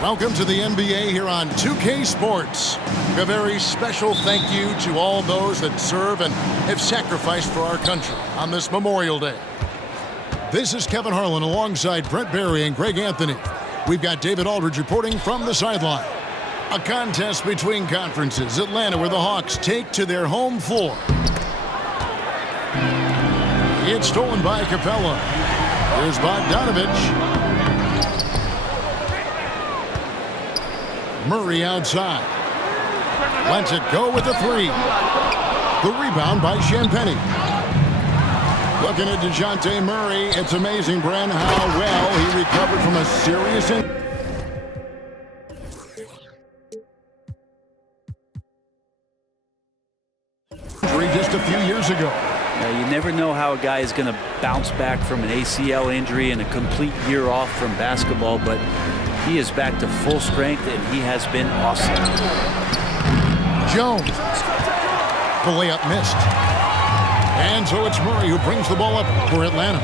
Welcome to the NBA here on 2K Sports. A very special thank you to all those that serve and have sacrificed for our country on this Memorial Day. This is Kevin Harlan alongside Brent Barry and Greg Anthony. We've got David Aldridge reporting from the sideline. A contest between conferences. Atlanta, where the Hawks take to their home floor. It's stolen by Capella. Here's Bogdanovich. Murray outside. Lets it go with a three. The rebound by Champagnie. Looking at DeJounte Murray. It's amazing, Bren, how well he recovered from a serious injury just a few years ago. You never know how a guy is going to bounce back from an ACL injury and a complete year off from basketball, but he is back to full strength, and he has been awesome. Jones. The layup missed. And so it's Murray who brings the ball up for Atlanta.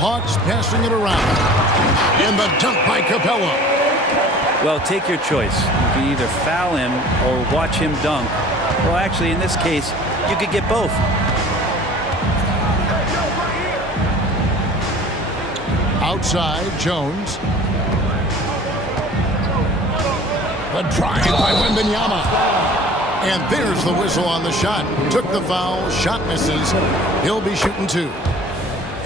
Hawks passing it around. And the dunk by Capella. Well, take your choice. You can either foul him or watch him dunk. Well, actually, in this case, you could get both. Outside, Jones. The drive by Wembanyama. And there's the whistle on the shot. Took the foul, shot misses. He'll be shooting two.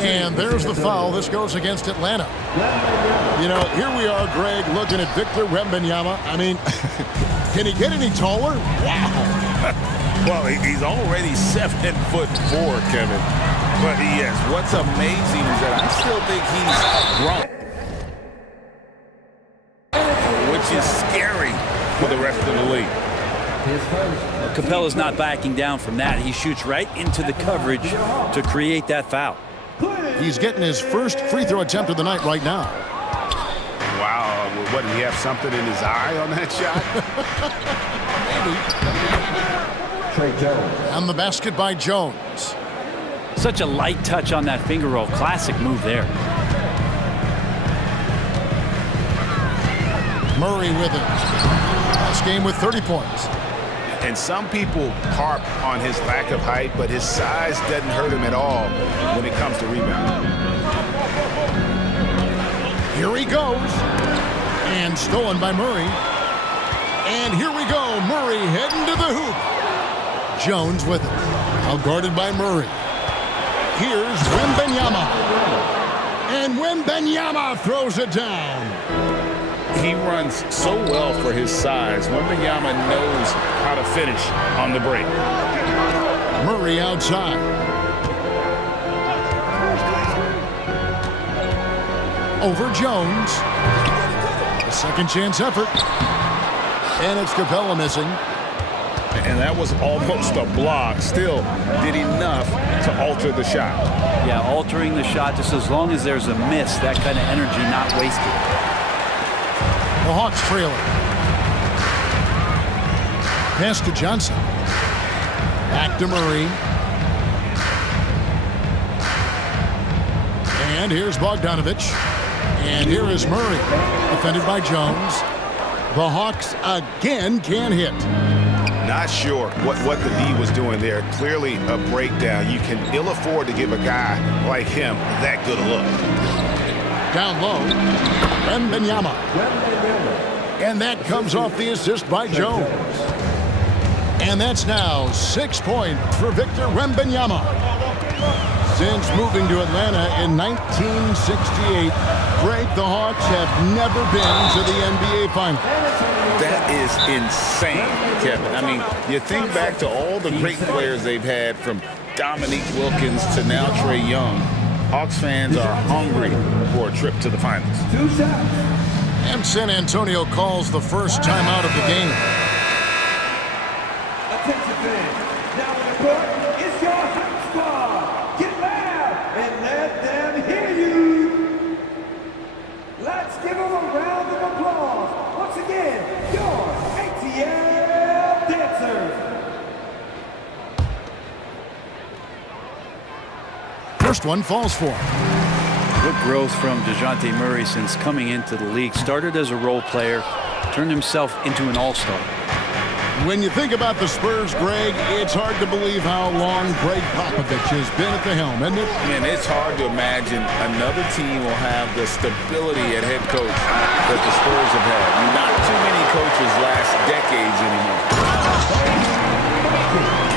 And there's the foul. This goes against Atlanta. You know, here we are, Greg, looking at Victor Wembanyama. I mean, can he get any taller? Wow. Well, he's already 7'4", Kevin. But yes, what's amazing is that I still think he's grown, which is scary for the rest of the league. Well, Capella's not backing down from that. He shoots right into the coverage to create that foul. He's getting his first free throw attempt of the night right now. Wow, what, did he have something in his eye on that shot? And the basket by Jones. Such a light touch on that finger roll. Classic move there. Murray with it. Last game with 30 points. And some people harp on his lack of height, but his size doesn't hurt him at all when it comes to rebounding. Here he goes. And stolen by Murray. And here we go. Murray heading to the hoop. Jones with it. Now guarded by Murray. Here's Wembanyama. And Wembanyama throws it down. He runs so well for his size. Wembanyama knows how to finish on the break. Murray outside. Over Jones. A second chance effort. And it's Capella missing. And that was almost a block. Still did enough to alter the shot. Yeah, altering the shot just as long as there's a miss. That kind of energy not wasted. The Hawks trailing. Pass to Johnson. Back to Murray. And here's Bogdanovich. And here is Murray. Defended by Jones. The Hawks again can't hit. Not sure what the D was doing there. Clearly a breakdown. You can ill afford to give a guy like him that good a look. Down low. Wembanyama. And that comes off the assist by Jones. And that's now 6 points for Victor Wembanyama. Since moving to Atlanta in 1968, Greg, the Hawks have never been to the NBA Finals. That is insane, Kevin. I mean, you think back to all the great players they've had, from Dominique Wilkins to now Trae Young. Hawks fans are hungry for a trip to the finals. And San Antonio calls the first time out of the game. Attention fans, now on the court, it's your hot squad. Get loud and let them hear you. Let's give them a round of applause. Once again, your ATL dancers. First one falls for him. What growth from DeJounte Murray since coming into the league. Started as a role player, turned himself into an all-star. When you think about the Spurs, Greg, it's hard to believe how long Greg Popovich has been at the helm, isn't it? And it's hard to imagine another team will have the stability at head coach that the Spurs have had. Not too many coaches last decades anymore.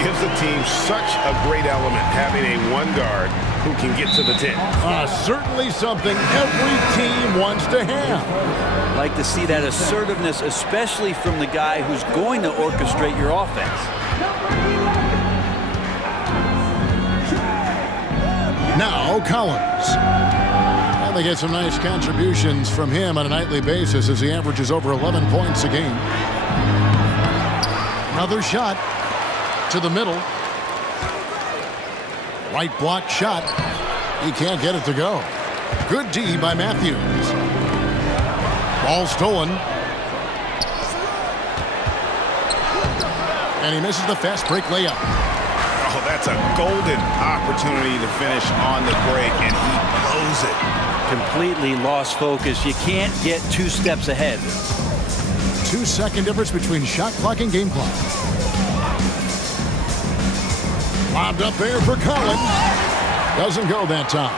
Gives the team such a great element having a one guard who can get to the 10. Certainly something every team wants to have. Like to see that assertiveness, especially from the guy who's going to orchestrate your offense. Now Collins. And they get some nice contributions from him on a nightly basis as he averages over 11 points a game. Another shot to the middle. Right block shot. He can't get it to go. Good D by Matthews. Ball stolen. And he misses the fast break layup. Oh, that's a golden opportunity to finish on the break, and he blows it. Completely lost focus. You can't get 2 steps ahead. 2-second difference between shot clock and game clock. Lobbed up there for Collins. Doesn't go that time.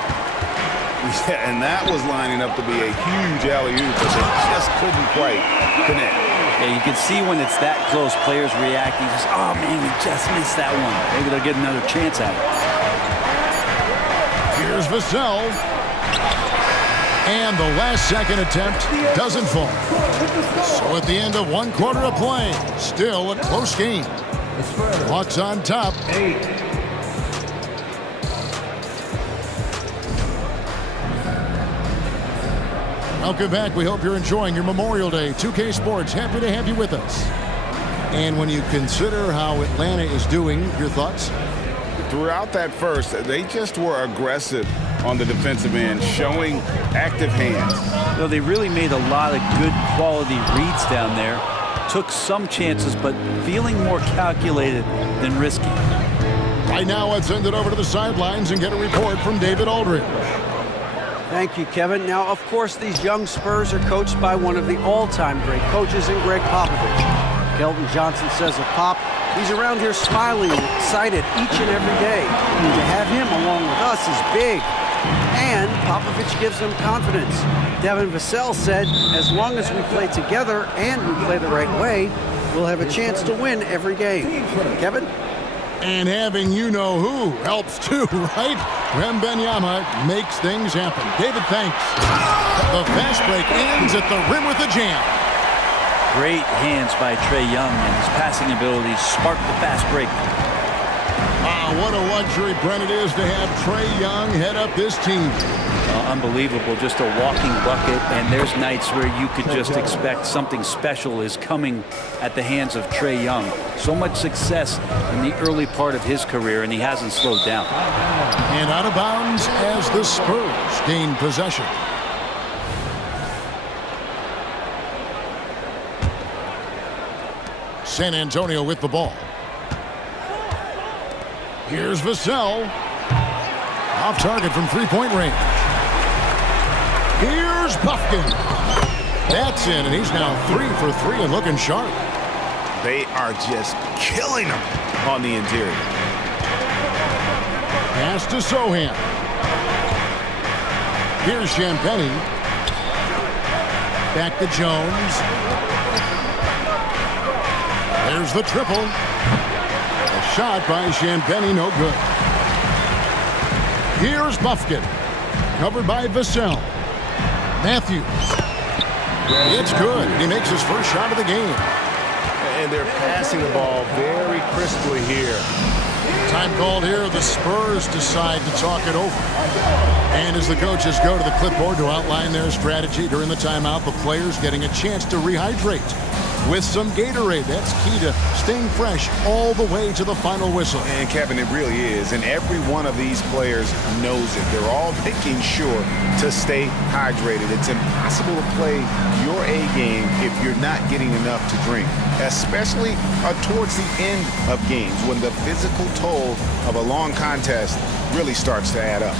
Yeah, and that was lining up to be a huge alley-oop, but they just couldn't quite connect. Yeah, you can see when it's that close, players reacting. Just, oh, man, we just missed that one. Maybe they'll get another chance at it. Here's Vassell. And the last second attempt doesn't fall. So at the end of 1 quarter of play, still a close game. Hawks on top. Welcome back. We hope you're enjoying your Memorial Day. 2K Sports, happy to have you with us. And when you consider how Atlanta is doing, your thoughts? Throughout that first, they just were aggressive on the defensive end, showing active hands. You know, they really made a lot of good quality reads down there. Took some chances, but feeling more calculated than risky. Right now, let's send it over to the sidelines and get a report from David Aldridge. Thank you, Kevin. Now, of course, these young Spurs are coached by one of the all-time great coaches in Greg Popovich. Kelton Johnson says of Pop, he's around here smiling and excited each and every day. And to have him along with us is big. And Popovich gives them confidence. Devin Vassell said, as long as we play together and we play the right way, we'll have a chance to win every game. Kevin? And having you-know-who helps too, right? Wembanyama makes things happen. David, thanks. The fast break ends at the rim with a jam. Great hands by Trae Young, and his passing abilities sparked the fast break. What a luxury, Brent, it is to have Trae Young head up this team. Unbelievable, just a walking bucket, and there's nights where you could just expect something special is coming at the hands of Trae Young. So much success in the early part of his career, and he hasn't slowed down. And out of bounds as the Spurs gain possession. San Antonio with the ball. Here's Vassell. Off target from three-point range. Here's Buffkin. That's in, and he's now 3 for 3 and looking sharp. They are just killing him on the interior. Pass to Sohan. Here's Champagnie. Back to Jones. There's the triple. A shot by Champagnie, no good. Here's Buffkin. Covered by Vassell. Matthews. It's good. He makes his first shot of the game. And they're passing the ball very crisply here. Time called here. The Spurs decide to talk it over. And as the coaches go to the clipboard to outline their strategy during the timeout, the players getting a chance to rehydrate with some Gatorade. That's key to staying fresh all the way to the final whistle. And Kevin, it really is. And every one of these players knows it. They're all making sure to stay hydrated. It's impossible to play your A game if you're not getting enough to drink, especially towards the end of games when the physical toll of a long contest really starts to add up.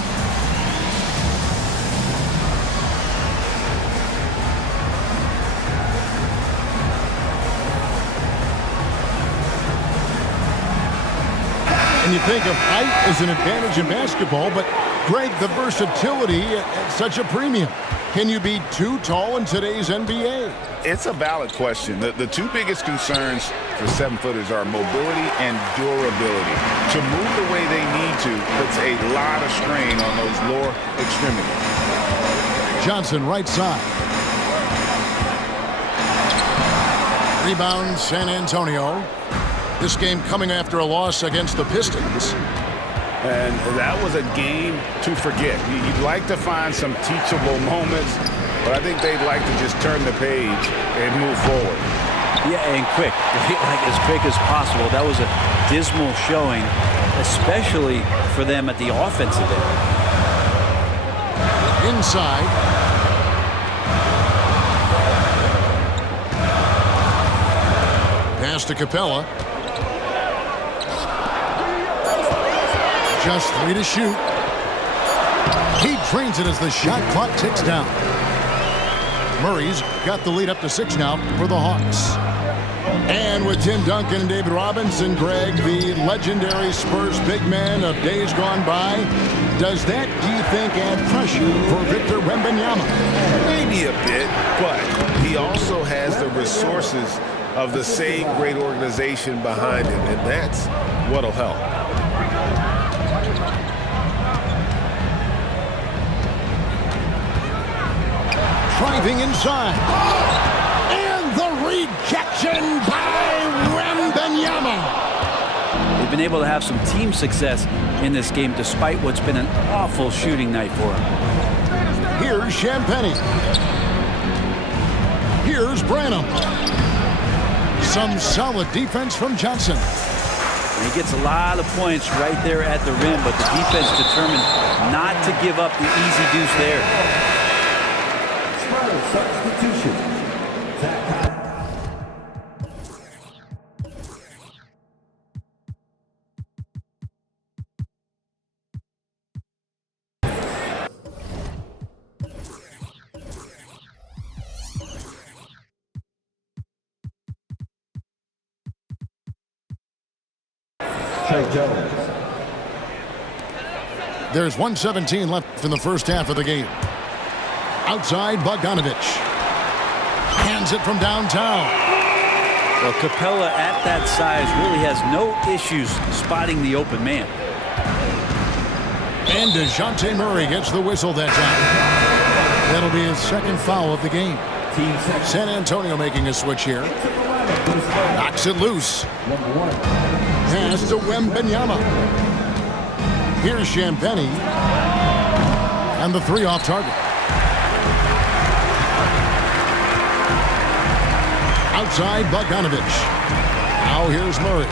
And you think of height as an advantage in basketball, but Greg, the versatility at such a premium. Can you be too tall in today's NBA? It's a valid question. The two biggest concerns for 7-footers are mobility and durability. To move the way they need to puts a lot of strain on those lower extremities. Johnson, right side. Rebound, San Antonio. This game coming after a loss against the Pistons. And that was a game to forget. You'd like to find some teachable moments, but I think they'd like to just turn the page and move forward. Yeah, and quick, like as quick as possible. That was a dismal showing, especially for them at the offensive end. Inside. Pass to Capella. Just 3 to shoot. He drains it as the shot clock ticks down. Murray's got the lead up to 6 now for the Hawks. And with Tim Duncan and David Robinson, Greg, the legendary Spurs big man of days gone by, does that, do you think, add pressure for Victor Wembanyama? Maybe a bit, but he also has the resources of the same great organization behind him, and that's what'll help. Driving inside. And the rejection by Wembanyama. They've been able to have some team success in this game despite what's been an awful shooting night for them. Here's Champagnie. Here's Branham. Some solid defense from Johnson. And he gets a lot of points right there at the rim, but the defense determined not to give up the easy deuce there. Substitution. Trey Jones. There's 1:17 left in the first half of the game. Outside, Bogdanovich. Hands it from downtown. Well, Capella at that size really has no issues spotting the open man. And DeJounte Murray gets the whistle that time. That'll be his second foul of the game. San Antonio making a switch here. Knocks it loose. Pass to Wembanyama. Here's Champagnie. And the 3 off target. Outside, Bogdanovich. Now here's Murray.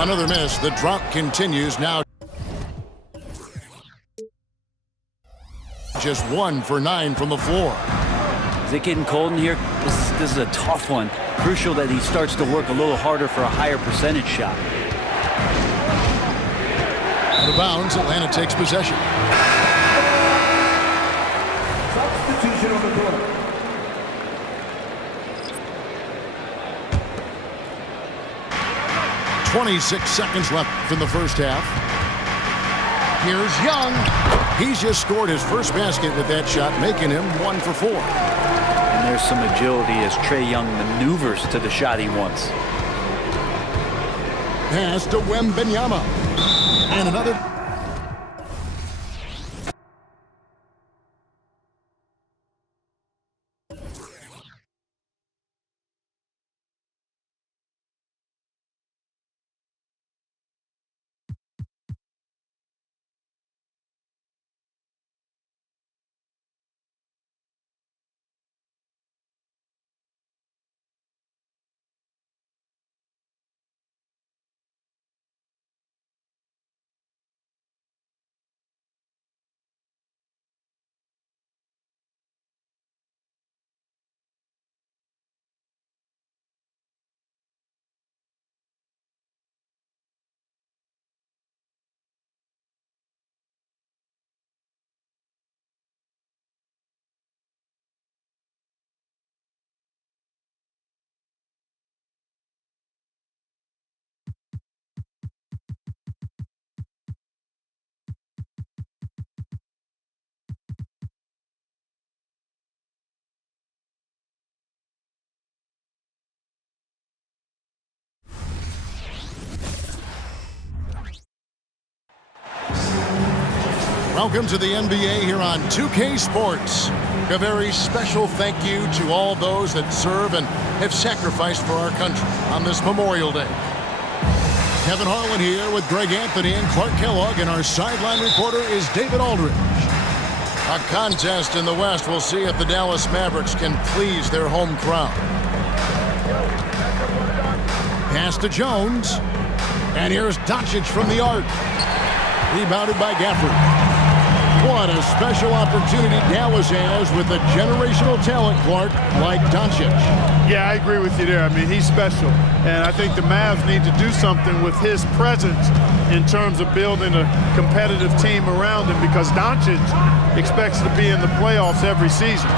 Another miss. The drought continues now. Just 1 for 9 from the floor. Is it getting cold in here? This is a tough one. Crucial that he starts to work a little harder for a higher percentage shot. Out of bounds, Atlanta takes possession. Substitution on the court. .26 seconds left in the first half. Here's Young. He's just scored his first basket with that shot, making him 1 for 4. And there's some agility as Trae Young maneuvers to the shot he wants. Pass to Wembanyama. And another Welcome to the NBA here on 2K Sports. A very special thank you to all those that serve and have sacrificed for our country on this Memorial Day. Kevin Harlan here with Greg Anthony and Clark Kellogg, and our sideline reporter is David Aldridge. A contest in the West. We'll see if the Dallas Mavericks can please their home crowd. Pass to Jones. And here's Doncic from the arc. Rebounded by Gafford. What a special opportunity Dallas has with a generational talent, Clark, like Doncic. Yeah, I agree with you there. I mean, he's special. And I think the Mavs need to do something with his presence in terms of building a competitive team around him, because Doncic expects to be in the playoffs every season.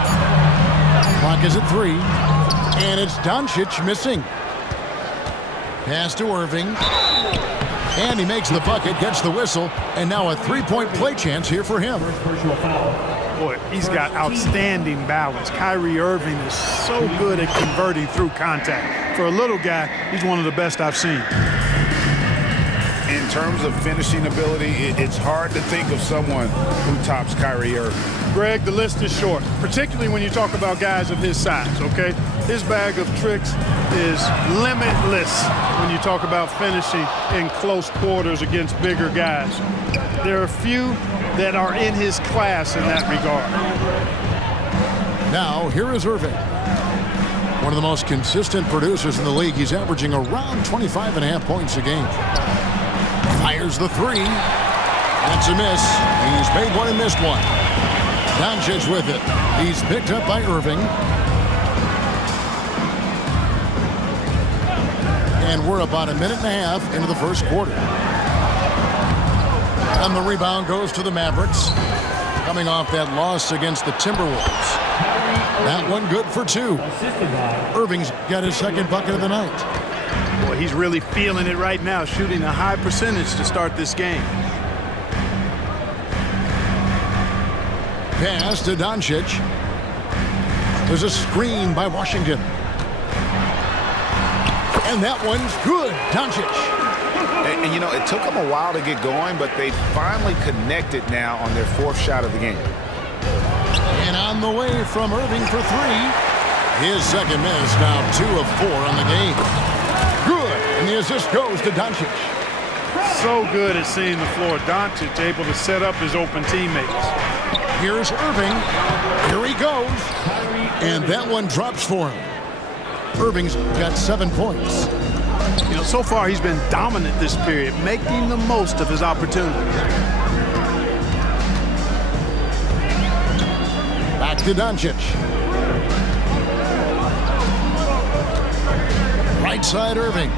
Clock is at 3. And it's Doncic missing. Pass to Irving. And he makes the bucket, gets the whistle, and now a three-point play chance here for him. Boy, he's got outstanding balance. Kyrie Irving is so good at converting through contact. For a little guy, he's one of the best I've seen. In terms of finishing ability, it's hard to think of someone who tops Kyrie Irving. Greg, the list is short, particularly when you talk about guys of his size, okay? His bag of tricks is limitless when you talk about finishing in close quarters against bigger guys. There are few that are in his class in that regard. Now, here is Irving. One of the most consistent producers in the league. He's averaging around 25.5 points a game. Fires the three. That's a miss. He's made one and missed one. Doncic with it. He's picked up by Irving. And we're about a minute and a half into the first quarter. And the rebound goes to the Mavericks, coming off that loss against the Timberwolves. That one good for 2. Irving's got his second bucket of the night. Boy, he's really feeling it right now, shooting a high percentage to start this game. Pass to Doncic. There's a screen by Washington. And that one's good. Doncic. And you know, it took them a while to get going, but they finally connected now on their 4th shot of the game. And on the way from Irving for 3. His second miss, now 2 of 4 on the game. Good. And the assist goes to Doncic. So good at seeing the floor. Doncic able to set up his open teammates. Here's Irving. Here he goes. And that one drops for him. Irving's got 7 points. You know, so far he's been dominant this period, making the most of his opportunities. Back to Doncic. Right side Irving.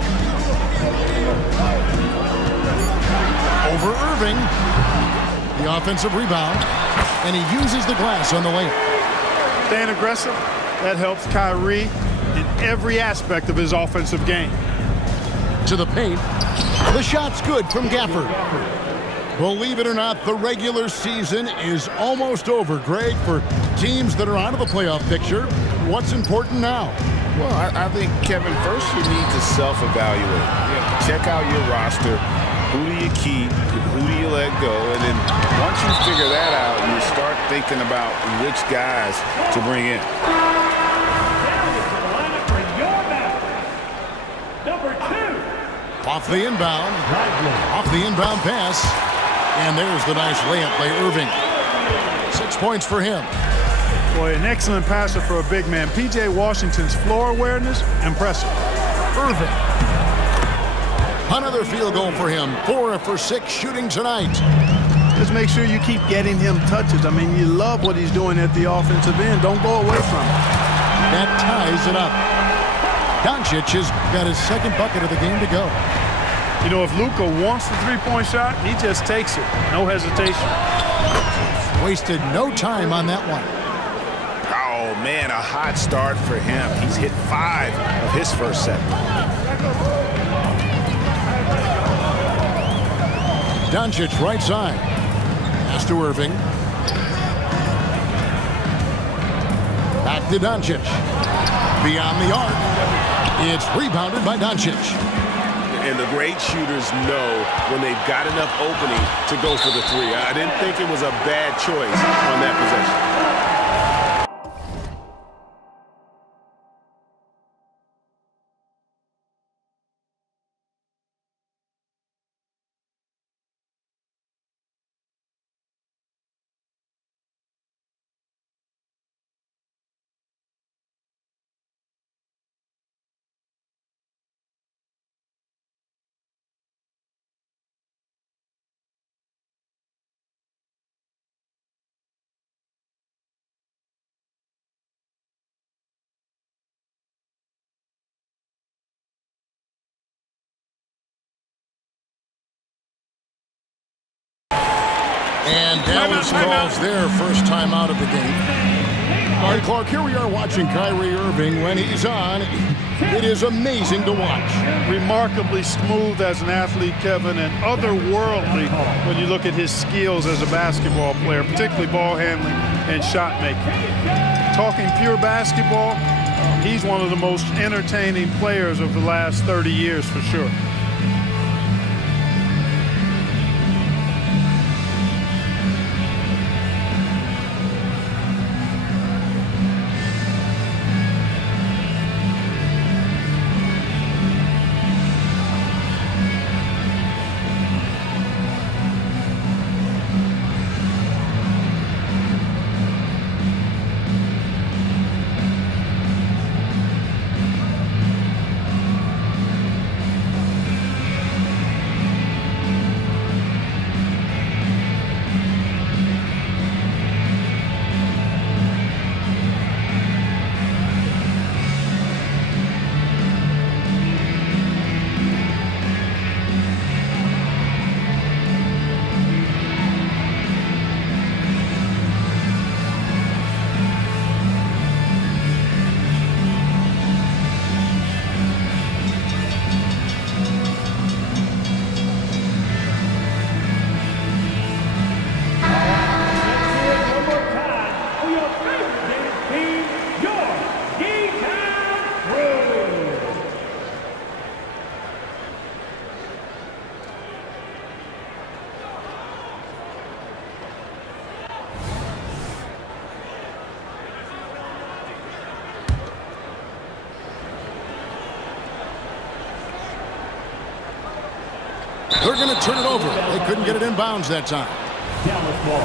Over Irving. The offensive rebound. And he uses the glass on the layup. Staying aggressive, that helps Kyrie in every aspect of his offensive game. To the paint. The shot's good from Gafford. Believe it or not, the regular season is almost over, Greg. For teams that are out of the playoff picture, what's important now? Well, I think, Kevin, first you need to self-evaluate. Check out your roster. Who do you keep? Who do you let go? And then once you figure that out, you start thinking about which guys to bring in. Off the inbound. Off the inbound pass. And there's the nice layup by Irving. 6 points for him. Boy, an excellent passer for a big man. P.J. Washington's floor awareness, impressive. Irving. Another field goal for him. 4 for 6 shooting tonight. Just make sure you keep getting him touches. I mean, you love what he's doing at the offensive end. Don't go away from it. That ties it up. Doncic has got his second bucket of the game to go. You know, if Luka wants the three-point shot, he just takes it. No hesitation. Wasted no time on that one. Oh, man, a hot start for him. He's hit 5 of his first set. Doncic right side. Pass to Irving. Back to Doncic. Beyond the arc. It's rebounded by Doncic. And the great shooters know when they've got enough opening to go for the three. I didn't think it was a bad choice on that possession. And Dallas calls their first time out of the game. All right, Clark, here we are watching Kyrie Irving. When he's on, it is amazing to watch. Remarkably smooth as an athlete, Kevin, and otherworldly when you look at his skills as a basketball player, particularly ball handling and shot making. Talking pure basketball, he's one of the most entertaining players of the last 30 years for sure. They're going to turn it over. They couldn't get it in bounds that time. Dallas ball.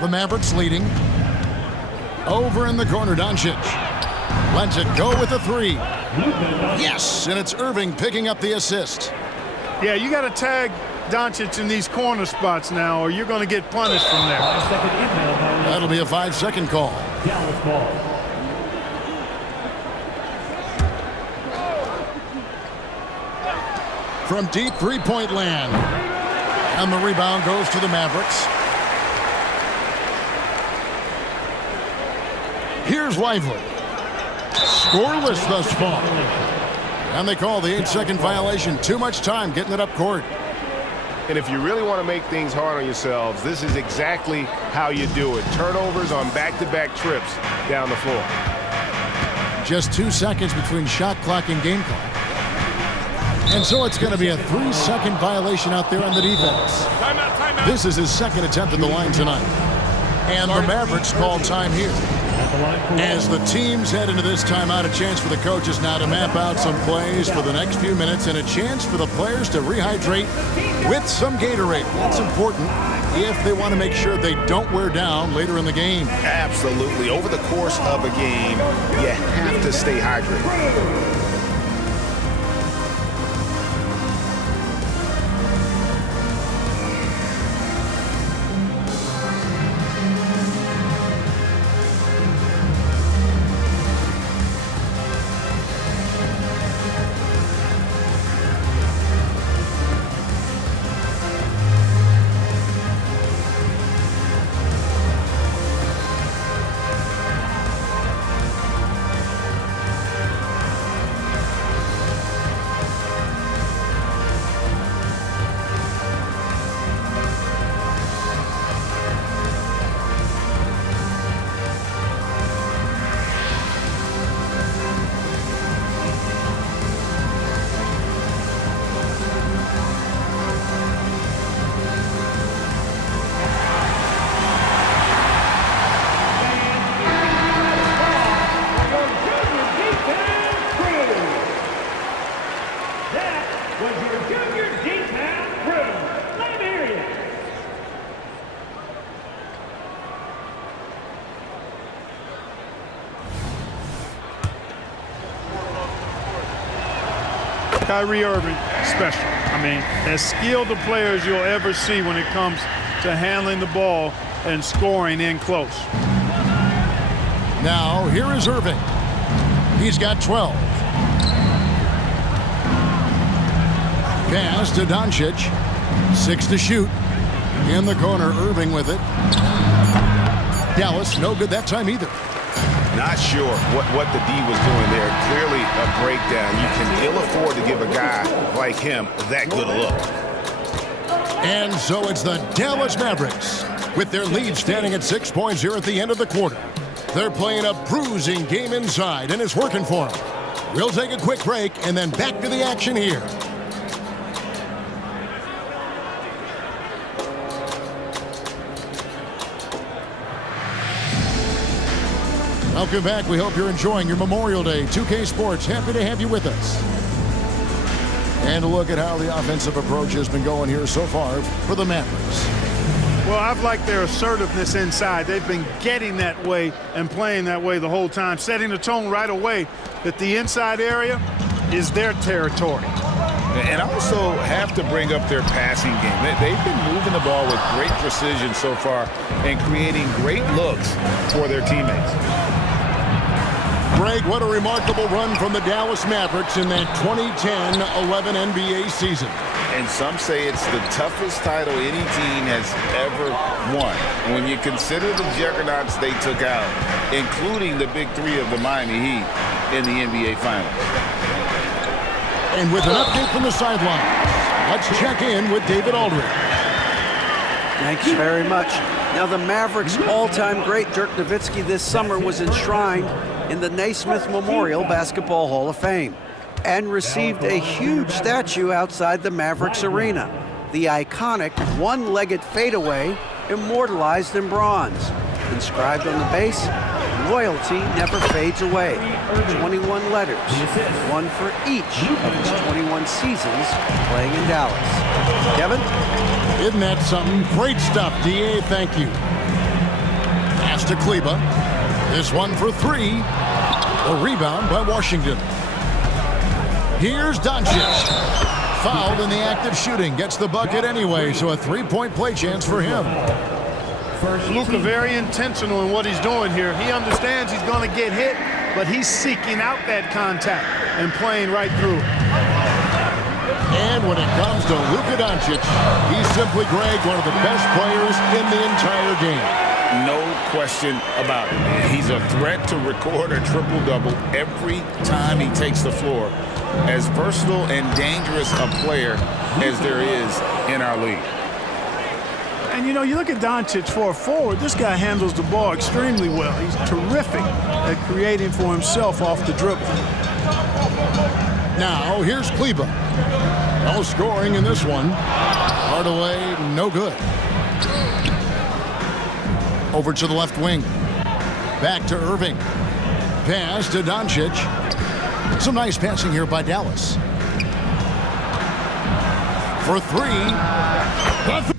The Mavericks leading. Over in the corner, Doncic. Lets it go with a three. Yes, and it's Irving picking up the assist. Yeah, you got to tag Doncic in these corner spots now, or you're going to get punished from there. That'll be a 5-second call. Dallas ball. From deep three-point land. And the rebound goes to the Mavericks. Here's Lively. Scoreless thus far. And they call the 8-second violation. Too much time getting it up court. And if you really want to make things hard on yourselves, this is exactly how you do it. Turnovers on back-to-back trips down the floor. Just 2 seconds between shot clock and game clock. And so it's going to be a 3-second violation out there on the defense. Timeout. This is his second attempt at the line tonight. And the Mavericks call time here. As the teams head into this timeout, a chance for the coaches now to map out some plays for the next few minutes and a chance for the players to rehydrate with some Gatorade. That's important if they want to make sure they don't wear down later in the game. Absolutely. Over the course of a game, you have to stay hydrated. Kyrie Irving, special. I mean, as skilled a player as you'll ever see when it comes to handling the ball and scoring in close. Now, here is Irving. He's got 12. Pass to Doncic. 6 to shoot. In the corner, Irving with it. Dallas, no good that time either. Not sure what the D was doing there. Clearly a breakdown. You can ill afford to give a guy like him that good a look. And so it's the Dallas Mavericks with their lead standing at 6 points here at the end of the quarter. They're playing a bruising game inside, and it's working for them. We'll take a quick break and then back to the action here. Welcome back. We hope you're enjoying your Memorial Day. 2K Sports, happy to have you with us. And a look at how the offensive approach has been going here so far for the Mavericks. Well, I've liked their assertiveness inside. They've been getting that way and playing that way the whole time, setting the tone right away that the inside area is their territory. And also have to bring up their passing game. They've been moving the ball with great precision so far and creating great looks for their teammates. Greg, what a remarkable run from the Dallas Mavericks in that 2010-11 NBA season. And some say it's the toughest title any team has ever won. When you consider the juggernauts they took out, including the big three of the Miami Heat in the NBA Finals. And with an update from the sideline, let's check in with David Aldridge. Thanks very much. Now, the Mavericks' all-time great Dirk Nowitzki this summer was enshrined in the Naismith Memorial Basketball Hall of Fame and received a huge statue outside the Mavericks arena. The iconic one-legged fadeaway immortalized in bronze. Inscribed on the base, loyalty never fades away. 21 letters, one for each of his 21 seasons playing in Dallas. Kevin? Isn't that something? Great stuff, DA. Thank you. Pass to Kleba. This one for 3. A rebound by Washington. Here's Doncic. Fouled in the act of shooting. Gets the bucket anyway, so a 3-point play chance for him. Luka very intentional in what he's doing here. He understands he's going to get hit, but he's seeking out that contact and playing right through. And when it comes to Luka Doncic, he's simply, Greg, one of the best players in the entire game. No question about it. He's a threat to record a triple-double every time he takes the floor. As versatile and dangerous a player as there is in our league. And, you know, you look at Doncic for a forward, this guy handles the ball extremely well. He's terrific at creating for himself off the dribble. Now, here's Kleba. No scoring in this one. Hardaway, no good. Over to the left wing. Back to Irving. Pass to Doncic. Some nice passing here by Dallas. For 3.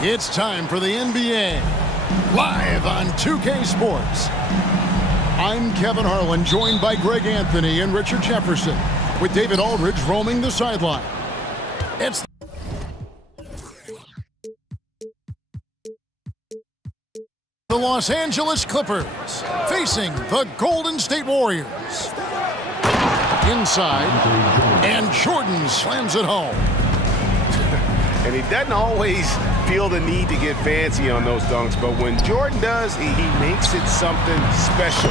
It's time for the NBA, live on 2K Sports. I'm Kevin Harlan, joined by Greg Anthony and Richard Jefferson, with David Aldridge roaming the sideline. It's the Los Angeles Clippers facing the Golden State Warriors. Inside, and Jordan slams it home. And he doesn't always feel the need to get fancy on those dunks, but when Jordan does, he makes it something special,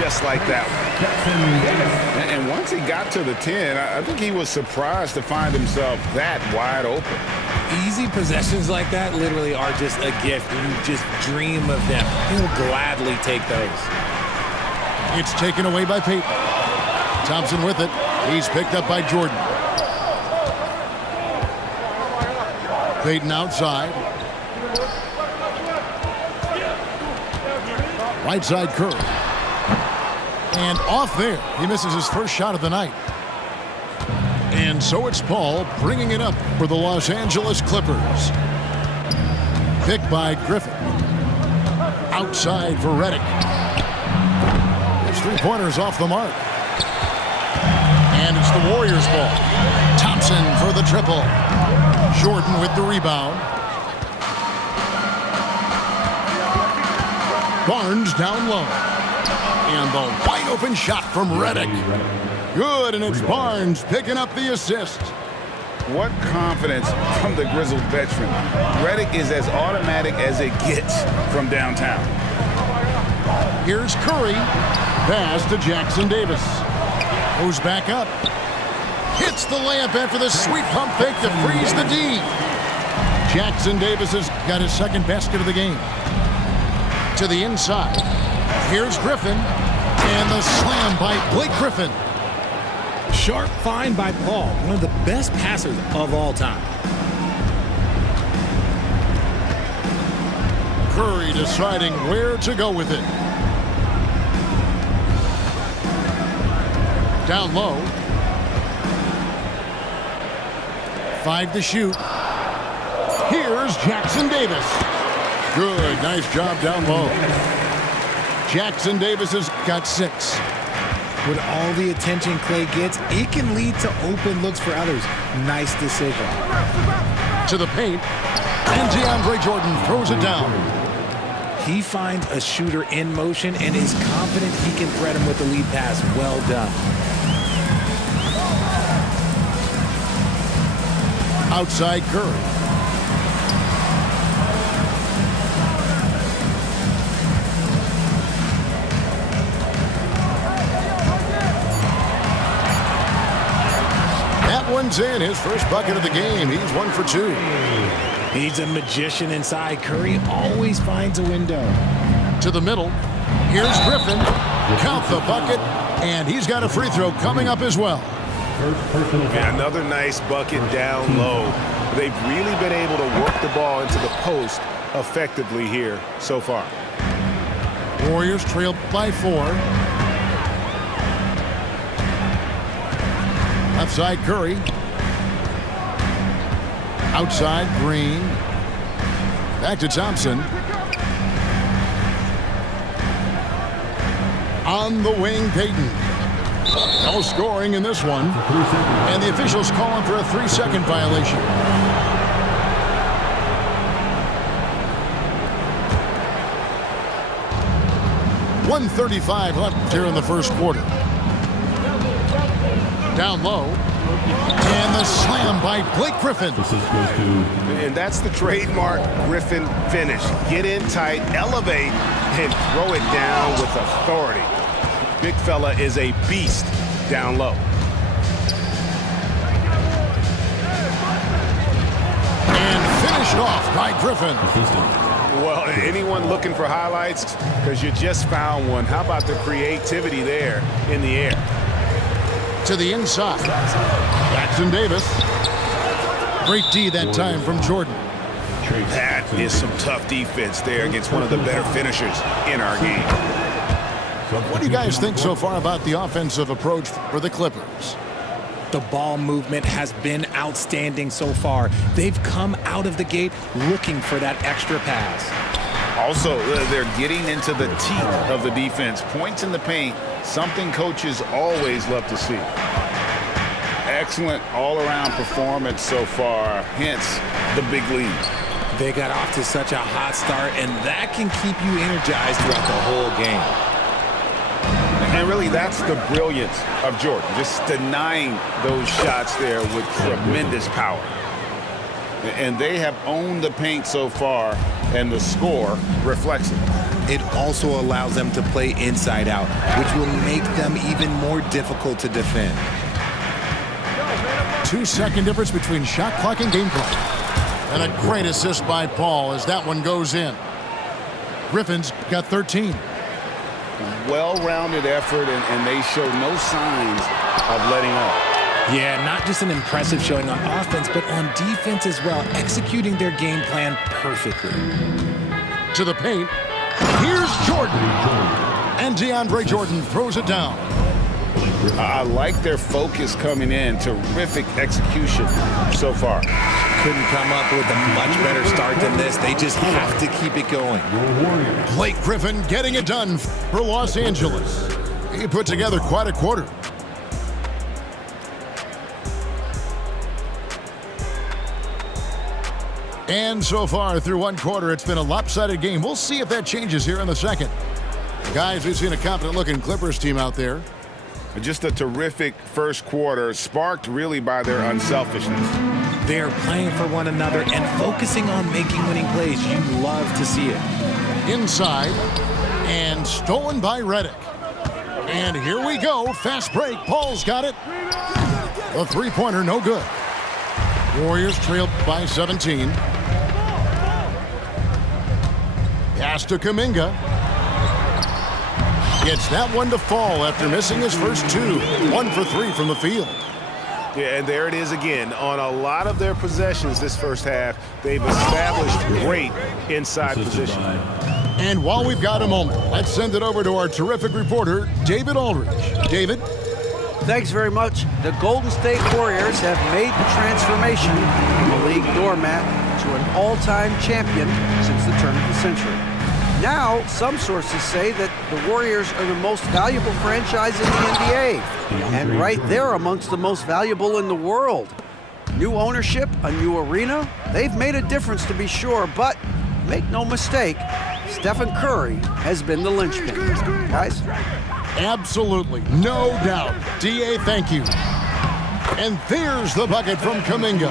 just like that one. And once he got to the 10, I think he was surprised to find himself that wide open. Easy possessions like that literally are just a gift. You just dream of them. He'll gladly take those. It's taken away by Payton. Thompson with it. He's picked up by Jordan. Payton outside. Right side Curry. And off there. He misses his first shot of the night. And so it's Paul bringing it up for the Los Angeles Clippers. Picked by Griffin. Outside for Redick. His three-pointers off the mark. And it's the Warriors' ball. Thompson for the triple. Jordan with the rebound. Barnes down low. And the wide open shot from Redick. Good, and it's Barnes picking up the assist. What confidence from the grizzled veteran. Redick is as automatic as it gets from downtown. Here's Curry. Pass to Jackson Davis. Goes back up. Hits the layup after the sweet pump fake to freeze the D. Jackson Davis has got his second basket of the game. To the inside. Here's Griffin. And the slam by Blake Griffin. Sharp find by Paul, one of the best passers of all time. Curry deciding where to go with it. Down low. 5 to shoot. Here's Jackson Davis. Good, nice job down low. Jackson Davis has got 6. With all the attention Clay gets, it can lead to open looks for others. Nice decision. To the paint, and DeAndre Jordan throws it down. He finds a shooter in motion and is confident he can thread him with the lead pass. Well done. Outside Curry. That one's in. His first bucket of the game. He's 1 for 2. He's a magician inside. Curry always finds a window. To the middle. Here's Griffin. Count the bucket. And he's got a free throw coming up as well. And another nice bucket down low. They've really been able to work the ball into the post effectively here so far. Warriors trail by 4. Left side Curry. Outside Green. Back to Thompson. On the wing, Payton. No scoring in this one. And the officials calling for a 3-second violation. .135 left here in the first quarter. Down low. And the slam by Blake Griffin. And that's the trademark Griffin finish. Get in tight, elevate, and throw it down with authority. Big fella is a beast down low. And finished off by Griffin. Well, anyone looking for highlights? Because you just found one. How about the creativity there in the air? To the inside. Jackson Davis. Great D that time from Jordan. That is some tough defense there against one of the better finishers in our game. What do you guys think so far about the offensive approach for the Clippers? The ball movement has been outstanding so far. They've come out of the gate looking for that extra pass. Also, they're getting into the teeth of the defense. Points in the paint, something coaches always love to see. Excellent all-around performance so far, hence the big lead. They got off to such a hot start, and that can keep you energized throughout the whole game. And really, that's the brilliance of Jordan, just denying those shots there with tremendous power. And they have owned the paint so far, and the score reflects it. It also allows them to play inside out, which will make them even more difficult to defend. 2-second difference between shot clock and game clock. And a great assist by Paul as that one goes in. Griffin's got 13. Well-rounded effort, and they show no signs of letting up. Yeah, not just an impressive showing on offense, but on defense as well, executing their game plan perfectly. To the paint. Here's Jordan. And DeAndre Jordan throws it down. I like their focus coming in. Terrific execution so far. Couldn't come up with a much better start than this. They just have to keep it going. Blake Griffin getting it done for Los Angeles. He put together quite a quarter. And so far through one quarter, it's been a lopsided game. We'll see if that changes here in the second. Guys, we've seen a confident-looking Clippers team out there. Just a terrific first quarter, sparked really by their unselfishness. They're playing for one another and focusing on making winning plays. You love to see it. Inside, and stolen by Redick. And here we go, fast break. Paul's got it. The three-pointer, no good. Warriors trailed by 17. Pass to Kuminga. Gets that one to fall after missing his first two. 1 for 3 from the field. Yeah, and there it is again. On a lot of their possessions this first half, they've established great inside position. And while we've got a moment, let's send it over to our terrific reporter, David Aldridge. David? Thanks very much. The Golden State Warriors have made the transformation from a league doormat to an all-time champion since the turn of the century. Now, some sources say that the Warriors are the most valuable franchise in the NBA, and right there amongst the most valuable in the world. New ownership, a new arena, they've made a difference to be sure, but make no mistake, Stephen Curry has been the linchpin. Guys? Absolutely, no doubt. D.A., thank you. And there's the bucket from Kuminga.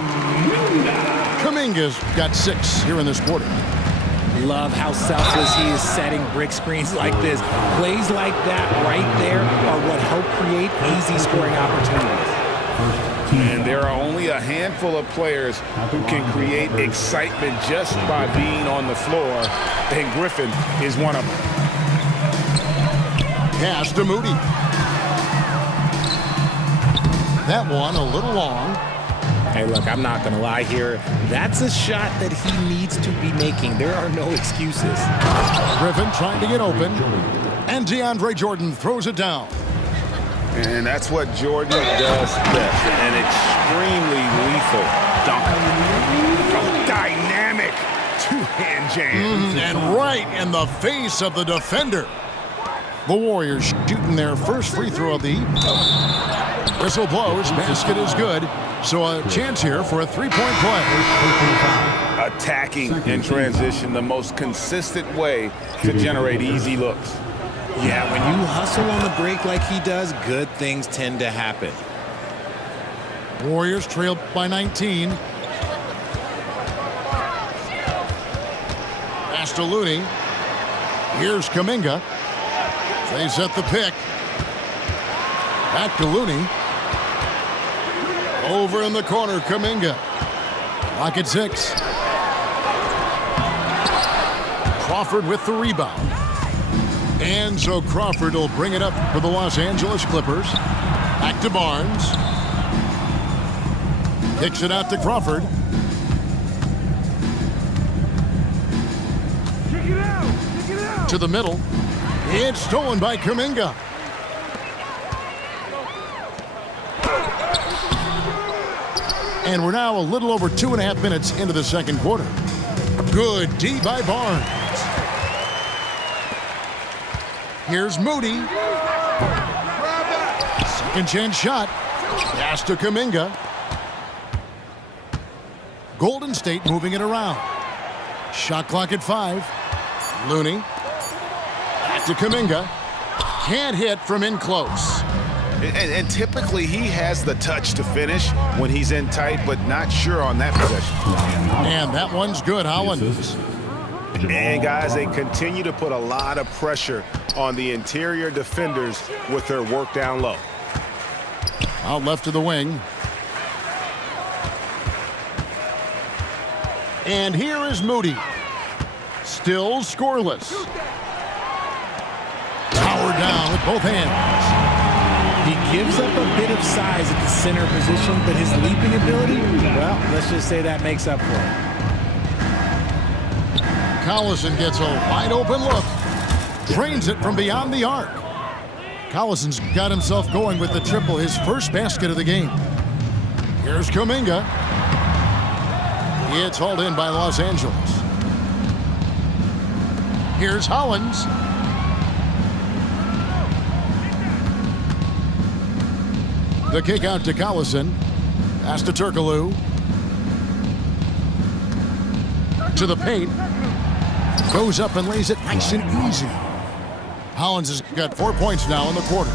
Kuminga's got 6 here in this quarter. Love how selfless he is setting brick screens like this. Plays like that right there are what help create easy scoring opportunities. And there are only a handful of players who can create excitement just by being on the floor, and Griffin is one of them. Pass to Moody. That one a little long. Hey, look, I'm not going to lie here. That's a shot that he needs to be making. There are no excuses. Griffin trying to get open. And DeAndre Jordan throws it down. And that's what Jordan does best. An extremely lethal dunk. Oh, dynamic two-hand jam. And right in the face of the defender. The Warriors shooting their first free throw of the evening. Whistle blows, basket is good. So a chance here for a three-point play. Attacking in transition, the most consistent way to generate easy looks. Yeah, when you hustle on the break like he does, good things tend to happen. Warriors trailed by 19. Pass to Looney. Here's Kuminga. They set the pick. Back to Looney. Over in the corner, Kuminga. Lock at 6. Crawford with the rebound. And so Crawford will bring it up for the Los Angeles Clippers. Back to Barnes. Kicks it out to Crawford. To the middle. It's stolen by Kuminga. And we're now a little over 2.5 minutes into the second quarter. Good D by Barnes. Here's Moody. Second chance shot. Pass to Kuminga. Golden State moving it around. Shot clock at 5. Looney. Back to Kuminga. Can't hit from in close. And typically he has the touch to finish when he's in tight, but not sure on that possession. And that one's good, Holland. And guys, they continue to put a lot of pressure on the interior defenders with their work down low. Out left to the wing. And here is Moody. Still scoreless. Powered down with both hands. He gives up a bit of size at the center position, but his leaping ability, well, let's just say that makes up for it. Collison gets a wide open look. Drains it from beyond the arc. Collison's got himself going with the triple, his first basket of the game. Here's Kuminga. It's hauled in by Los Angeles. Here's Hollins. The kick out to Collison. Pass to Turkoglu. To the paint. Goes up and lays it nice and easy. Hollins has got 4 points now in the quarter.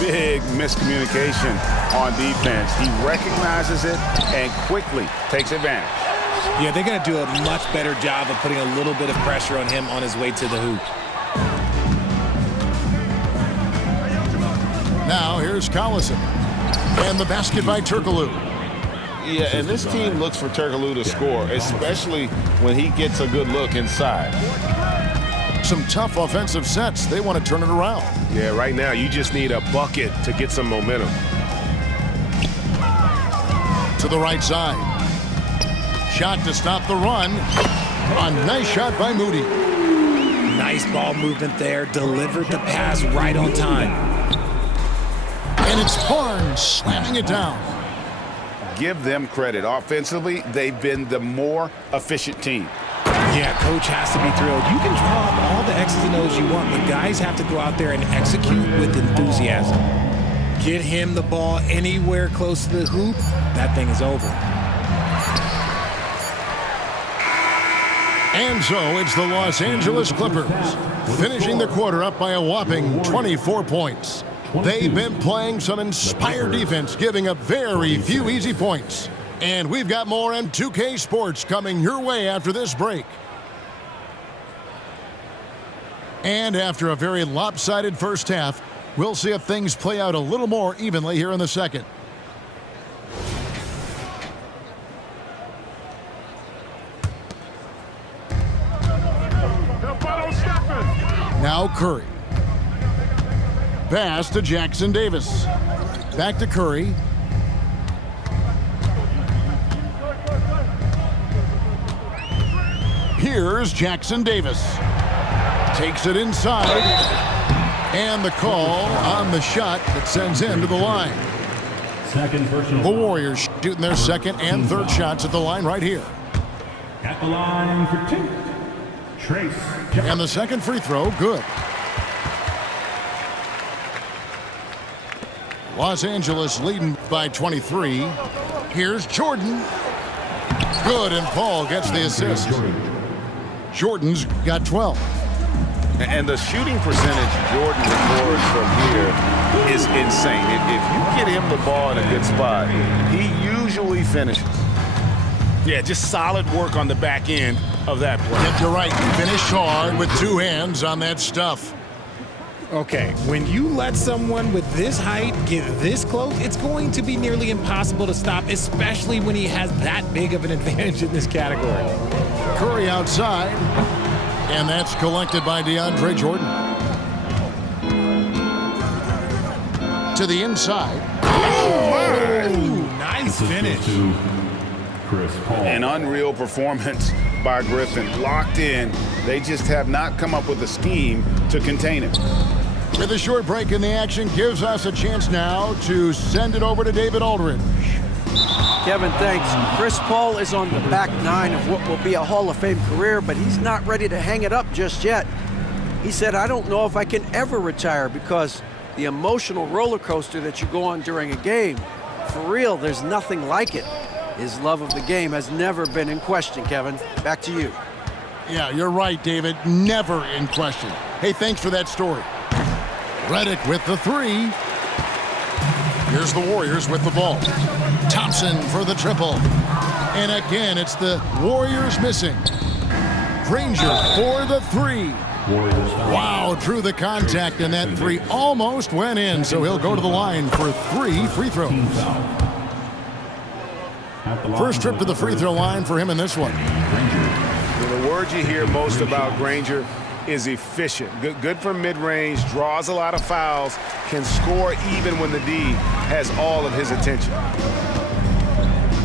Big miscommunication on defense. He recognizes it and quickly takes advantage. Yeah, they're going to do a much better job of putting a little bit of pressure on him on his way to the hoop. Now here's Collison. And the basket by Turkoglu. Yeah, and this team looks for Turkoglu to score, especially when he gets a good look inside. Some tough offensive sets. They want to turn it around. Yeah, right now you just need a bucket to get some momentum. To the right side. Shot to stop the run. A nice shot by Moody. Nice ball movement there. Delivered the pass right on time. And it's Barnes slamming it down. Give them credit. Offensively, they've been the more efficient team. Yeah, coach has to be thrilled. You can draw up all the X's and O's you want, but guys have to go out there and execute with enthusiasm. Get him the ball anywhere close to the hoop, that thing is over. And so it's the Los Angeles Clippers, finishing the quarter up by a whopping 24 points. They've been playing some inspired defense, giving up very few easy points. And we've got more M2K Sports coming your way after this break. And after a very lopsided first half, we'll see if things play out a little more evenly here in the second. Now Curry. Pass to Jackson Davis. Back to Curry. Here's Jackson Davis. Takes it inside. And the call on the shot that sends him to the line. The Warriors shooting their second and third shots at the line right here. At the line for two, Trace. And the second free throw, good. Los Angeles leading by 23. Here's Jordan. Good, and Paul gets the assist. Jordan's got 12. And the shooting percentage Jordan records from here is insane. If you get him the ball in a good spot, he usually finishes. Yeah, just solid work on the back end of that play. Get to right, finish hard with two hands on that stuff. Okay, when you let someone with this height get this close, it's going to be nearly impossible to stop, especially when he has that big of an advantage in this category. Curry outside, and that's collected by DeAndre Jordan. To the inside. Oh, nice finish. An unreal performance by Griffin. Locked in. They just have not come up with a scheme to contain it. With a short break in the action, gives us a chance now to send it over to David Aldridge. Kevin, thanks. Chris Paul is on the back nine of what will be a Hall of Fame career, but he's not ready to hang it up just yet. He said, I don't know if I can ever retire because the emotional roller coaster that you go on during a game, for real, there's nothing like it. His love of the game has never been in question, Kevin. Back to you. Yeah, you're right, David. Never in question. Hey, thanks for that story. Redick with the three. Here's the Warriors with the ball. Thompson for the triple. And again, it's the Warriors missing. Granger for the three. Wow, drew the contact, and that three almost went in, so he'll go to the line for 3 free throws. First trip to the free throw line for him in this one. The word you hear most about Granger is efficient. Good from mid-range, draws a lot of fouls, can score even when the D has all of his attention.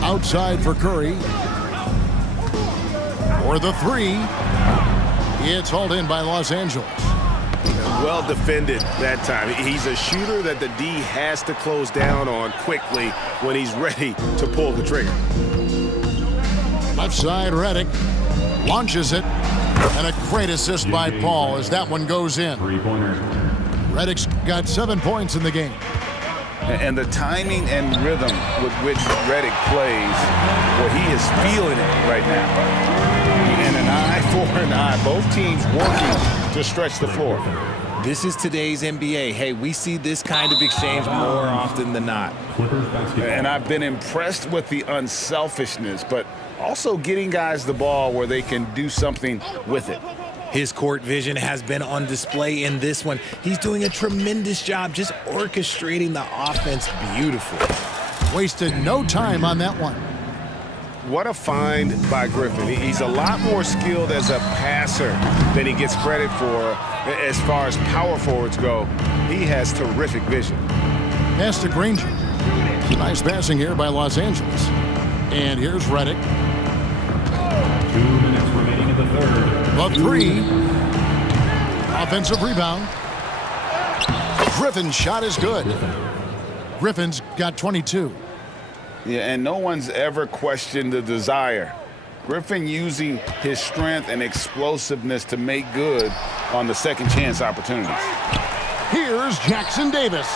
Outside for Curry. For the three. It's hauled in by Los Angeles. Well defended that time. He's a shooter that the D has to close down on quickly when he's ready to pull the trigger. Left side, Redick launches it. And a great assist by Paul as that one goes in. Redick's got 7 points in the game. And the timing and rhythm with which Redick plays, well, he is feeling it right now. And an eye for an eye. Both teams working to stretch the floor. This is today's NBA. Hey, we see this kind of exchange more often than not. And I've been impressed with the unselfishness, but also getting guys the ball where they can do something with it. His court vision has been on display in this one. He's doing a tremendous job just orchestrating the offense beautifully. Wasted no time on that one. What a find by Griffin. He's a lot more skilled as a passer than he gets credit for as far as power forwards go. He has terrific vision. Pass to Granger. Nice passing here by Los Angeles. And here's Redick. 2 minutes remaining in the third. The three. Offensive rebound. Griffin's shot is good. Griffin's got 22. Yeah, and no one's ever questioned the desire. Griffin using his strength and explosiveness to make good on the second chance opportunities. Here's Jackson Davis.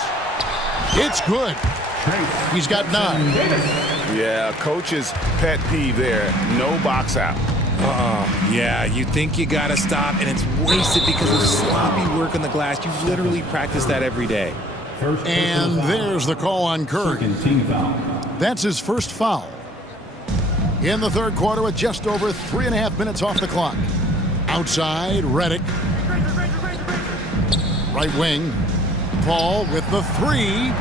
It's good. He's got 9. Yeah, coach's pet peeve there. No box out. Yeah, you think you gotta stop, and it's wasted because of sloppy work on the glass. You've literally practiced that every day. And there's the call on Curry. That's his first foul. In the third quarter with just over 3.5 minutes off the clock. Outside, Redick. Right wing. Paul with the three.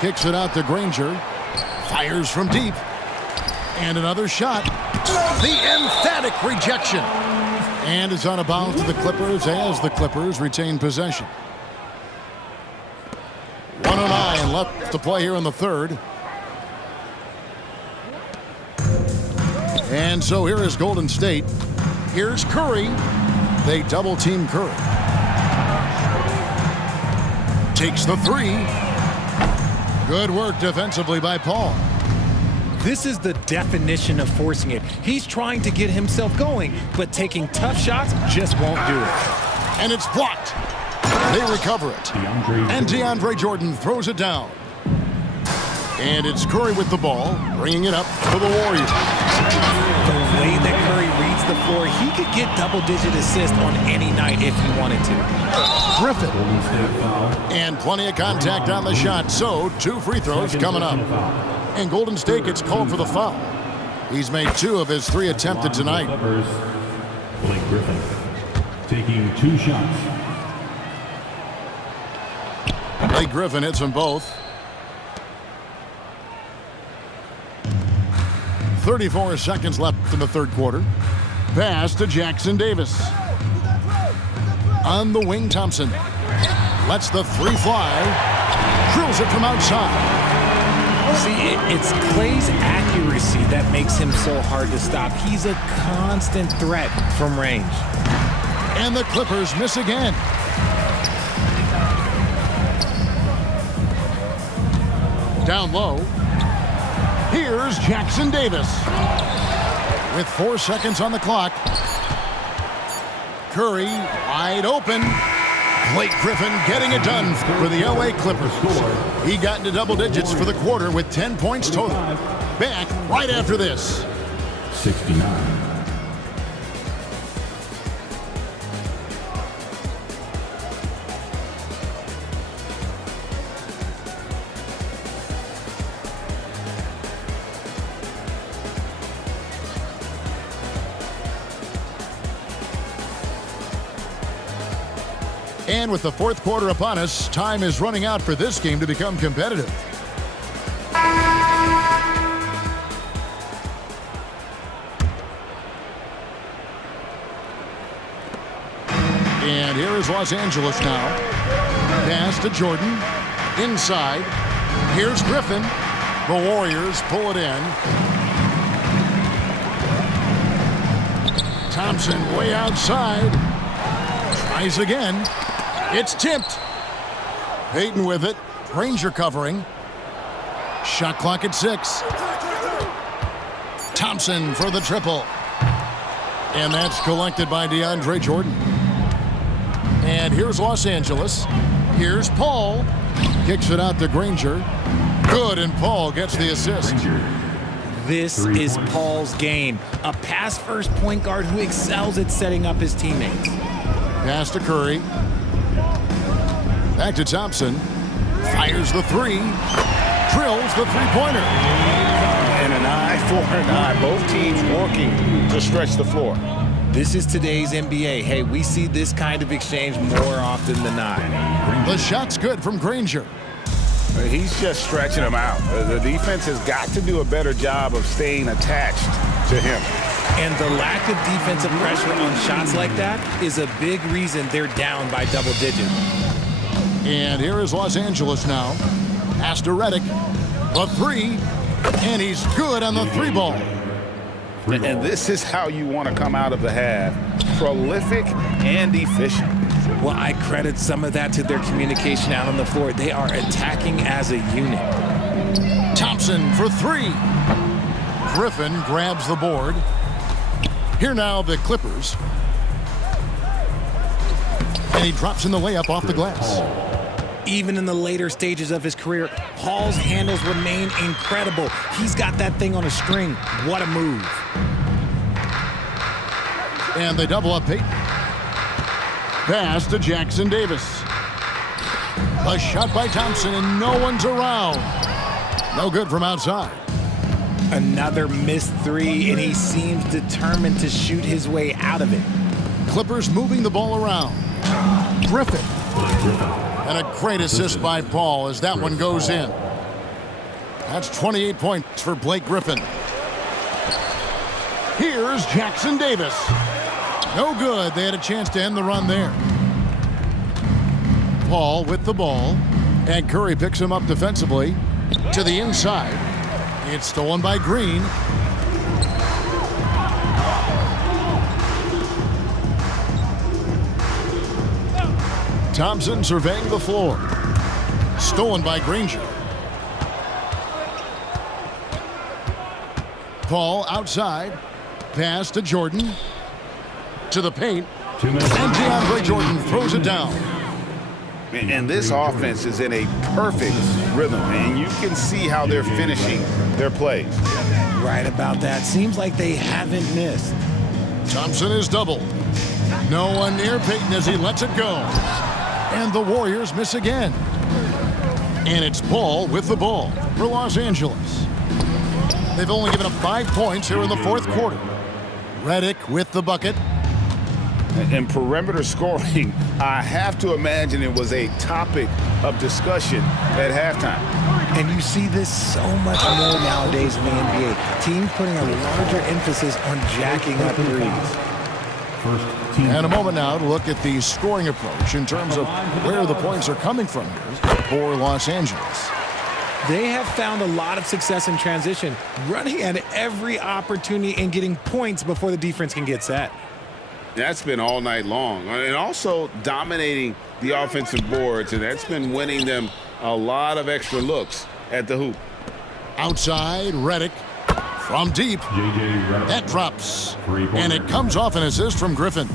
Kicks it out to Granger. Fires from deep. And another shot. The emphatic rejection. And is out of bounds to the Clippers as the Clippers retain possession. 1:09 left to play here in the third. And so here is Golden State. Here's Curry. They double team Curry. Takes the three. Good work defensively by Paul. This is the definition of forcing it. He's trying to get himself going, but taking tough shots just won't do it. And it's blocked. They recover it. And DeAndre Jordan throws it down. And it's Curry with the ball, bringing it up for the Warriors. The way that Curry reads the floor, he could get double-digit assists on any night if he wanted to. Griffin. And plenty of contact on the shot, so 2 free throws coming up. And Golden State gets called for the foul. He's made 2 of his 3 attempted tonight. Blake Griffin taking 2 shots. Blake Griffin hits them both. 34 seconds left in the third quarter. Pass to Jackson Davis. On the wing, Thompson. Lets the three fly. Drills it from outside. See, it's Clay's accuracy that makes him so hard to stop. He's a constant threat from range. And the Clippers miss again. Down low. Here's Jackson Davis. With 4 seconds on the clock. Curry wide open. Blake Griffin getting it done for the LA Clippers. He got into double digits for the quarter with 10 points total. Back right after this. 69. And with the fourth quarter upon us, time is running out for this game to become competitive. And here is Los Angeles now. Pass to Jordan. Inside. Here's Griffin. The Warriors pull it in. Thompson way outside. Tries again. It's tipped. Payton with it. Granger covering. Shot clock at 6. Thompson for the triple. And that's collected by DeAndre Jordan. And here's Los Angeles. Here's Paul. Kicks it out to Granger. Good, and Paul gets the assist. This is Paul's game. A pass-first point guard who excels at setting up his teammates. Pass to Curry. Back to Thompson. Fires the three. Drills the three-pointer. And an eye for an eye. Both teams working to stretch the floor. This is today's NBA. Hey, we see this kind of exchange more often than not. The shot's good from Granger. He's just stretching them out. The defense has got to do a better job of staying attached to him. And the lack of defensive pressure on shots like that is a big reason they're down by double digits. And here is Los Angeles now. Pass to Redick. The three. And he's good on the three ball. And this is how you want to come out of the half. Prolific and efficient. Well, I credit some of that to their communication out on the floor. They are attacking as a unit. Thompson for three. Griffin grabs the board. Here now the Clippers. And he drops in the layup off the glass. Even in the later stages of his career, Paul's handles remain incredible. He's got that thing on a string. What a move. And they double up Payton. Pass to Jackson Davis. A shot by Thompson, and no one's around. No good from outside. Another missed three, and he seems determined to shoot his way out of it. Clippers moving the ball around. Griffin. And a great assist by Paul as that one goes in. That's 28 points for Blake Griffin. Here's Jackson Davis. No good. They had a chance to end the run there. Paul with the ball. And Curry picks him up defensively to the inside. It's stolen by Green. Thompson surveying the floor. Stolen by Granger. Paul outside. Pass to Jordan. To the paint. And DeAndre Jordan throws it down. And this offense is in a perfect rhythm, and you can see how they're finishing their plays. Right about that. Seems like they haven't missed. Thompson is doubled. No one near Payton as he lets it go. And the Warriors miss again. And it's Paul with the ball for Los Angeles. They've only given up 5 points here in the fourth quarter. Redick with the bucket. And perimeter scoring, I have to imagine it was a topic of discussion at halftime. And you see this so much more nowadays in the NBA. Teams putting a larger emphasis on jacking up threes. And a moment now to look at the scoring approach in terms of where the points are coming from here for Los Angeles. They have found a lot of success in transition, running at every opportunity and getting points before the defense can get set. That's been all night long. And also dominating the offensive boards, and that's been winning them a lot of extra looks at the hoop. Outside, Reddick. From deep. That drops. And it comes off an assist from Griffin.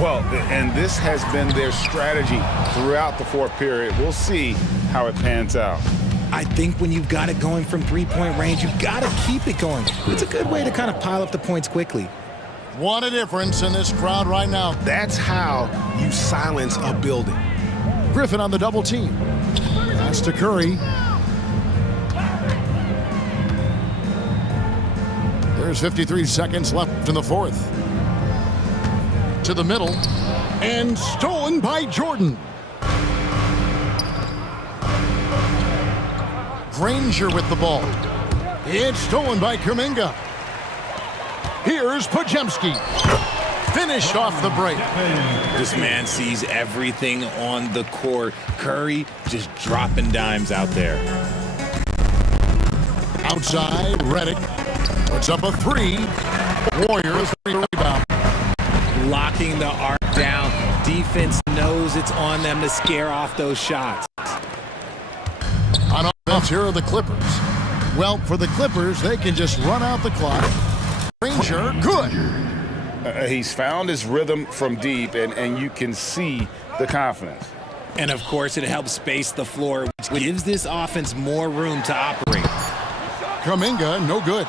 Well, and this has been their strategy throughout the fourth period. We'll see how it pans out. I think when you've got it going from three-point range, you've got to keep it going. It's a good way to kind of pile up the points quickly. What a difference in this crowd right now. That's how you silence a building. Griffin on the double team. Pass to Curry. There's 53 seconds left in the fourth. To the middle. And stolen by Jordan. Granger with the ball. It's stolen by Kuminga. Here's Podziemski. Finished off the break. This man sees everything on the court. Curry just dropping dimes out there. Outside, Reddick puts up a three. Warriors rebound. Locking the arc down. Defense knows it's on them to scare off those shots. On offense, here are the Clippers. Well, for the Clippers, they can just run out the clock. Granger, good. He's found his rhythm from deep, and you can see the confidence. And, of course, it helps space the floor, which gives this offense more room to operate. Kuminga, no good.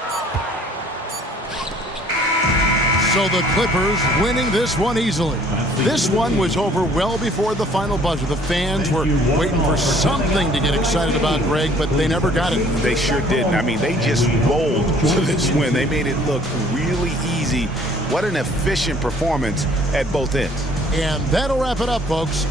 So the Clippers winning this one easily. This one was over well before the final buzzer. The fans were waiting for something to get excited about, Greg, but they never got it. They sure didn't. I mean, they just rolled to this win. They made it look really easy. What an efficient performance at both ends. And that'll wrap it up, folks.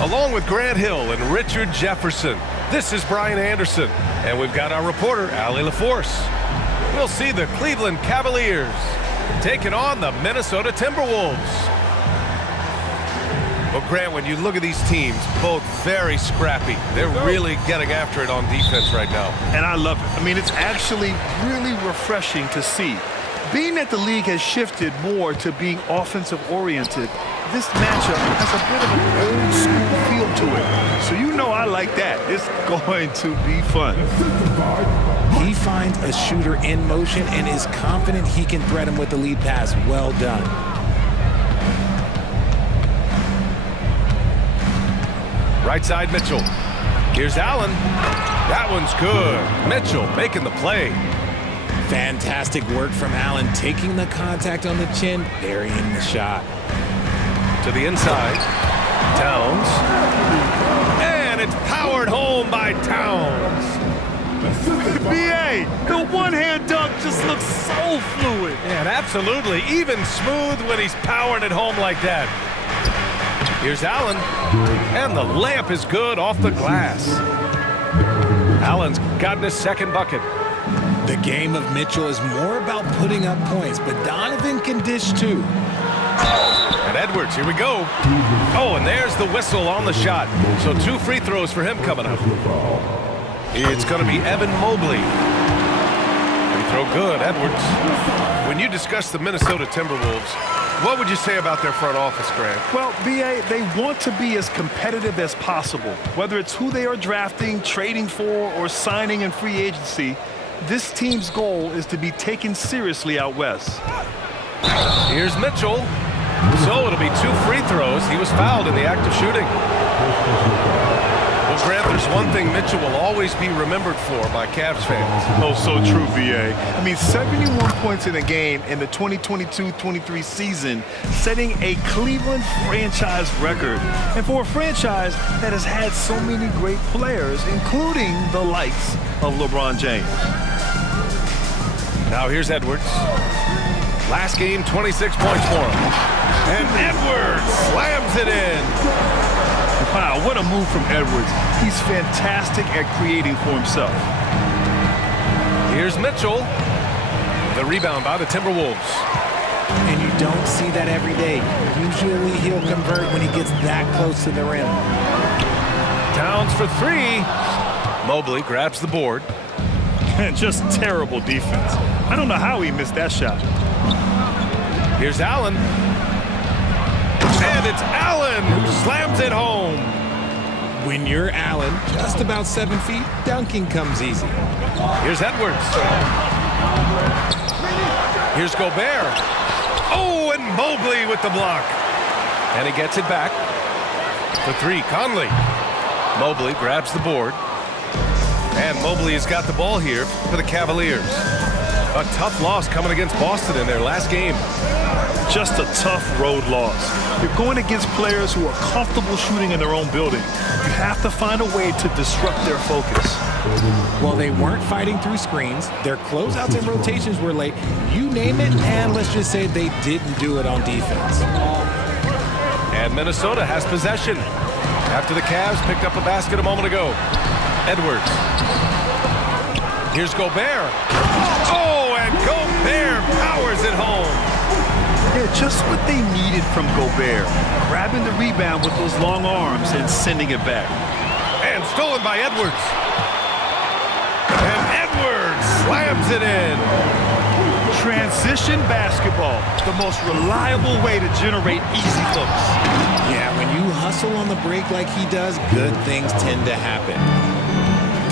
Along with Grant Hill and Richard Jefferson, this is Brian Anderson, and we've got our reporter, Allie LaForce. We'll see the Cleveland Cavaliers taking on the Minnesota Timberwolves. Well, Grant, when you look at these teams, both very scrappy. They're really getting after it on defense right now. And I love it. I mean, it's actually really refreshing to see. Being that the league has shifted more to being offensive-oriented, this matchup has a bit of an old-school feel to it. So you know I like that. It's going to be fun. He finds a shooter in motion and is confident he can thread him with the lead pass. Well done. Right side, Mitchell. Here's Allen. That one's good. Mitchell making the play. Fantastic work from Allen, taking the contact on the chin, burying the shot. To the inside. Towns. And it's powered home by Towns. B.A., the one-hand dunk just looks so fluid. And absolutely, even smooth when he's powering it home like that. Here's Allen, and the layup is good off the glass. Allen's gotten his second bucket. The game of Mitchell is more about putting up points, but Donovan can dish too. And Edwards, here we go. Oh, and there's the whistle on the shot. So 2 free throws for him coming up. It's going to be Evan Mobley. Free throw good, Edwards. When you discuss the Minnesota Timberwolves, what would you say about their front office, Grant? Well, B.A., they want to be as competitive as possible. Whether it's who they are drafting, trading for, or signing in free agency, this team's goal is to be taken seriously out west. Here's Mitchell. So it'll be 2 free throws. He was fouled in the act of shooting. Well, Grant, there's one thing Mitchell will always be remembered for by Cavs fans. Oh, so true, B.A. I mean, 71 points in a game in the 2022-23 season, setting a Cleveland franchise record. And for a franchise that has had so many great players, including the likes of LeBron James. Now here's Edwards. Last game, 26 points for him. And Edwards slams it in. Wow, what a move from Edwards. He's fantastic at creating for himself. Here's Mitchell. The rebound by the Timberwolves. And you don't see that every day. Usually he'll convert when he gets that close to the rim. Towns for 3. Mobley grabs the board. Just terrible defense. I don't know how he missed that shot. Here's Allen. And it's Allen who slams it home. When you're Allen, just about 7 feet, dunking comes easy. Here's Edwards. Here's Gobert. Oh, and Mobley with the block. And he gets it back. For 3, Conley. Mobley grabs the board. And Mobley has got the ball here for the Cavaliers. A tough loss coming against Boston in their last game. Just a tough road loss. You're going against players who are comfortable shooting in their own building. You have to find a way to disrupt their focus. Well, they weren't fighting through screens. Their closeouts and rotations were late. You name it, and let's just say they didn't do it on defense. And Minnesota has possession after the Cavs picked up a basket a moment ago. Edwards. Here's Gobert. Oh, and Gobert powers it home. Yeah, just what they needed from Gobert. Grabbing the rebound with those long arms and sending it back. And stolen by Edwards. And Edwards slams it in. Transition basketball, the most reliable way to generate easy looks. Yeah, when you hustle on the break like he does, good things tend to happen.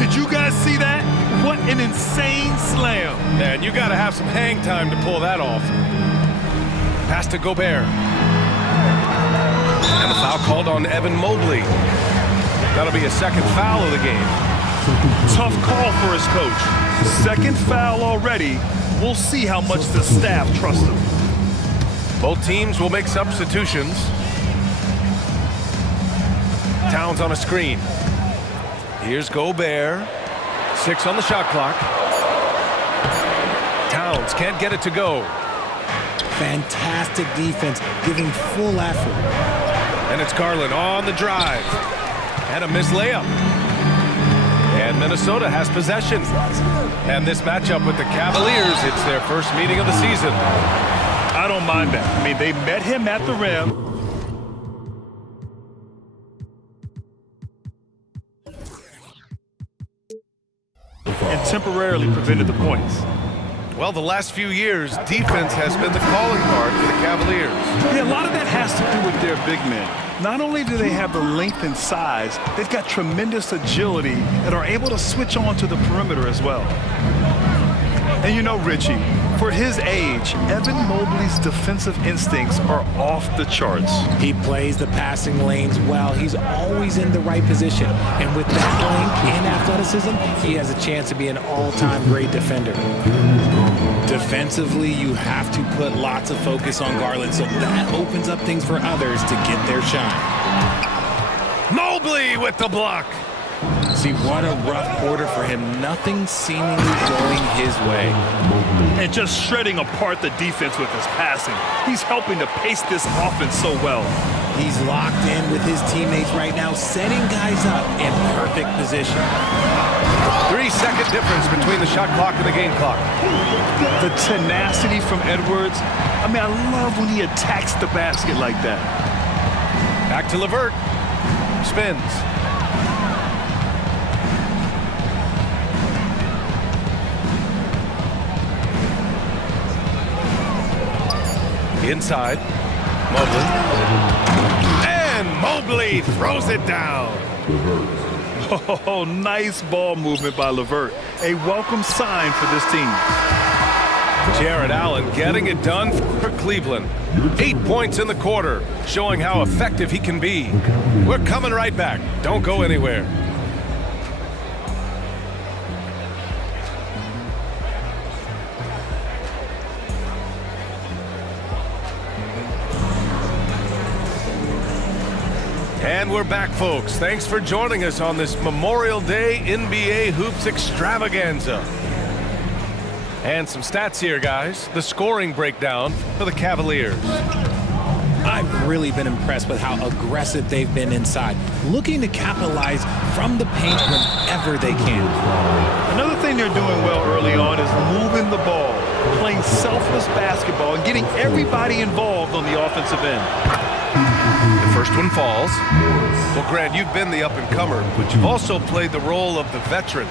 Did you guys see that? What an insane slam. Man, you got to have some hang time to pull that off. Pass to Gobert. And the foul called on Evan Mobley. That'll be a second foul of the game. Tough call for his coach. Second foul already. We'll see how much the staff trusts him. Both teams will make substitutions. Towns on a screen. Here's Gobert. 6 on the shot clock. Towns can't get it to go. Fantastic defense, giving full effort. And it's Garland on the drive. And a missed layup. And Minnesota has possession. And this matchup with the Cavaliers, it's their first meeting of the season. I don't mind that. I mean, they met him at the rim. temporarily prevented the points. Well, the last few years, defense has been the calling card for the Cavaliers. Yeah, a lot of that has to do with their big men. Not only do they have the length and size, they've got tremendous agility and are able to switch on to the perimeter as well. And you know, Richie, for his age, Evan Mobley's defensive instincts are off the charts. He plays the passing lanes well. He's always in the right position. And with that length and athleticism, he has a chance to be an all-time great defender. Defensively, you have to put lots of focus on Garland, so that opens up things for others to get their shine. Mobley with the block. See, what a rough quarter for him. Nothing seemingly going his way. And just shredding apart the defense with his passing. He's helping to pace this offense so well. He's locked in with his teammates right now, setting guys up in perfect position. 3-second difference between the shot clock and the game clock. The tenacity from Edwards. I mean, I love when he attacks the basket like that. Back to LeVert. Spins. Inside. Mobley. And Mobley throws it down. Oh, nice ball movement by LeVert. A welcome sign for this team. Jared Allen getting it done for Cleveland. 8 points in the quarter, showing how effective he can be. We're coming right back. Don't go anywhere. And we're back, folks. Thanks for joining us on this Memorial Day NBA Hoops extravaganza. And some stats here, guys. The scoring breakdown for the Cavaliers. I've really been impressed with how aggressive they've been inside, looking to capitalize from the paint whenever they can. Another thing they're doing well early on is moving the ball, playing selfless basketball, and getting everybody involved on the offensive end. The first one falls. Well, Grant, you've been the up-and-comer, but you've also played the role of the veteran.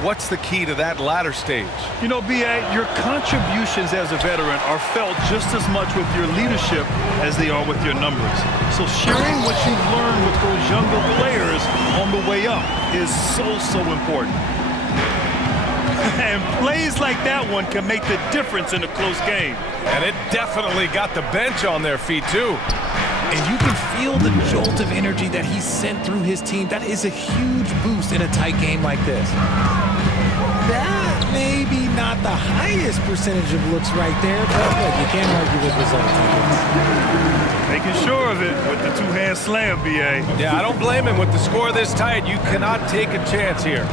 What's the key to that latter stage? You know, B.A., your contributions as a veteran are felt just as much with your leadership as they are with your numbers. So sharing what you've learned with those younger players on the way up is so important. And plays like that one can make the difference in a close game. And it definitely got the bench on their feet, too. And you can feel the jolt of energy that he sent through his team. That is a huge boost in a tight game like this. That may be not the highest percentage of looks right there, but look, you can't argue with results. Making sure of it with the two-hand slam, B.A. Yeah, I don't blame him. With the score this tight, you cannot take a chance here.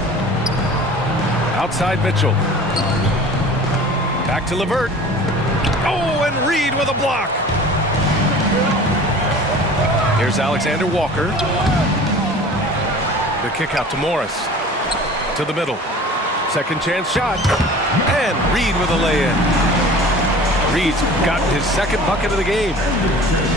Outside Mitchell. Back to LeVert. Oh, and Reed with a block. Here's Alexander Walker. The kick out to Morris. To the middle. Second chance shot. And Reed with a lay-in. Reed's got his second bucket of the game.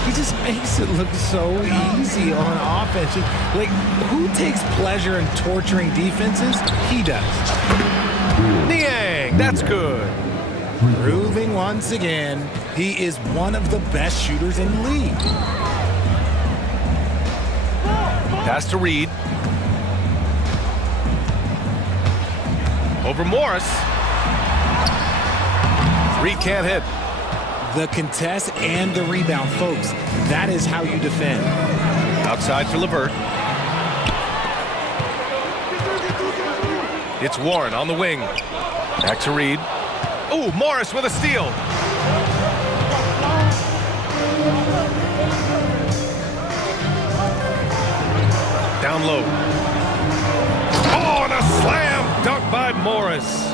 He just makes it look so easy on offense. Like, who takes pleasure in torturing defenses? He does. Niang, that's good. Proving once again, he is one of the best shooters in the league. Pass to Reed. Over Morris. Reed can't hit. The contest and the rebound, folks. That is how you defend. Outside for LeVert. It's Warren on the wing. Back to Reed. Oh, Morris with a steal. Down low. Oh, and a slam dunk by Morris.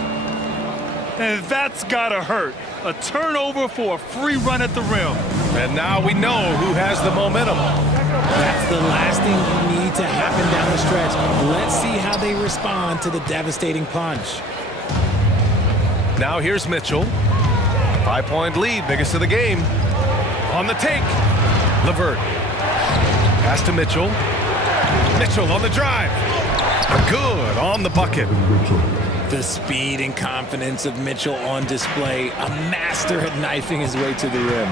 And that's gotta hurt. A turnover for a free run at the rim. And now we know who has the momentum. That's the last thing you need to happen down the stretch. Let's see how they respond to the devastating punch. Now here's Mitchell. 5-point lead, biggest of the game. On the take. LeVert. Pass to Mitchell. Mitchell on the drive. Good on the bucket. The speed and confidence of Mitchell on display. A master at knifing his way to the rim.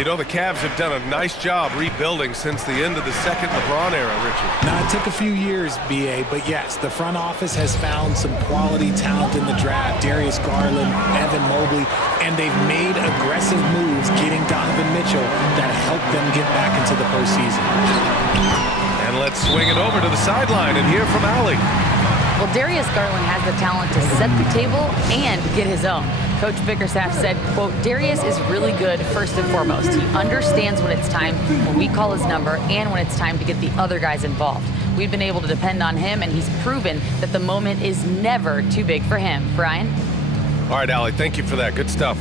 You know, the Cavs have done a nice job rebuilding since the end of the second LeBron era, Richard. Now, it took a few years, B.A., but yes, the front office has found some quality talent in the draft. Darius Garland, Evan Mobley, and they've made aggressive moves getting Donovan Mitchell that help them get back into the postseason. And let's swing it over to the sideline and hear from Allie. Well, Darius Garland has the talent to set the table and get his own. Coach Bickerstaff said, quote, Darius is really good first and foremost. He understands when it's time, when we call his number, and when it's time to get the other guys involved. We've been able to depend on him, and he's proven that the moment is never too big for him. Brian? All right, Allie, thank you for that. Good stuff.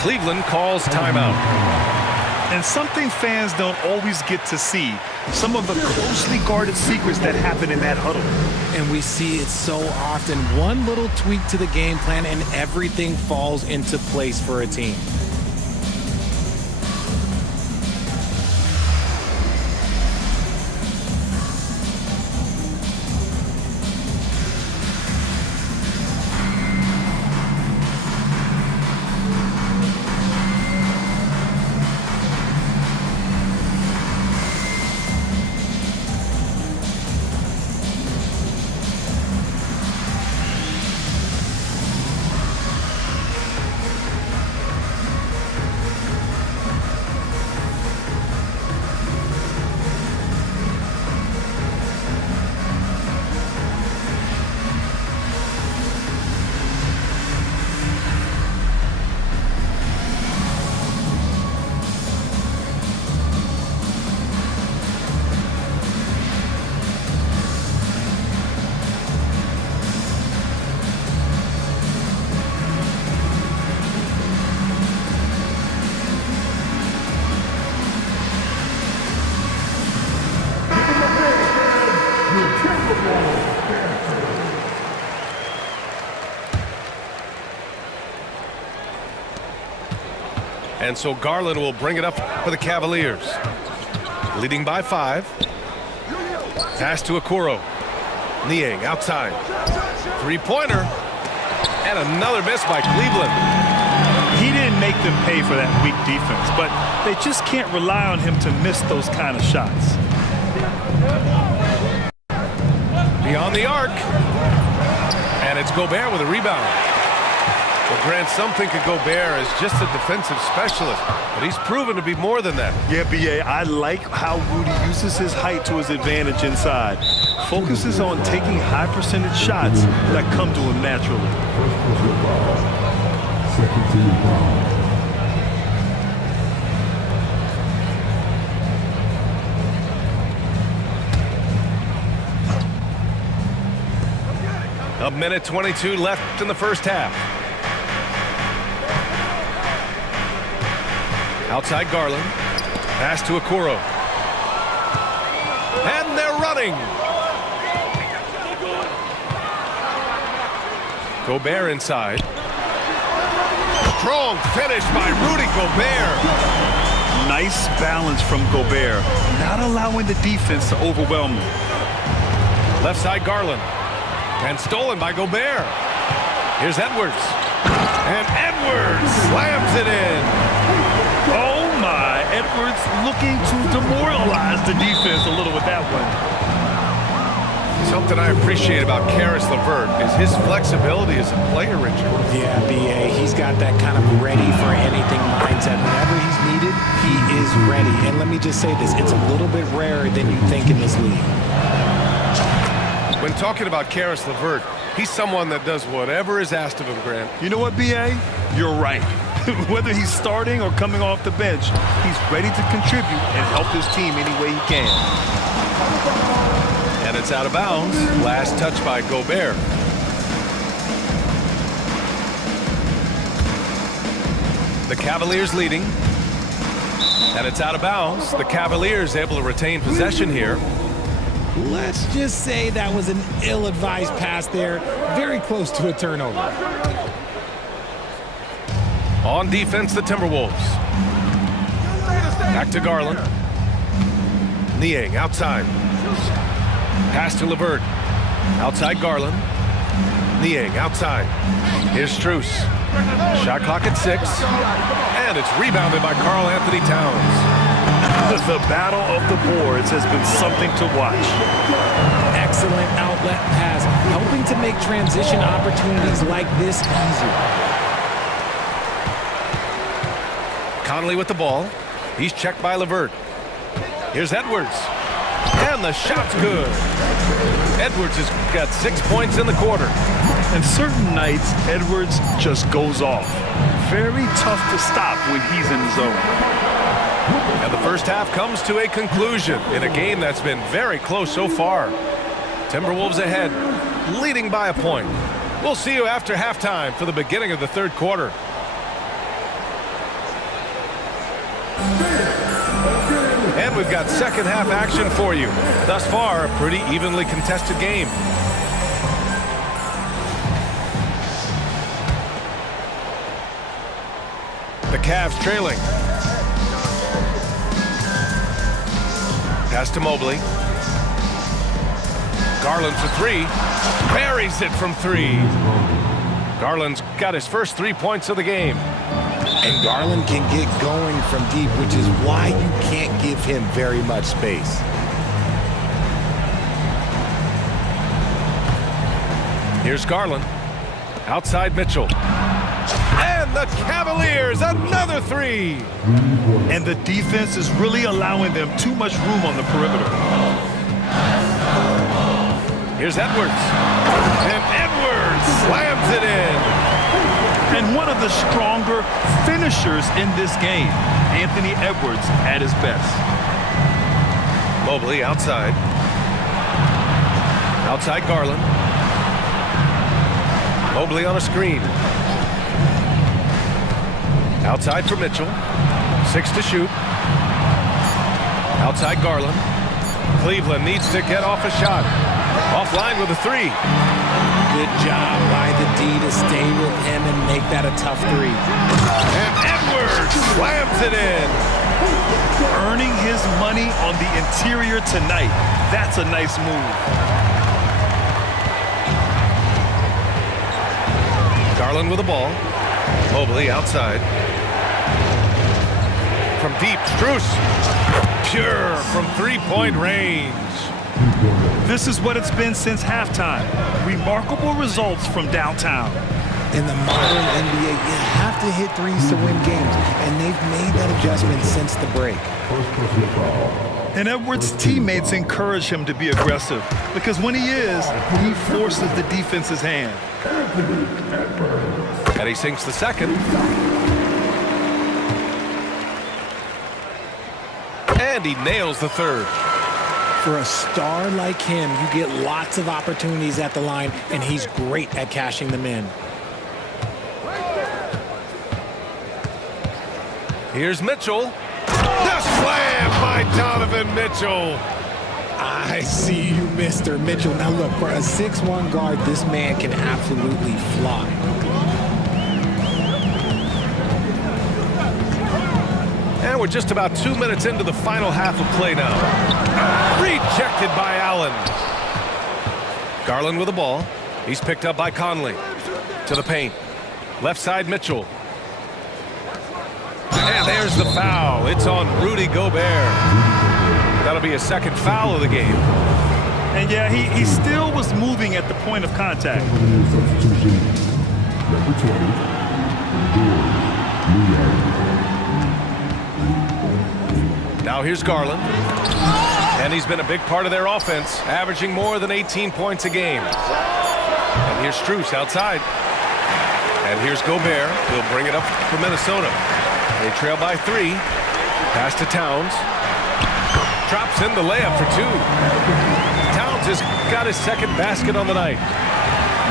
Cleveland calls timeout. And something fans don't always get to see, some of the closely guarded secrets that happen in that huddle. And we see it so often. One little tweak to the game plan and everything falls into place for a team. And so Garland will bring it up for the Cavaliers. Leading by 5. Pass to Okoro. Niang outside. Three-pointer. And another miss by Cleveland. He didn't make them pay for that weak defense, but they just can't rely on him to miss those kind of shots. Beyond the arc. And it's Gobert with a rebound. Well, Grant, some think of Gobert as just a defensive specialist, but he's proven to be more than that. Yeah, B.A., I like how Rudy uses his height to his advantage inside. Focuses on taking high percentage shots that come to him naturally. Second team foul. A minute 22 left in the first half. Outside Garland. Pass to Okoro. And they're running. Gobert inside. Strong finish by Rudy Gobert. Nice balance from Gobert, not allowing the defense to overwhelm him. Left side Garland. And stolen by Gobert. Here's Edwards. And Edwards slams it in. Oh my, Edwards looking to demoralize the defense a little with that one. Something I appreciate about Karis LeVert is his flexibility as a player, Richard. Yeah, B.A., he's got that kind of ready-for-anything mindset. Whenever he's needed, he is ready. And let me just say this, it's a little bit rarer than you think in this league. When talking about Karis LeVert, he's someone that does whatever is asked of him, Grant. You know what, B.A.? You're right. Whether he's starting or coming off the bench, he's ready to contribute and help his team any way he can. And it's out of bounds. Last touch by Gobert. The Cavaliers leading. And it's out of bounds. The Cavaliers able to retain possession here. Let's just say that was an ill-advised pass there. Very close to a turnover. On defense, the Timberwolves. Back to Garland. Niang outside. Pass to LeVert. Outside Garland. Niang outside. Here's Strus. Shot clock at 6. And it's rebounded by Karl Anthony Towns. The battle of the boards has been something to watch. Excellent outlet pass, helping to make transition opportunities like this easier. Conley with the ball. He's checked by LeVert. Here's Edwards. And the shot's good. Edwards has got 6 points in the quarter. And certain nights, Edwards just goes off. Very tough to stop when he's in the zone. And the first half comes to a conclusion in a game that's been very close so far. Timberwolves ahead, leading by a point. We'll see you after halftime for the beginning of the third quarter. And we've got second half action for you. Thus far, a pretty evenly contested game. The Cavs trailing. Pass to Mobley. Garland for 3. Buries it from 3. Garland's got his first 3 points of the game. And Garland can get going from deep, which is why you can't give him very much space. Here's Garland. Outside Mitchell. And the Cavaliers, another 3. And the defense is really allowing them too much room on the perimeter. Here's Edwards. And Edwards slams it in. And one of the stronger finishers in this game, Anthony Edwards at his best. Mobley outside. Outside Garland. Mobley on a screen. Outside for Mitchell. 6 to shoot. Outside Garland. Cleveland needs to get off a shot. Offline with a 3. Good job by the D to stay with him and make that a tough 3. And Edwards slams it in. Earning his money on the interior tonight. That's a nice move. Garland with the ball. Mobley outside. From deep, Strus. Pure from 3-point range. This is what it's been since halftime. Remarkable results from downtown. In the modern NBA, you have to hit threes to win games, and they've made that adjustment since the break. And Edwards' teammates encourage him to be aggressive because when he is, he forces the defense's hand. And he sinks the second. And he nails the third. For a star like him, you get lots of opportunities at the line, and he's great at cashing them in. Here's Mitchell. The slam by Donovan Mitchell. I see you, Mr. Mitchell. Now look, for a 6'1" guard, this man can absolutely fly. And we're just about 2 minutes into the final half of play now. Rejected by Allen. Garland with the ball. He's picked up by Conley. To the paint. Left side Mitchell. And they there's the foul. It's on Rudy Gobert. That'll be a second foul of the game. And yeah, he still was moving at the point of contact. Now here's Garland. And he's been a big part of their offense, averaging more than 18 points a game. And here's Strus outside. And here's Gobert. He'll bring it up for Minnesota. They trail by 3. Pass to Towns. Drops in the layup for 2. Towns has got his second basket on the night.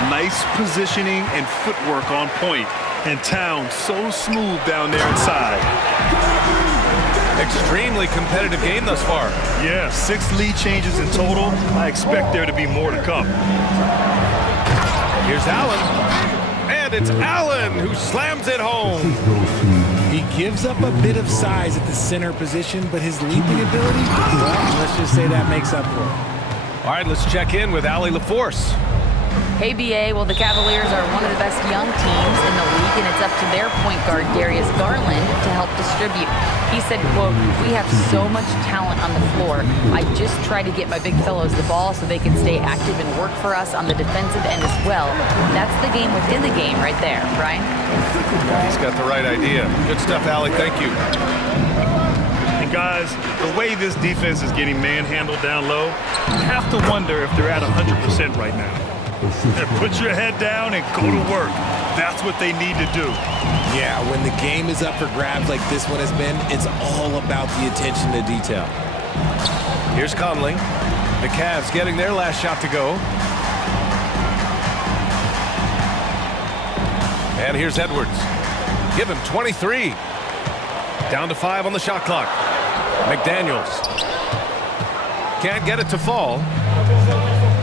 Nice positioning and footwork on point. And Towns so smooth down there inside. Extremely competitive game thus far. Yeah, 6 lead changes in total. I expect there to be more to come. Here's Allen. And it's Allen who slams it home. He gives up a bit of size at the center position, but his leaping ability, well, let's just say that makes up for it. All right, let's check in with Allie LaForce. Hey, BA. Well, the Cavaliers are one of the best young teams in the league, and it's up to their point guard, Darius Garland, to help distribute. He said, quote, "We have so much talent on the floor. I just try to get my big fellows the ball so they can stay active and work for us on the defensive end as well." That's the game within the game right there, Brian. He's got the right idea. Good stuff, Allie. Thank you. And guys, the way this defense is getting manhandled down low, you have to wonder if they're at 100% right now. Put your head down and go to work. That's what they need to do. Yeah, when the game is up for grabs like this one has been, it's all about the attention to detail. Here's Conley. The Cavs getting their last shot to go. And here's Edwards. Give him 23. Down to 5 on the shot clock. McDaniels. Can't get it to fall.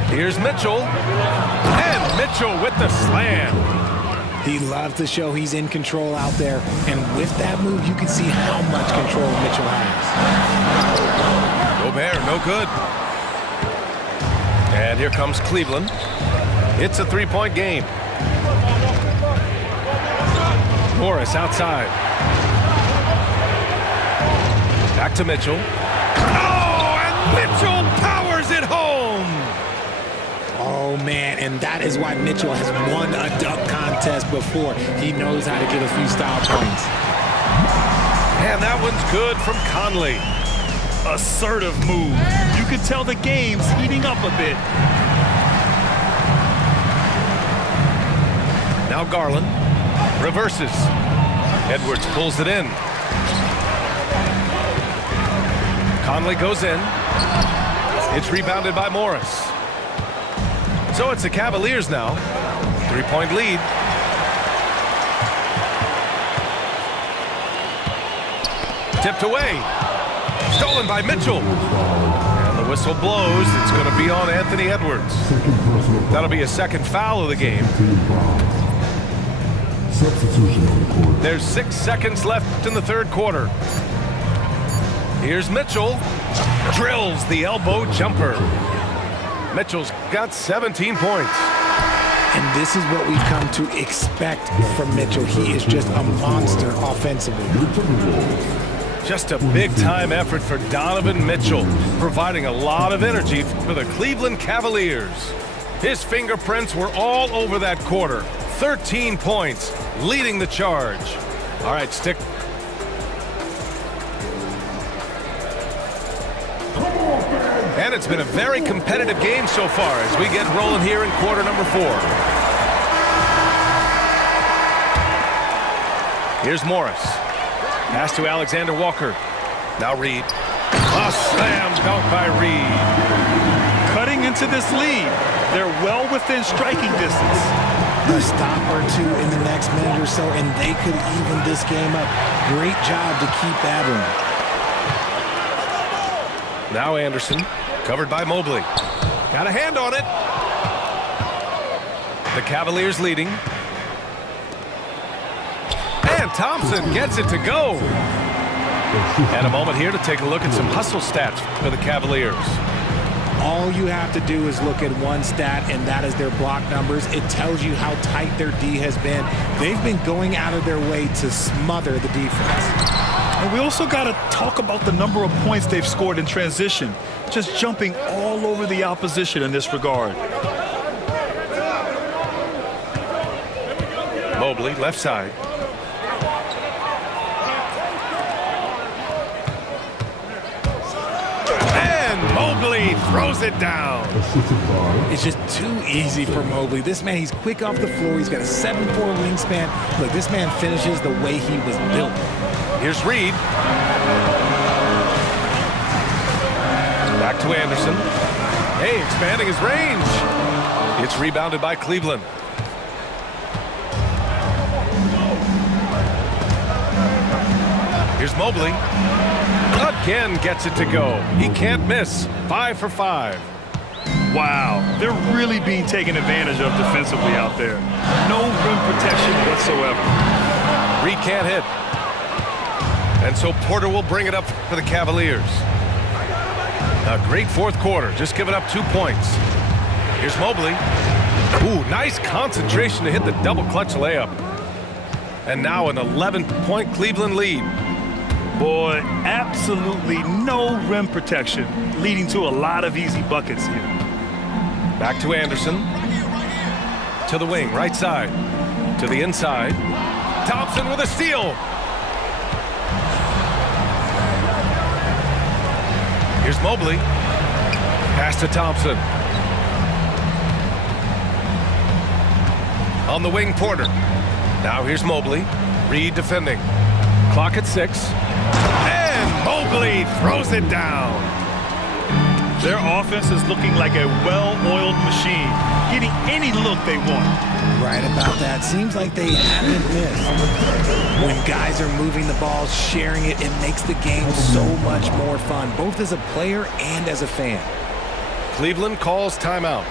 Here's Mitchell. And Mitchell with the slam. He loves to show he's in control out there. And with that move, you can see how much control Mitchell has. Gobert, no good. And here comes Cleveland. It's a 3-point game. Morris outside. Back to Mitchell. Oh, and Mitchell powers it home. Oh, man, and that is why Mitchell has won a dunk contest before. He knows how to get a few style points. And that one's good from Conley. Assertive move. You can tell the game's heating up a bit. Now Garland reverses. Edwards pulls it in. Conley goes in. It's rebounded by Morris. So it's the Cavaliers now. 3-point lead. Tipped away. Stolen by Mitchell. And the whistle blows. It's going to be on Anthony Edwards. That'll be a second foul of the game. There's 6 seconds left in the third quarter. Here's Mitchell. Drills the elbow jumper. Mitchell's got 17 points. And this is what we've come to expect from Mitchell. He is just a monster offensively. Just a big-time effort for Donovan Mitchell, providing a lot of energy for the Cleveland Cavaliers. His fingerprints were all over that quarter. 13 points, leading the charge. All right, stick. And it's been a very competitive game so far as we get rolling here in quarter number 4. Here's Morris. Pass to Alexander Walker. Now Reed. A slam dunk by Reed. Cutting into this lead. They're well within striking distance. A stop or two in the next minute or so, and they could even this game up. Great job to keep battling. Now Anderson, covered by Mobley. Got a hand on it. The Cavaliers leading. And Thompson gets it to go. And a moment here to take a look at some hustle stats for the Cavaliers. All you have to do is look at one stat, and that is their block numbers. It tells you how tight their D has been. They've been going out of their way to smother the defense. And we also got to talk about the number of points they've scored in transition, just jumping all over the opposition in this regard. Mobley, left side. And Mobley throws it down. It's just too easy for Mobley. This man, he's quick off the floor. He's got a 7'4" wingspan. Look, this man finishes the way he was built. Here's Reed. Back to Anderson. Hey, expanding his range. It's rebounded by Cleveland. Here's Mobley. Again gets it to go. He can't miss. 5 for 5. Wow, they're really being taken advantage of defensively out there. No rim protection whatsoever. Reed can't hit. And so Porter will bring it up for the Cavaliers. A great fourth quarter, just giving up 2 points. Here's Mobley. Ooh, nice concentration to hit the double clutch layup. And now an 11-point Cleveland lead. Boy, absolutely no rim protection, leading to a lot of easy buckets here. Back to Anderson. To the wing, right side. To the inside. Thompson with a steal. Here's Mobley. Pass to Thompson. On the wing, Porter. Now here's Mobley. Reed defending. Clock at 6. And Mobley throws it down. Their offense is looking like a well-oiled machine, getting any look they want. Right about that. Seems like they haven't missed. When guys are moving the ball, sharing it, it makes the game so much more fun, both as a player and as a fan. Cleveland calls timeout.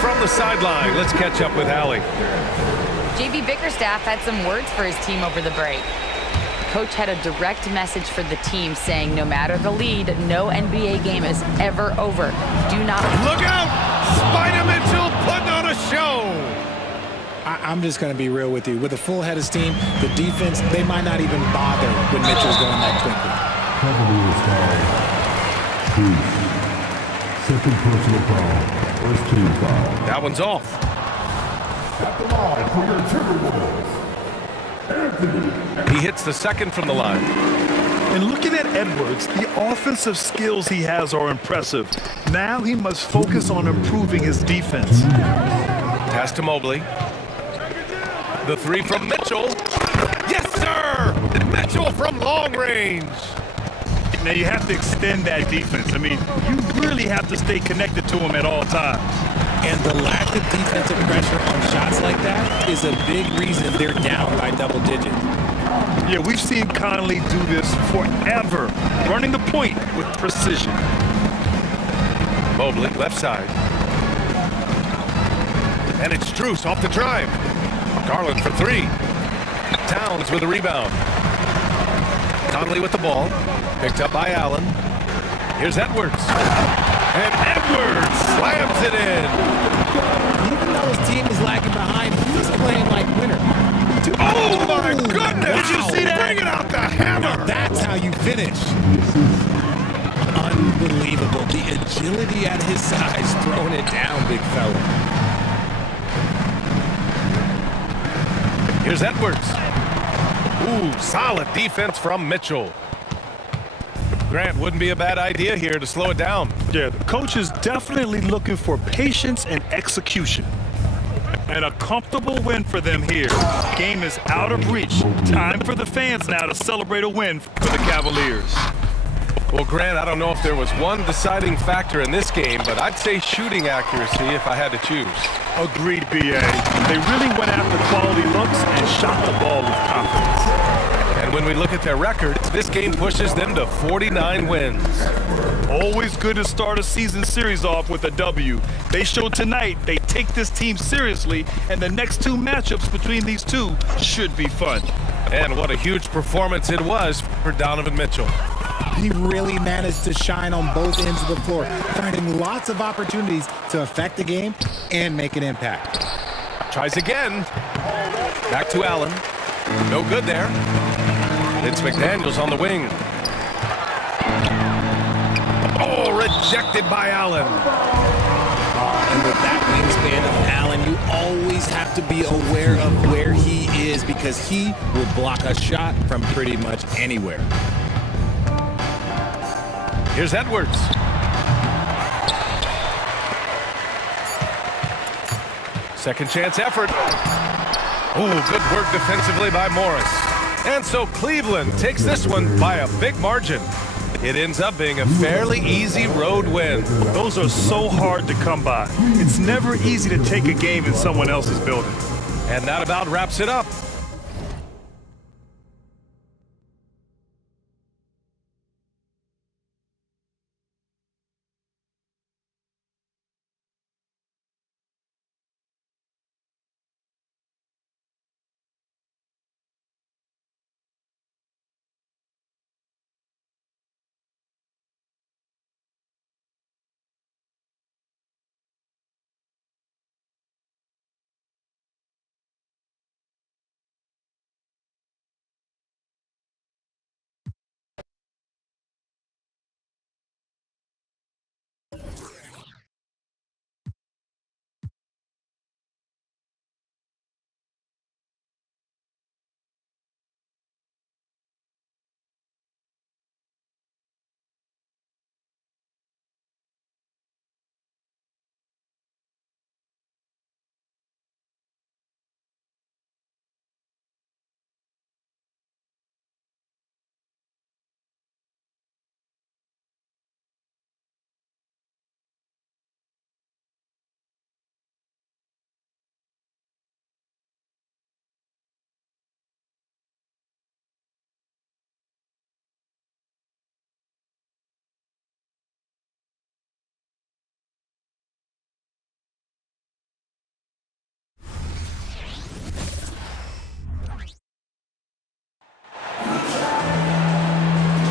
From the sideline, let's catch up with Allie. JB Bickerstaff had some words for his team over the break. Coach had a direct message for the team saying no matter the lead, no NBA game is ever over. Do not look out! Spider Mitchell putting on a show. I'm just going to be real with you. With a full head of steam, the defense, they might not even bother when Mitchell's going that quickly. Second personal foul. First team foul. That one's off. At the line for your Timberwolves, Anthony. He hits the second from the line. And looking at Edwards, the offensive skills he has are impressive. Now he must focus on improving his defense. Pass to Mobley. The three from Mitchell. Yes, sir! Mitchell from long range. Now you have to extend that defense. I mean, you really have to stay connected to him at all times. And the lack of defensive pressure on shots like that is a big reason they're down by double digits. Yeah, we've seen Conley do this forever, running the point with precision. Mobley, left side. And it's Strus off the drive. Garland for three. Towns with a rebound. Conley with the ball. Picked up by Allen. Here's Edwards. And Edwards slams it in. Even though his team is lagging behind, he's playing like winner. Oh, my goodness! Did you see that? Bringing out the hammer! Now that's how you finish. Unbelievable. The agility at his size, throwing it down, big fella. Here's Edwards. Ooh, solid defense from Mitchell. Grant, wouldn't be a bad idea here to slow it down. Yeah, the coach is definitely looking for patience and execution. And a comfortable win for them here. Game is out of reach. Time for the fans now to celebrate a win for the Cavaliers. Well, Grant, I don't know if there was one deciding factor in this game, but I'd say shooting accuracy if I had to choose. Agreed, B.A. They really went after quality looks and shot the ball with confidence. And when we look at their record, this game pushes them to 49 wins. Always good to start a season series off with a W. They showed tonight they take this team seriously, and the next two matchups between these two should be fun. And what a huge performance it was for Donovan Mitchell. He really managed to shine on both ends of the floor, finding lots of opportunities to affect the game and make an impact. Tries again. Back to Allen. No good there. It's McDaniels on the wing. Oh, rejected by Allen. And with that wingspan of Allen, you always have to be aware of where he is because he will block a shot from pretty much anywhere. Here's Edwards. Second chance effort. Oh, good work defensively by Morris. And so Cleveland takes this one by a big margin. It ends up being a fairly easy road win. Those are so hard to come by. It's never easy to take a game in someone else's building. And that about wraps it up.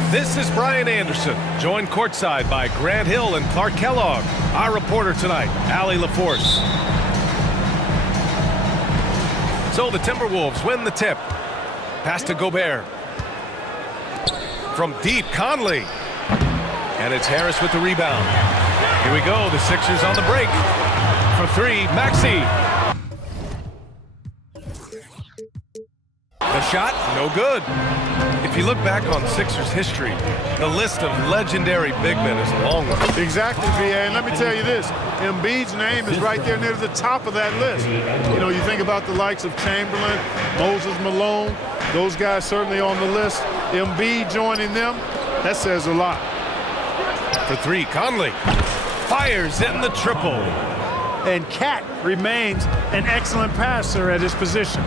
This is Brian Anderson, joined courtside by Grant Hill and Clark Kellogg. Our reporter tonight, Allie LaForce. So the Timberwolves win the tip. Pass to Gobert. From deep, Conley. And it's Harris with the rebound. Here we go, the Sixers on the break. For three, Maxey. The shot, no good. If you look back on Sixers history, the list of legendary big men is a long one. Exactly, V.A. And let me tell you this, Embiid's name is right there near the top of that list. You know, you think about the likes of Chamberlain, Moses Malone, those guys certainly on the list. Embiid joining them, that says a lot. For three, Conley fires in the triple. And Cat remains an excellent passer at his position.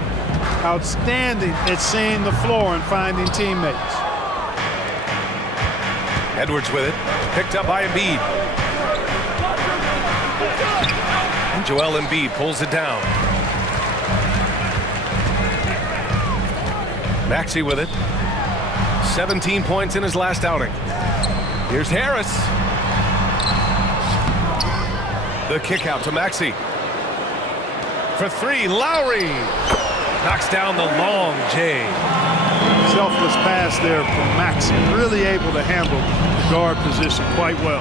Outstanding at seeing the floor and finding teammates. Edwards with it, picked up by Embiid. And Joel Embiid pulls it down. Maxey with it. 17 points in his last outing. Here's Harris. The kick out to Maxey. For three, Lowry. Knocks down the long J. Selfless pass there from Maxey. Really able to handle the guard position quite well.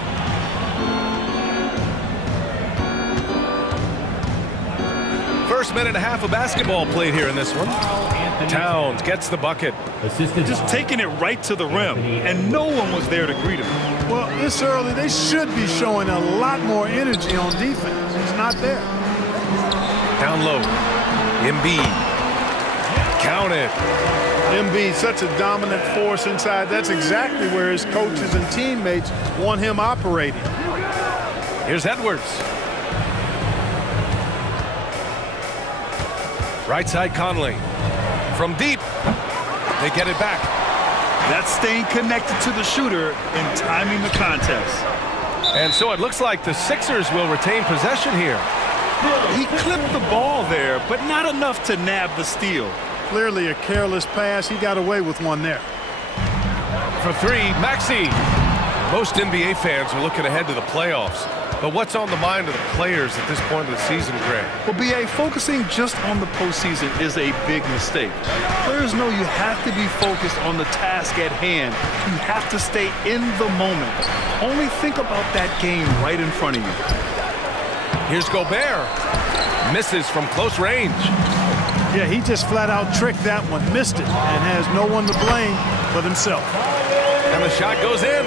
First minute and a half of basketball played here in this one. Towns gets the bucket. Just taking it right to the rim, and no one was there to greet him. Well, this early, they should be showing a lot more energy on defense. He's not there. Down low. Embiid. Count it. Embiid, such a dominant force inside. That's exactly where his coaches and teammates want him operating. Here's Edwards. Right side Conley. From deep. They get it back. That's staying connected to the shooter and timing the contest. And so it looks like the Sixers will retain possession here. He clipped the ball there, but not enough to nab the steal. Clearly a careless pass. He got away with one there. For three, Maxey. Most NBA fans are looking ahead to the playoffs. But what's on the mind of the players at this point of the season, Greg? Well, B.A., focusing just on the postseason is a big mistake. Players know you have to be focused on the task at hand. You have to stay in the moment. Only think about that game right in front of you. Here's Gobert. Misses from close range. Yeah, he just flat out tricked that one, missed it, and has no one to blame but himself. And the shot goes in.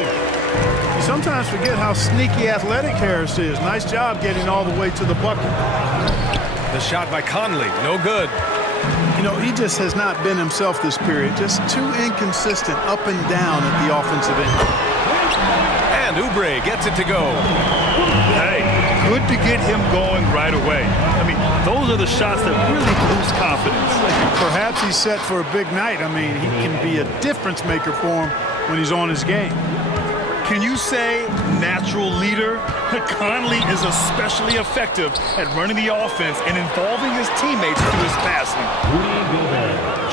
You sometimes forget how sneaky athletic Harris is. Nice job getting all the way to the bucket. The shot by Conley, no good. You know, he just has not been himself this period. Just too inconsistent up and down at the offensive end. And Oubre gets it to go. Hey, good to get him going right away. I mean, those are the shots that really boost confidence. Perhaps he's set for a big night. I mean, he can be a difference maker for him when he's on his game. Can you say natural leader? Conley is especially effective at running the offense and involving his teammates through his passing.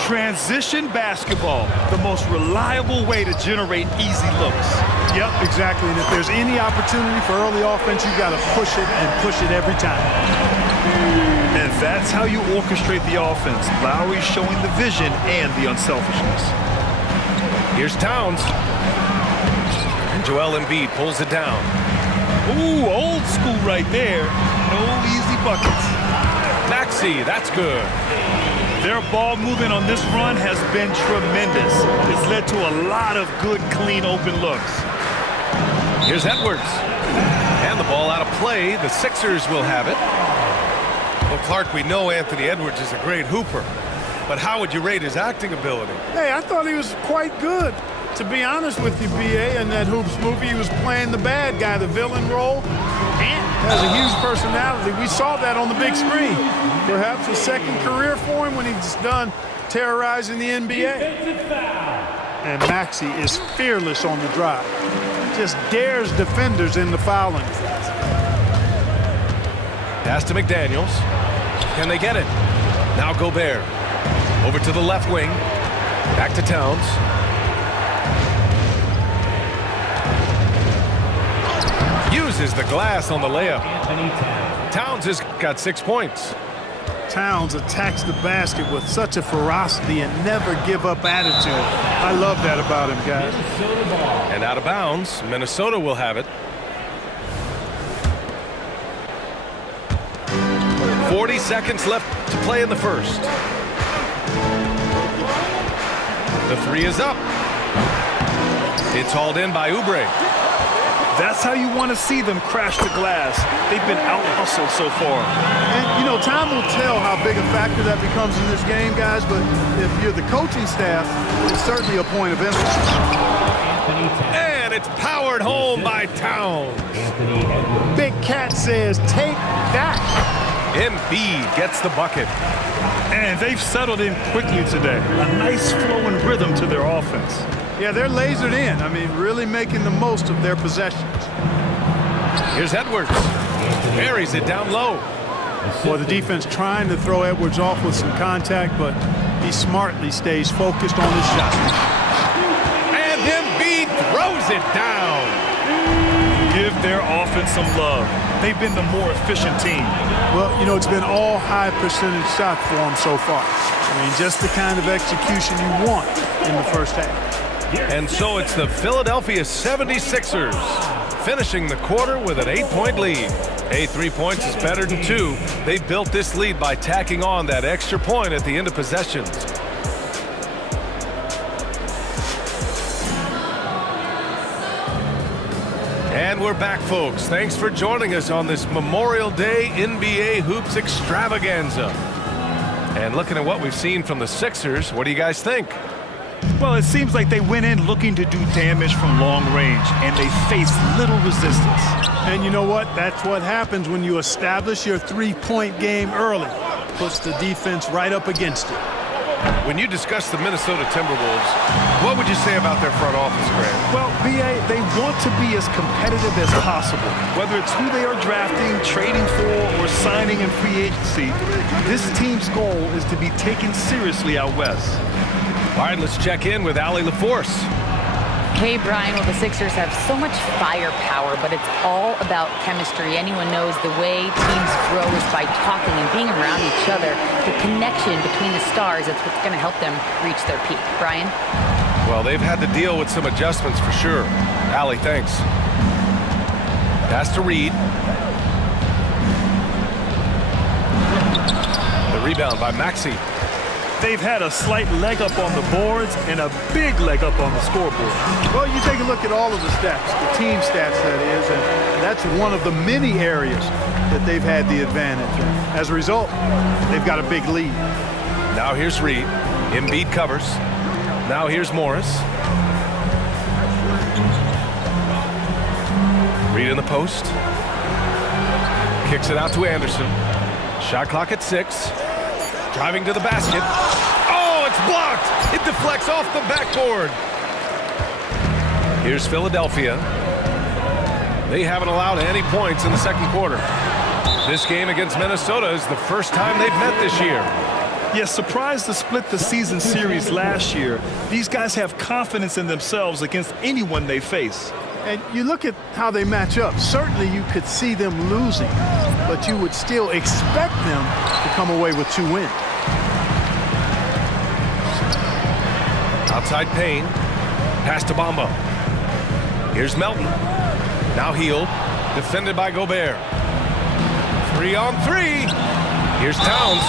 Transition basketball, the most reliable way to generate easy looks. Yep, exactly. And if there's any opportunity for early offense, you've got to push it and push it every time. And that's how you orchestrate the offense. Lowry showing the vision and the unselfishness. Here's Towns. Joel Embiid pulls it down. Ooh, old school right there. No easy buckets. Maxey, that's good. Their ball movement on this run has been tremendous. It's led to a lot of good, clean, open looks. Here's Edwards. And the ball out of play. The Sixers will have it. Well, Clark, we know Anthony Edwards is a great hooper. But how would you rate his acting ability? Hey, I thought he was quite good. To be honest with you, B.A., in that Hoops movie, he was playing the bad guy, the villain role, and has a huge personality. We saw that on the big screen. Perhaps a second career for him when he's done terrorizing the NBA. And Maxey is fearless on the drive. Just dares defenders in the fouling. Pass to McDaniels. Can they get it? Now Gobert. Over to the left wing. Back to Towns. Uses the glass on the layup. Towns has got 6 points. Towns attacks the basket with such a ferocity and never give up attitude. I love that about him, guys. And out of bounds, Minnesota will have it. 40 seconds left to play in the first. The three is up. It's hauled in by Oubre. That's how you want to see them crash the glass. They've been out-hustled so far. And, you know, time will tell how big a factor that becomes in this game, guys, but if you're the coaching staff, it's certainly a point of emphasis. And it's powered home by Towns. Big Cat says, take that. Embiid gets the bucket. And they've settled in quickly today. A nice flow and rhythm to their offense. Yeah, they're lasered in. I mean, really making the most of their possessions. Here's Edwards. Buries it down low. Well, the defense trying to throw Edwards off with some contact, but he smartly stays focused on his shot. And Embiid throws it down. Give their offense some love. They've been the more efficient team. Well, you know, it's been all high percentage shots for them so far. I mean, just the kind of execution you want in the first half. And so it's the Philadelphia 76ers finishing the quarter with an 8-point lead. Hey, 3 points is better than 2. They built this lead by tacking on that extra point at the end of possessions. And we're back, folks. Thanks for joining us on this Memorial Day NBA Hoops extravaganza. And looking at what we've seen from the Sixers, what do you guys think? Well, it seems like they went in looking to do damage from long range, and they faced little resistance. And you know what? That's what happens when you establish your three-point game early. Puts the defense right up against it. When you discuss the Minnesota Timberwolves, what would you say about their front office, Grant? Well, B.A., they want to be as competitive as possible. Whether it's who they are drafting, trading for, or signing in free agency, this team's goal is to be taken seriously out west. All right, let's check in with Allie LaForce. Hey, Brian, well, the Sixers have so much firepower, but it's all about chemistry. Anyone knows the way teams grow is by talking and being around each other. The connection between the stars, that's what's going to help them reach their peak. Brian? Well, they've had to deal with some adjustments for sure. Allie, thanks. Pass to Reed. The rebound by Maxey. They've had a slight leg up on the boards and a big leg up on the scoreboard. Well, you take a look at all of the stats, the team stats that is, and that's one of the many areas that they've had the advantage. As a result, they've got a big lead. Now here's Reed. Embiid covers. Now here's Morris. Reed in the post. Kicks it out to Anderson. Shot clock at 6. Driving to the basket. Oh, it's blocked. It deflects off the backboard. Here's Philadelphia. They haven't allowed any points in the second quarter. This game against Minnesota is the first time they've met this year. Yes, surprised to split the season series last year. These guys have confidence in themselves against anyone they face. And you look at how they match up. Certainly you could see them losing, but you would still expect them to come away with 2 wins. Outside Payne. Pass to Bamba. Here's Melton. Now Hield. Defended by Gobert. 3 on 3. Here's Towns.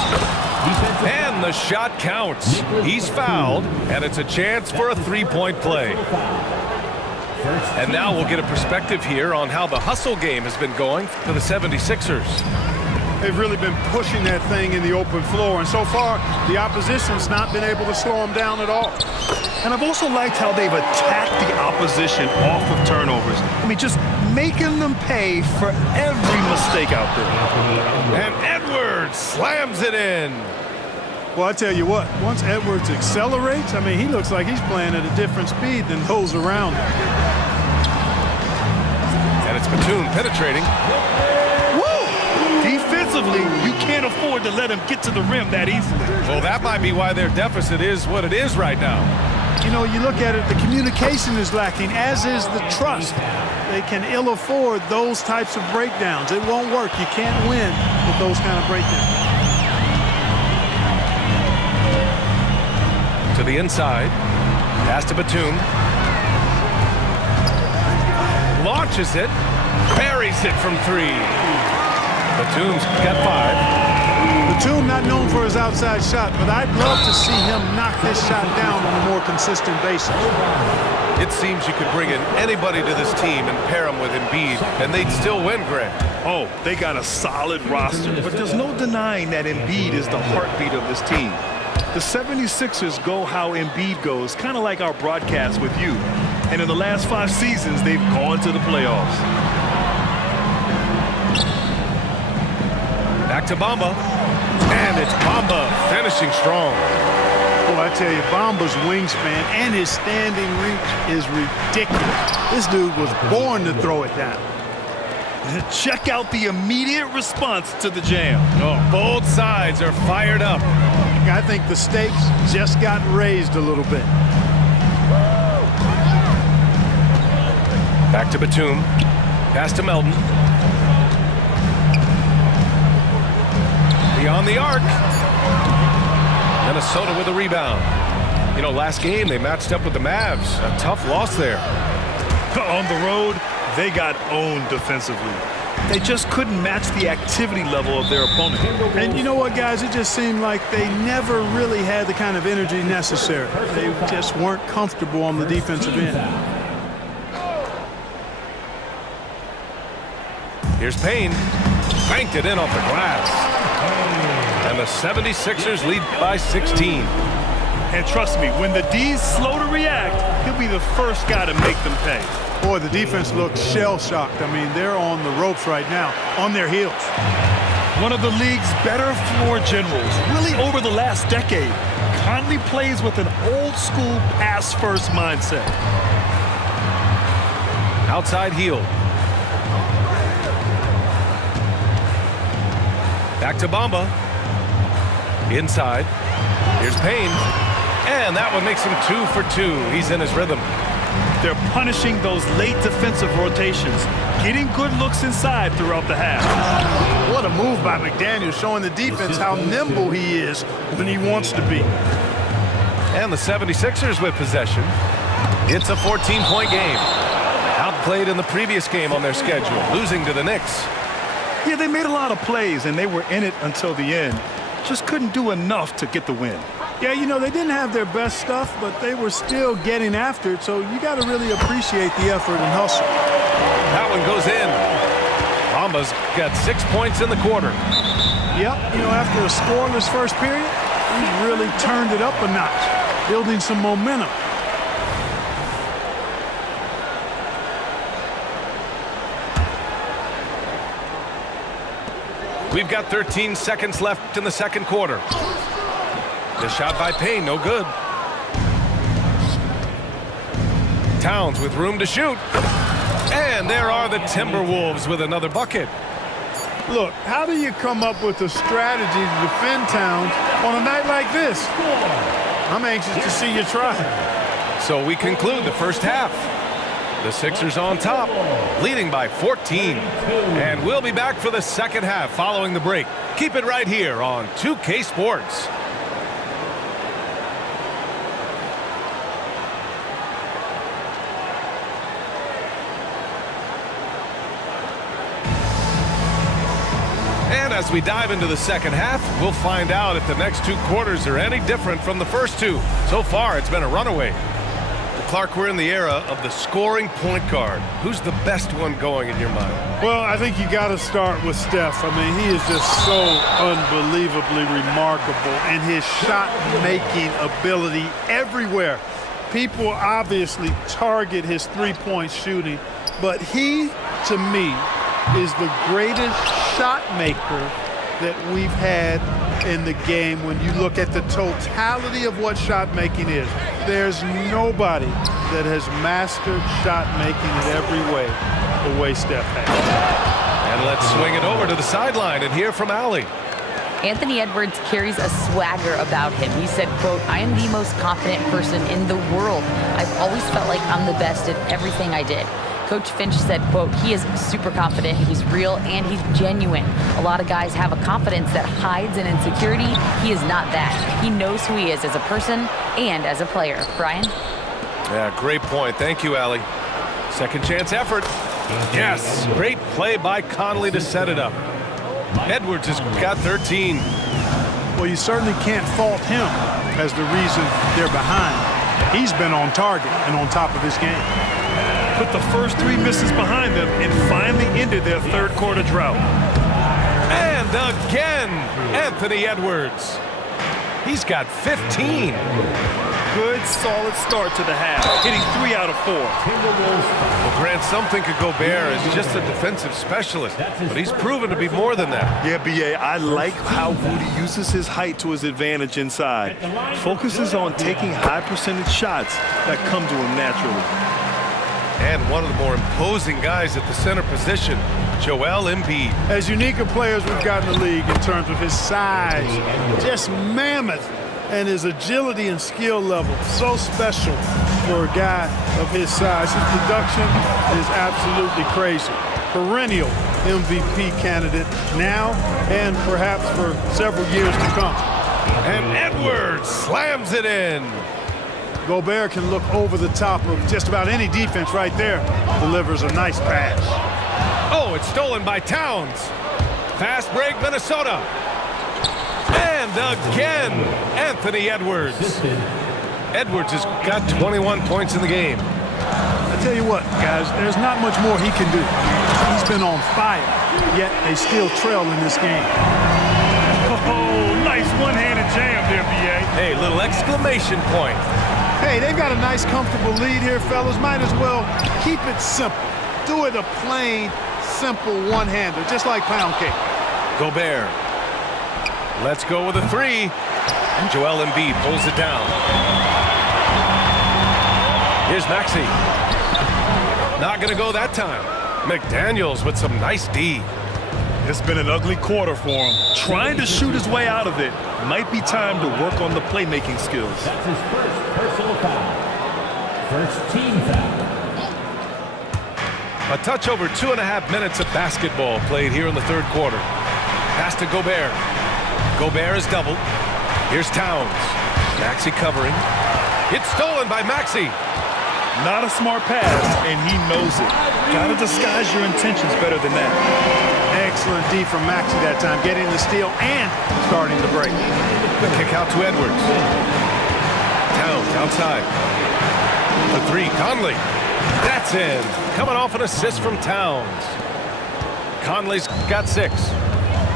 And the shot counts. He's fouled, and it's a chance for a 3-point play. And now we'll get a perspective here on how the hustle game has been going for the 76ers. They've really been pushing that thing in the open floor, and so far the opposition's not been able to slow them down at all. And I've also liked how they've attacked the opposition off of turnovers. I mean, just making them pay for every mistake out there. And Edwards slams it in. Well, I tell you what, once Edwards accelerates, I mean, he looks like he's playing at a different speed than those around him. And it's Batum penetrating. Woo! Defensively, you can't afford to let him get to the rim that easily. Well, that might be why their deficit is what it is right now. You know, you look at it, the communication is lacking, as is the trust. They can ill afford those types of breakdowns. It won't work. You can't win with those kind of breakdowns. To the inside. Pass to Batum. Launches it. Buries it from 3. Batum's got 5. Batum not known for his outside shot, but I'd love to see him knock this shot down on a more consistent basis. It seems you could bring in anybody to this team and pair them with Embiid, and they'd still win, Greg. Oh, they got a solid roster, but there's no denying that Embiid is the heartbeat of this team. The 76ers go how Embiid goes, kind of like our broadcast with you. And in the last 5 seasons, they've gone to the playoffs. Back to Bamba. And it's Bamba finishing strong. Well, I tell you, Bamba's wingspan and his standing reach is ridiculous. This dude was born to throw it down. Check out the immediate response to the jam. Oh, both sides are fired up. I think the stakes just got raised a little bit. Back to Batum. Pass to Melton. Beyond the arc. Minnesota with a rebound. You know, last game they matched up with the Mavs. A tough loss there. On the road, They got owned defensively. They just couldn't match the activity level of their opponent. And you know what, guys? It just seemed like they never really had the kind of energy necessary. They just weren't comfortable on the defensive end. Here's Payne. Banked it in off the glass. And the 76ers lead by 16. And trust me, when the D's slow to react, he'll be the first guy to make them pay. Boy, the defense looks shell-shocked. I mean, they're on the ropes right now, on their heels. One of the league's better floor generals, really over the last decade. Conley plays with an old-school pass-first mindset. Outside heel. Back to Bamba. Inside. Here's Payne. And that one makes him 2 for 2. He's in his rhythm. They're punishing those late defensive rotations, getting good looks inside throughout the half. What a move by McDaniel, showing the defense how nimble he is when he wants to be. And the 76ers with possession. It's a 14-point game. Outplayed in the previous game on their schedule, losing to the Knicks. Yeah, they made a lot of plays, and they were in it until the end. Just couldn't do enough to get the win. Yeah, you know, they didn't have their best stuff, but they were still getting after it, so you got to really appreciate the effort and hustle. That one goes in. Bamba's got 6 points in the quarter. Yep, you know, after a scoreless first period, he's really turned it up a notch, building some momentum. We've got 13 seconds left in the second quarter. The shot by Payne, no good. Towns with room to shoot. And there are the Timberwolves with another bucket. Look, how do you come up with a strategy to defend Towns on a night like this? I'm anxious to see you try. So we conclude the first half. The Sixers on top, leading by 14. And we'll be back for the second half following the break. Keep it right here on 2K Sports. And as we dive into the second half, we'll find out if the next 2 quarters are any different from the first 2. So far, it's been a runaway. Clark, we're in the era of the scoring point guard. Who's the best one going in your mind? Well, I think you got to start with Steph. I mean, he is just so unbelievably remarkable, and his shot-making ability everywhere. People obviously target his three-point shooting, but he, to me, is the greatest shot maker that we've had in the game when you look at the totality of what shot making is. There's nobody that has mastered shot making in every way the way Steph has. And let's swing it over to the sideline and hear from Allie. Anthony Edwards carries a swagger about him. He said, quote, "I am the most confident person in the world. I've always felt like I'm the best at everything I did." Coach Finch said, quote, "He is super confident, he's real, and he's genuine. A lot of guys have a confidence that hides an insecurity. He is not that. He knows who he is as a person and as a player." Brian? Yeah, great point. Thank you, Allie. Second chance effort. Yes, great play by Conley to set it up. Edwards has got 13. Well, you certainly can't fault him as the reason they're behind. He's been on target and on top of his game. Put the first 3 misses behind them and finally ended their third quarter drought. And again, Anthony Edwards. He's got 15. Good, solid start to the half, hitting 3 out of 4. Well, Grant, some think of Gobert as just a defensive specialist, but he's proven to be more than that. Yeah, B.A., I like how Woody uses his height to his advantage inside. Focuses on taking high percentage shots that come to him naturally. And one of the more imposing guys at the center position, Joel Embiid. As unique a player as we've got in the league in terms of his size, just mammoth, and his agility and skill level, so special for a guy of his size. His production is absolutely crazy. Perennial MVP candidate now and perhaps for several years to come. And Edwards slams it in. Gobert can look over the top of just about any defense right there. Delivers a nice pass. Oh, it's stolen by Towns. Fast break, Minnesota. And again, Anthony Edwards. Edwards has got 21 points in the game. I tell you what, guys, there's not much more he can do. He's been on fire, yet they still trail in this game. Oh, nice one-handed jam there, B.A. Hey, little exclamation point. Hey, they've got a nice, comfortable lead here, fellas. Might as well keep it simple. Do it a plain, simple one-hander, just like pound cake. Gobert. Let's go with a three. And Joel Embiid pulls it down. Here's Maxey. Not going to go that time. McDaniels with some nice D. It's been an ugly quarter for him. Trying to shoot his way out of it. Might be time to work on the playmaking skills. That's his first personal foul. First team foul. A touch over 2.5 minutes of basketball played here in the third quarter. Pass to Gobert. Gobert is doubled. Here's Towns. Maxey covering. It's stolen by Maxey. Not a smart pass, and he knows it. Gotta disguise your intentions better than that. Excellent D from Maxey that time, getting the steal and starting the break. The kick out to Edwards. Towns outside. The three, Conley. That's in. Coming off an assist from Towns. Conley's got 6.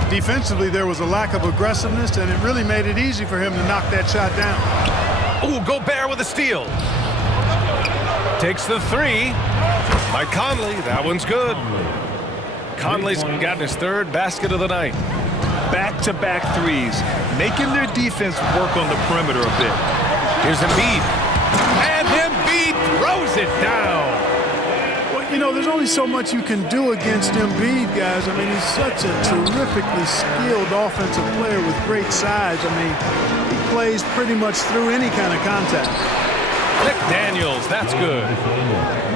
Defensively, there was a lack of aggressiveness, and it really made it easy for him to knock that shot down. Oh, Gobert with a steal. Takes the three by Conley. That one's good. Conley's gotten his 3rd basket of the night. Back-to-back threes, making their defense work on the perimeter a bit. Here's Embiid. And Embiid throws it down. Well, you know, there's only so much you can do against Embiid, guys. I mean, he's such a terrifically skilled offensive player with great size. I mean, he plays pretty much through any kind of contact. McDaniels, that's good.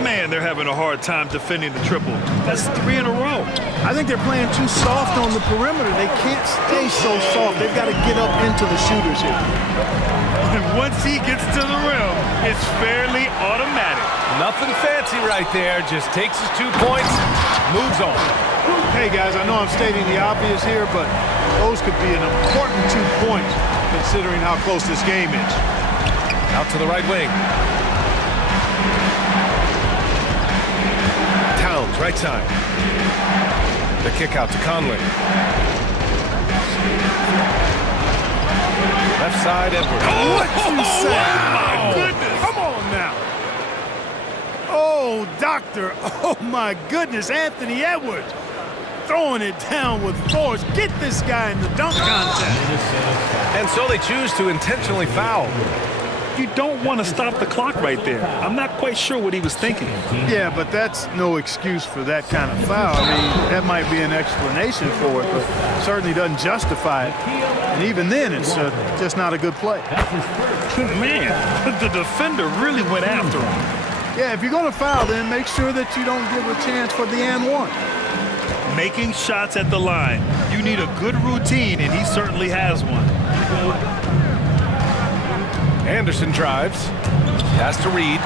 Man, they're having a hard time defending the triple. That's 3 in a row. I think they're playing too soft on the perimeter. They can't stay so soft. They've got to get up into the shooters here. And once he gets to the rim, it's fairly automatic. Nothing fancy right there. Just takes his 2 points, moves on. Hey, guys, I know I'm stating the obvious here, but those could be an important 2 points considering how close this game is. Out to the right wing. Towns, right side. The kick out to Conley. Left side, Edwards. Oh, what you say? Wow. Oh, my goodness. Come on now. Oh, doctor. Oh, my goodness. Anthony Edwards throwing it down with force. Get this guy in the dunk contest. And so they choose to intentionally foul. You don't want to stop the clock right there. I'm not quite sure what he was thinking. Yeah, but that's no excuse for that kind of foul. I mean, that might be an explanation for it, but certainly doesn't justify it. And even then, it's just not a good play. Man, the defender really went after him. Yeah, if you're going to foul, then make sure that you don't give a chance for the and one. Making shots at the line. You need a good routine, and he certainly has one. Anderson drives. Pass to Reed.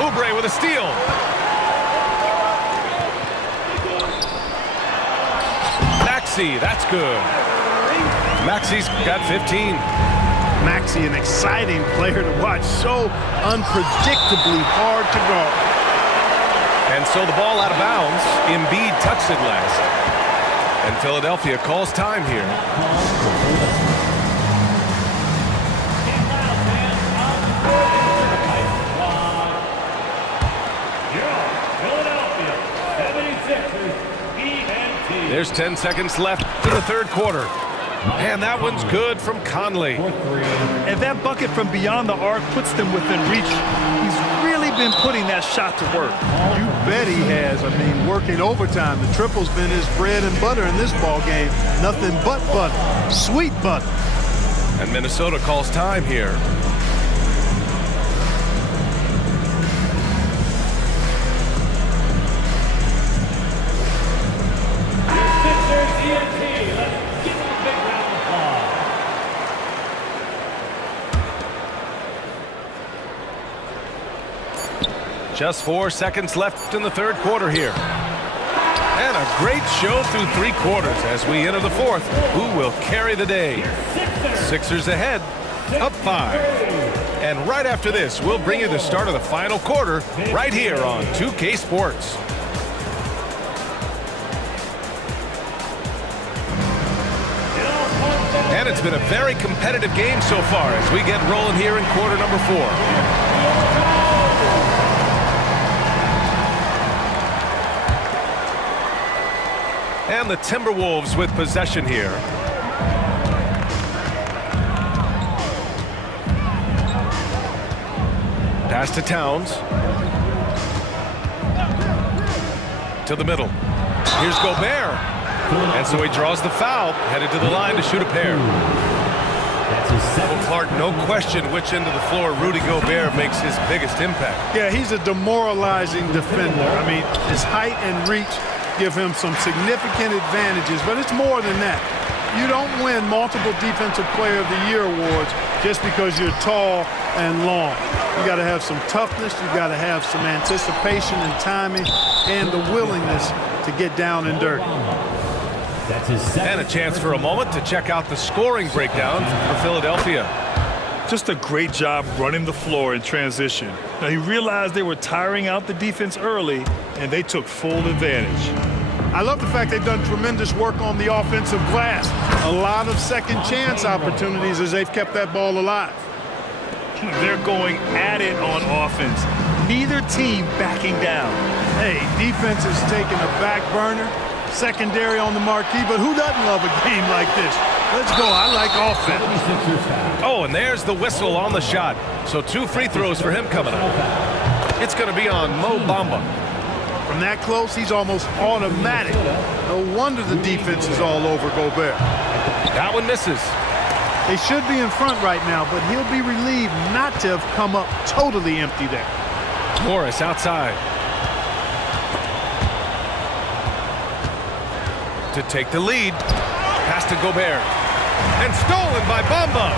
Oubre with a steal. Maxey, that's good. Maxey's got 15. Maxey, an exciting player to watch. So unpredictably hard to guard. And so the ball out of bounds. Embiid touched it last. And Philadelphia calls time here. There's 10 seconds left in the third quarter. And that one's good from Conley. And that bucket from beyond the arc puts them within reach. He's really been putting that shot to work. You bet he has. I mean, working overtime. The triple's been his bread and butter in this ball game. Nothing but butter. Sweet butter. And Minnesota calls time here. Just 4 seconds left in the third quarter here. And a great show through 3 quarters as we enter the fourth. Who will carry the day? Sixers ahead, up 5. And right after this, we'll bring you the start of the final quarter right here on 2K Sports. And it's been a very competitive game so far as we get rolling here in quarter number 4. And the Timberwolves with possession here. Pass to Towns. To the middle. Here's Gobert. And so he draws the foul, headed to the line to shoot a pair. Well, Clark, no question which end of the floor Rudy Gobert makes his biggest impact. Yeah, he's a demoralizing defender. I mean, his height and reach give him some significant advantages, but it's more than that. You don't win multiple Defensive Player of the Year awards just because you're tall and long. You got to have some toughness, you got to have some anticipation and timing, and the willingness to get down and dirty. And a chance for a moment to check out the scoring breakdown for Philadelphia. Just a great job running the floor in transition. Now, he realized they were tiring out the defense early, and they took full advantage. I love the fact they've done tremendous work on the offensive glass. A lot of second chance opportunities as they've kept that ball alive. They're going at it on offense. Neither team backing down. Hey, defense is taking a back burner, secondary on the marquee, but who doesn't love a game like this? Let's go. I like offense. Oh, and there's the whistle on the shot. So 2 free throws for him coming up. It's going to be on Mo Bamba. From that close, he's almost automatic. No wonder the defense is all over Gobert. That one misses. They should be in front right now, but he'll be relieved not to have come up totally empty there. Morris outside. To take the lead. Pass to Gobert. And stolen by Bamba.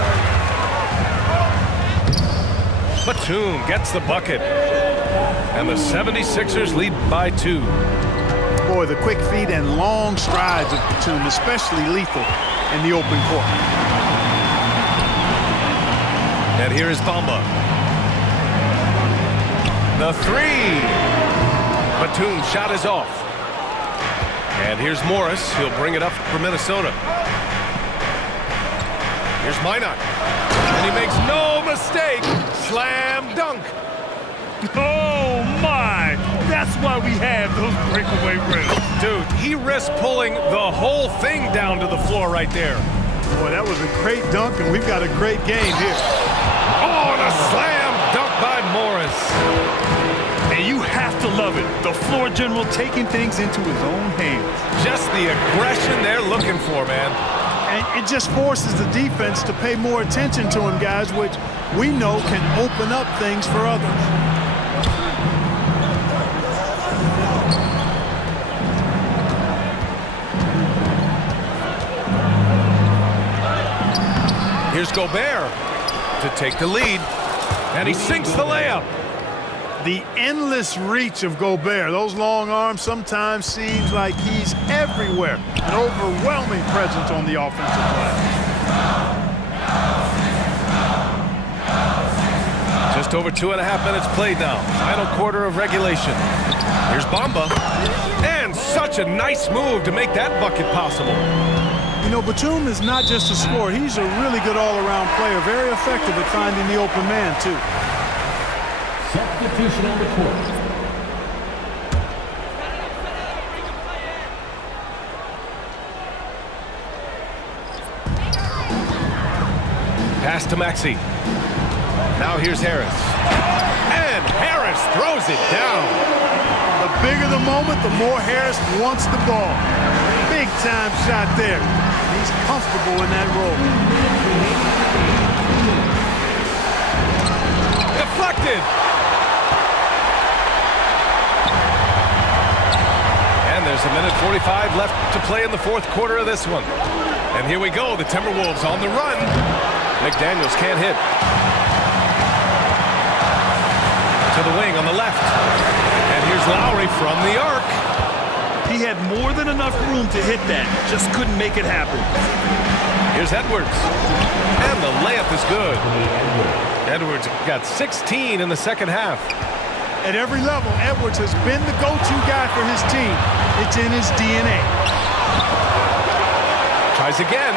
Batum gets the bucket. And the 76ers lead by 2. Boy, the quick feet and long strides of Batum, especially lethal in the open court. And here is Bamba. The 3. Batum's shot is off. And here's Morris. He'll bring it up for Minnesota. Here's Minot. And he makes no mistake. Slam dunk. Oh, my. That's why we have those breakaway rims. Dude, he risked pulling the whole thing down to the floor right there. Boy, that was a great dunk, and we've got a great game here. Oh, and a slam dunk by Morris. And you have to love it. The floor general taking things into his own hands. Just the aggression they're looking for, man. And it just forces the defense to pay more attention to him, guys, which we know can open up things for others. Here's Gobert to take the lead, and he sinks the layup. The endless reach of Gobert, those long arms sometimes seems like he's everywhere. An overwhelming presence on the offensive glass. Just over 2.5 minutes played now. Final quarter of regulation. Here's Bamba, and such a nice move to make that bucket possible. You know, Batum is not just a scorer. He's a really good all-around player. Very effective at finding the open man, too. Substitution on the court. Pass to Maxey. Now here's Harris. And Harris throws it down. The bigger the moment, the more Harris wants the ball. Big time shot there. He's comfortable in that role. Deflected. And there's a minute 45 left to play in the fourth quarter of this one. And here we go, the Timberwolves on the run. McDaniels can't hit. To To the wing on the left. And here's Lowry from the arc. He had more than enough room to hit that, just couldn't make it happen. Here's Edwards. And the layup is good. Edwards got 16 in the second half. At every level, Edwards has been the go-to guy for his team. It's in his DNA. Tries again.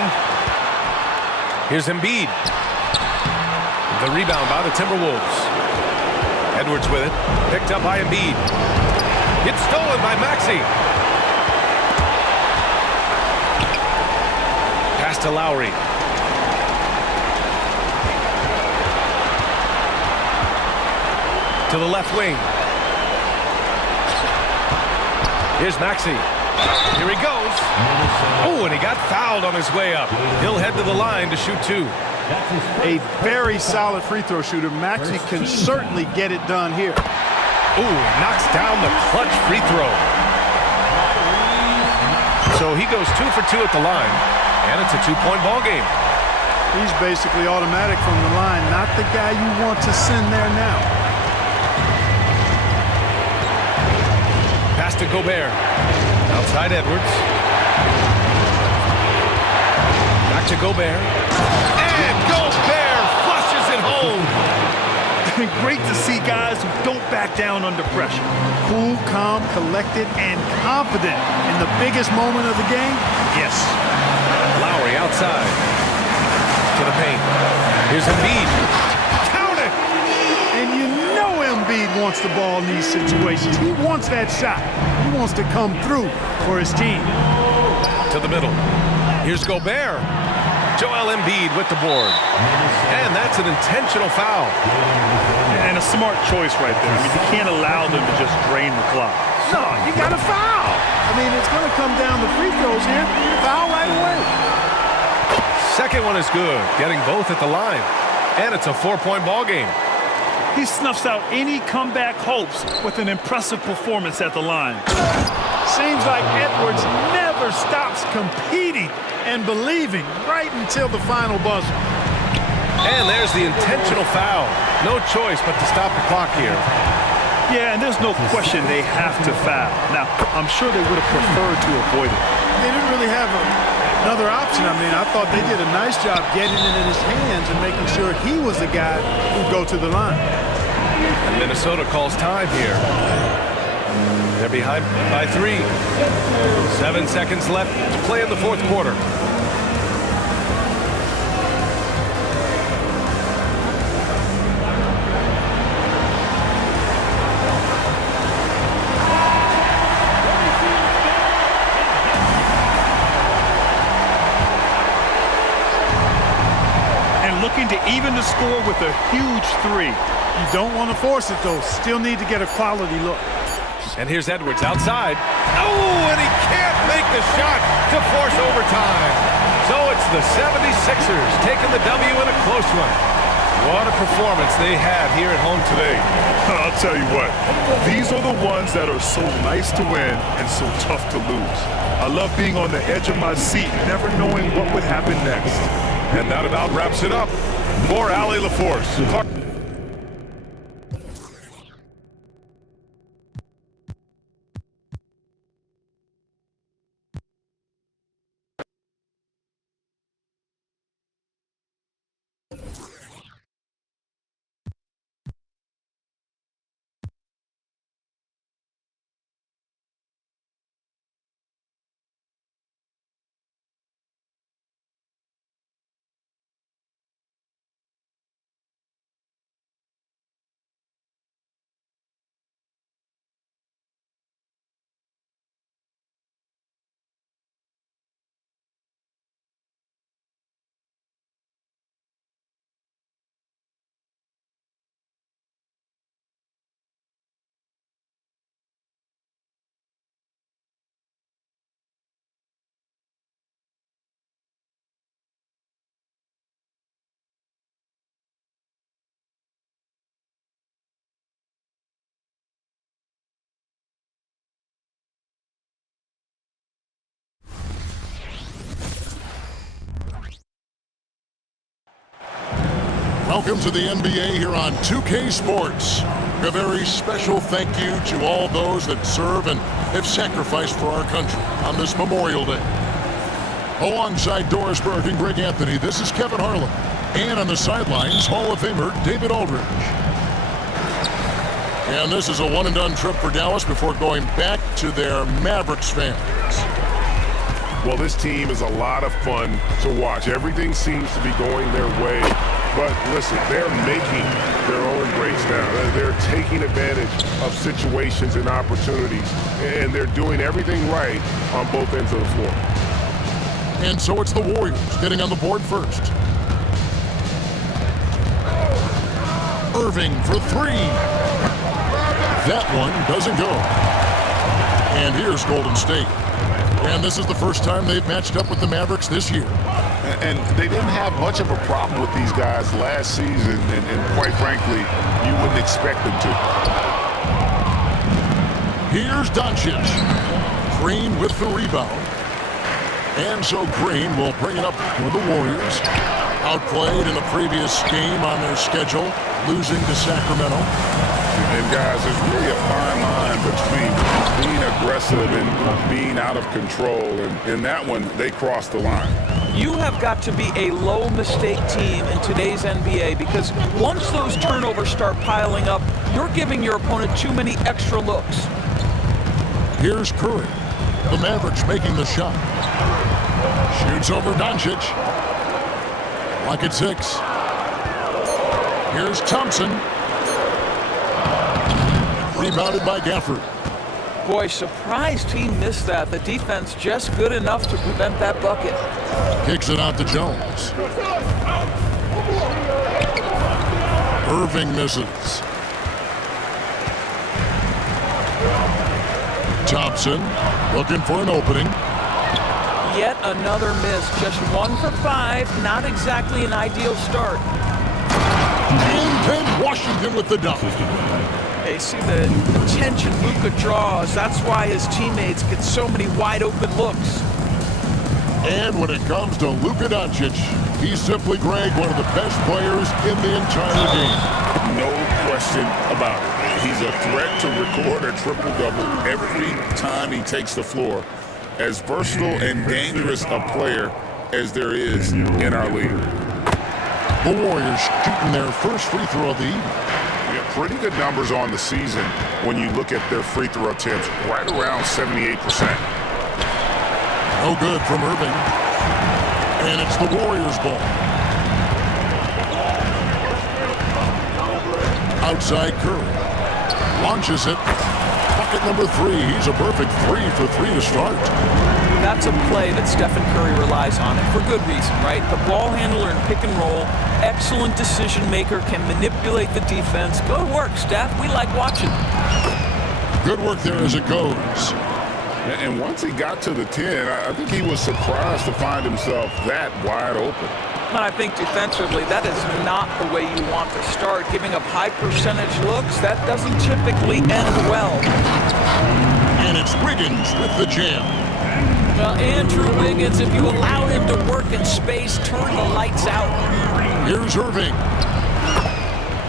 Here's Embiid. The rebound by the Timberwolves. Edwards with it. Picked up by Embiid. It's stolen by Maxey. Pass to Lowry. To the left wing. Here's Maxey. Here he goes. Oh, and he got fouled on his way up. He'll head to the line to shoot two. A very solid free throw shooter. Maxey can certainly get it done here. Ooh, knocks down the clutch free throw. So he goes 2 for 2 at the line, and it's a 2-point ball game. He's basically automatic from the line, not the guy you want to send there now. Pass to Gobert. Outside Edwards. Back to Gobert. And Gobert flushes it home. Great to see guys who don't back down under pressure. Cool, calm, collected, and confident in the biggest moment of the game. Yes. Lowry outside. To the paint. Here's Embiid. Count it! And you know Embiid wants the ball in these situations. He wants that shot. He wants to come through for his team. To the middle. Here's Gobert. Joel Embiid with the board. And that's an intentional foul. And a smart choice right there. I mean, you can't allow them to just drain the clock. No, you got to foul. I mean, it's going to come down to free throws here. Foul right away. Second one is good. Getting both at the line. And it's a 4-point ball game. He snuffs out any comeback hopes with an impressive performance at the line. Seems like Edwards never stops competing and believing right until the final buzzer. And there's the intentional foul. No choice but to stop the clock here. Yeah, and there's no question they have to foul. Now, I'm sure they would have preferred to avoid it. They didn't really have another option. I mean, I thought they did a nice job getting it in his hands and making sure he was the guy who'd go to the line. And Minnesota calls time here. They're behind by 3. 7 seconds left to play in the fourth quarter. And looking to even the score with a huge 3. You don't want to force it, though. Still need to get a quality look. And here's Edwards outside. Oh, and he can't make the shot to force overtime. So it's the 76ers taking the W in a close one. What a performance they had here at home today. I'll tell you what, these are the ones that are so nice to win and so tough to lose. I love being on the edge of my seat, never knowing what would happen next. And that about wraps it up for Allie LaForce. Welcome to the NBA here on 2K Sports. A very special thank you to all those that serve and have sacrificed for our country on this Memorial Day. Alongside Doris Burke and Greg Anthony, this is Kevin Harlan. And on the sidelines, Hall of Famer David Aldridge. And this is a one-and-done trip for Dallas before going back to their Mavericks fans. Well, this team is a lot of fun to watch. Everything seems to be going their way. But listen, they're making their own breaks now. They're taking advantage of situations and opportunities. And they're doing everything right on both ends of the floor. And so it's the Warriors getting on the board first. Irving for three. That one doesn't go. And here's Golden State. And this is the first time they've matched up with the Mavericks this year. And they didn't have much of a problem with these guys last season, and quite frankly, you wouldn't expect them to. Here's Doncic. Green with the rebound. And so Green will bring it up for the Warriors. Outplayed in the previous game on their schedule, losing to Sacramento. And guys, there's really a fine line between being aggressive and being out of control. And in that one, they crossed the line. You have got to be a low mistake team in today's NBA, because once those turnovers start piling up, you're giving your opponent too many extra looks. Here's Curry. The Mavericks making the shot. Shoots over Doncic. Like at 6. Here's Thompson. Rebounded by Gafford. Boy, surprised he missed that. The defense just good enough to prevent that bucket. Kicks it out to Jones. Irving misses. Thompson looking for an opening. Yet another miss. Just 1 for 5. Not exactly an ideal start. And then Washington with the dunk. Hey, see the attention Luka draws. That's why his teammates get so many wide open looks. And when it comes to Luka Doncic, he's simply, Greg, one of the best players in the entire game. No question about it. He's a threat to record a triple-double every time he takes the floor. As versatile and dangerous a player as there is in our league. The Warriors shooting their first free throw of the evening. Yeah, pretty good numbers on the season when you look at their free throw attempts, right around 78%. No good from Irving. And it's the Warriors' ball. Outside Curry. Launches it. Bucket number 3. He's a perfect 3 for 3 to start. That's a play that Stephen Curry relies on, and for good reason, right? The ball handler in pick and roll, excellent decision maker, can manipulate the defense. Good work, Steph. We like watching. Good work there as it goes. And once he got to the 10, I think he was surprised to find himself that wide open. And I think defensively, that is not the way you want to start. Giving up high percentage looks, that doesn't typically end well. And it's Wiggins with the jam. Well, Andrew Wiggins, if you allow him to work in space, turn the lights out. Here's Irving.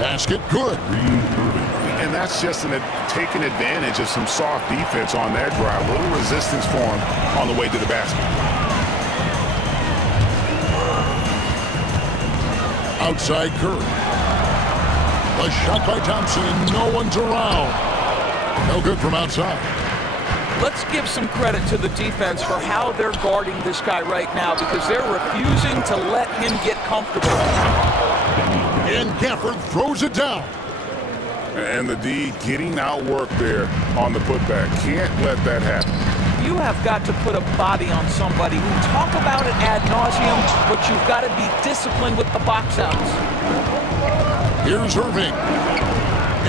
Basket good. And that's just taking advantage of some soft defense on that drive. A little resistance for him on the way to the basket. Outside Curry. The shot by Thompson, and no one's around. No good from outside. Let's give some credit to the defense for how they're guarding this guy right now, because they're refusing to let him get comfortable. And Gafford throws it down. And the D getting outworked there on the putback. Can't let that happen. You have got to put a body on somebody. We talk about it ad nauseum, but you've got to be disciplined with the box outs. Here's Irving.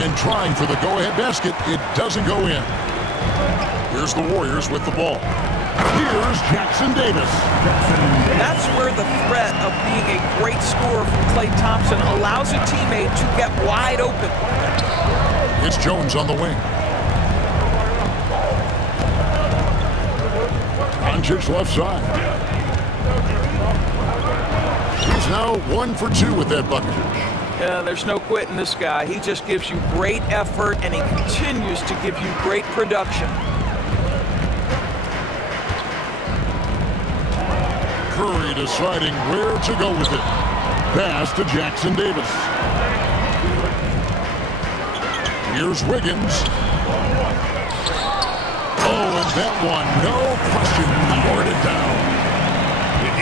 And trying for the go-ahead basket. It doesn't go in. Here's the Warriors with the ball. Here's Jackson Davis. That's where the threat of being a great scorer from Klay Thompson allows a teammate to get wide open. It's Jones on the wing. Doncic left side. He's now 1 for 2 with that bucket. There's no quitting this guy. He just gives you great effort, and he continues to give you great production. Curry deciding where to go with it. Pass to Jackson Davis. Here's Wiggins. Oh, and that one, no question, poured it down.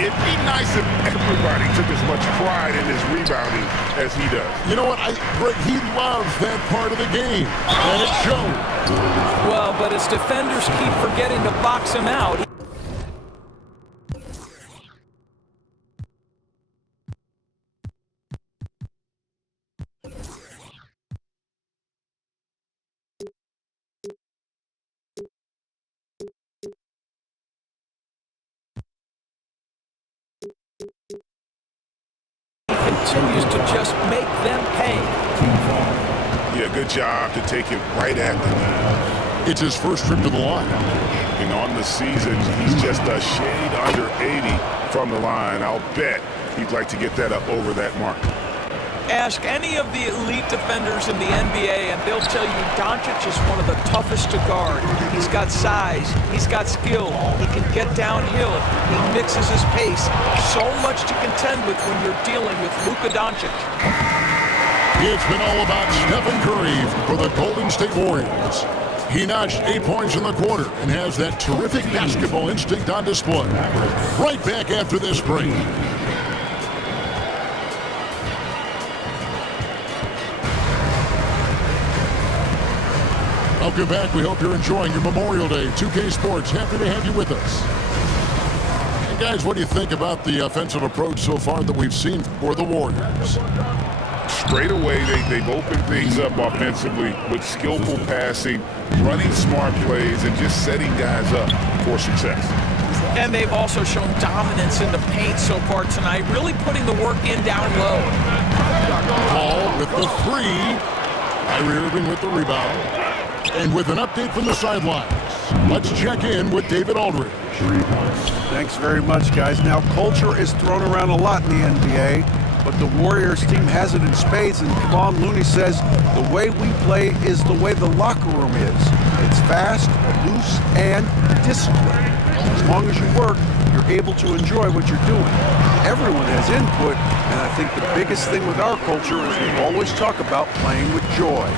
It'd be nice if everybody took as much pride in his rebounding as he does. You know what, Greg, he loves that part of the game, and it shows. Well, but his defenders keep forgetting to box him out. Continues to just make them pay. Yeah, good job to take it right at them. It's his first trip to the line. And on the season, he's just a shade under 80 from the line. I'll bet he'd like to get that up over that mark. Ask any of the elite defenders in the NBA, and they'll tell you Doncic is one of the toughest to guard. He's got size, he's got skill, he can get downhill, he mixes his pace. So much to contend with when you're dealing with Luka Doncic. It's been all about Stephen Curry for the Golden State Warriors. He notched 8 points in the quarter and has that terrific basketball instinct on display. Right back after this break. Welcome back. We hope you're enjoying your Memorial Day. 2K Sports, happy to have you with us. And guys, what do you think about the offensive approach so far that we've seen for the Warriors? Straight away, they've opened things up offensively with skillful passing, running smart plays, and just setting guys up for success. And they've also shown dominance in the paint so far tonight, really putting the work in down low. Paul with the three. Kyrie Irving with the rebound. And with an update from the sidelines, let's check in with David Aldridge. Thanks very much, guys. Now, culture is thrown around a lot in the NBA, but the Warriors team has it in spades, and Kevon Looney says the way we play is the way the locker room is. It's fast, loose, and disciplined. As long as you work, you're able to enjoy what you're doing. Everyone has input, and I think the biggest thing with our culture is we always talk about playing with joy.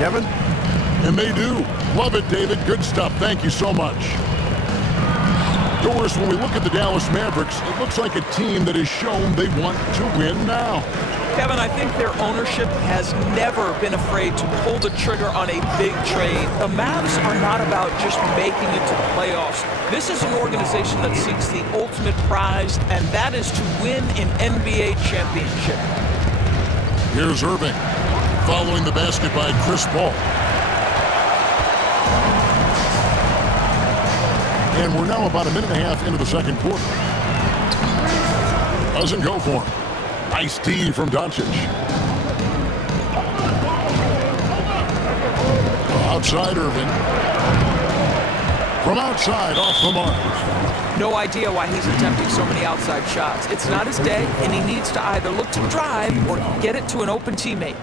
Kevin? And they do. Love it, David. Good stuff. Thank you so much. Doris, when we look at the Dallas Mavericks, it looks like a team that has shown they want to win now. Kevin, I think their ownership has never been afraid to pull the trigger on a big trade. The Mavs are not about just making it to the playoffs. This is an organization that seeks the ultimate prize, and that is to win an NBA championship. Here's Irving, following the basket by Chris Paul. And we're now about a minute and a half into the second quarter. Doesn't go for him. Nice D from Doncic. Outside Irving. From outside, off the mark. No idea why he's attempting so many outside shots. It's not his day, and he needs to either look to drive or get it to an open teammate.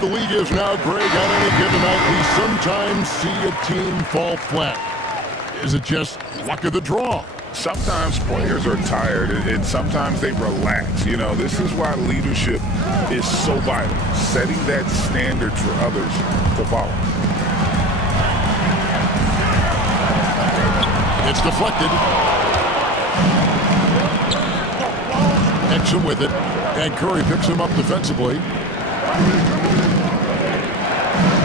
The league is now, Greg, on any given night, we sometimes see a team fall flat. Is it just luck of the draw? Sometimes players are tired, and sometimes they relax. You know, this is why leadership is so vital, setting that standard for others to follow. It's deflected. Exum with it, and Curry picks him up defensively.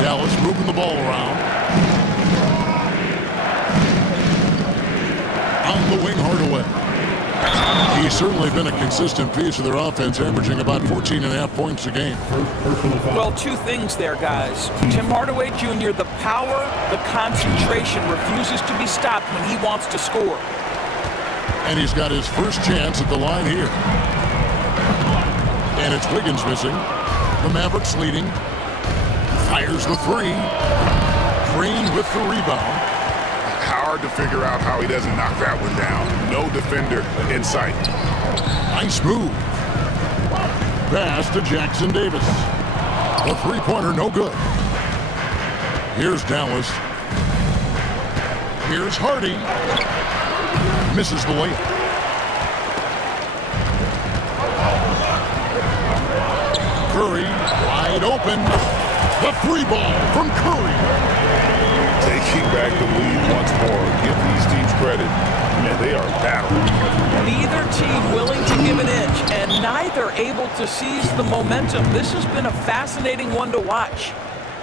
Dallas moving the ball around. On the wing, Hardaway. He's certainly been a consistent piece of their offense, averaging about 14.5 points a game. Well, two things there, guys. Tim Hardaway Jr., the power, the concentration, refuses to be stopped when he wants to score. And he's got his first chance at the line here. And it's Wiggins missing. The Mavericks leading. Fires the three. Green with the rebound. Hard to figure out how he doesn't knock that one down. No defender in sight. Nice move. Pass to Jackson Davis. The three-pointer, no good. Here's Dallas. Here's Hardy. Misses the layup. Curry, wide open. The free ball from Curry. Taking back the lead once more. Give these teams credit. Man, they are battling. Neither team willing to give an inch, and neither able to seize the momentum. This has been a fascinating one to watch.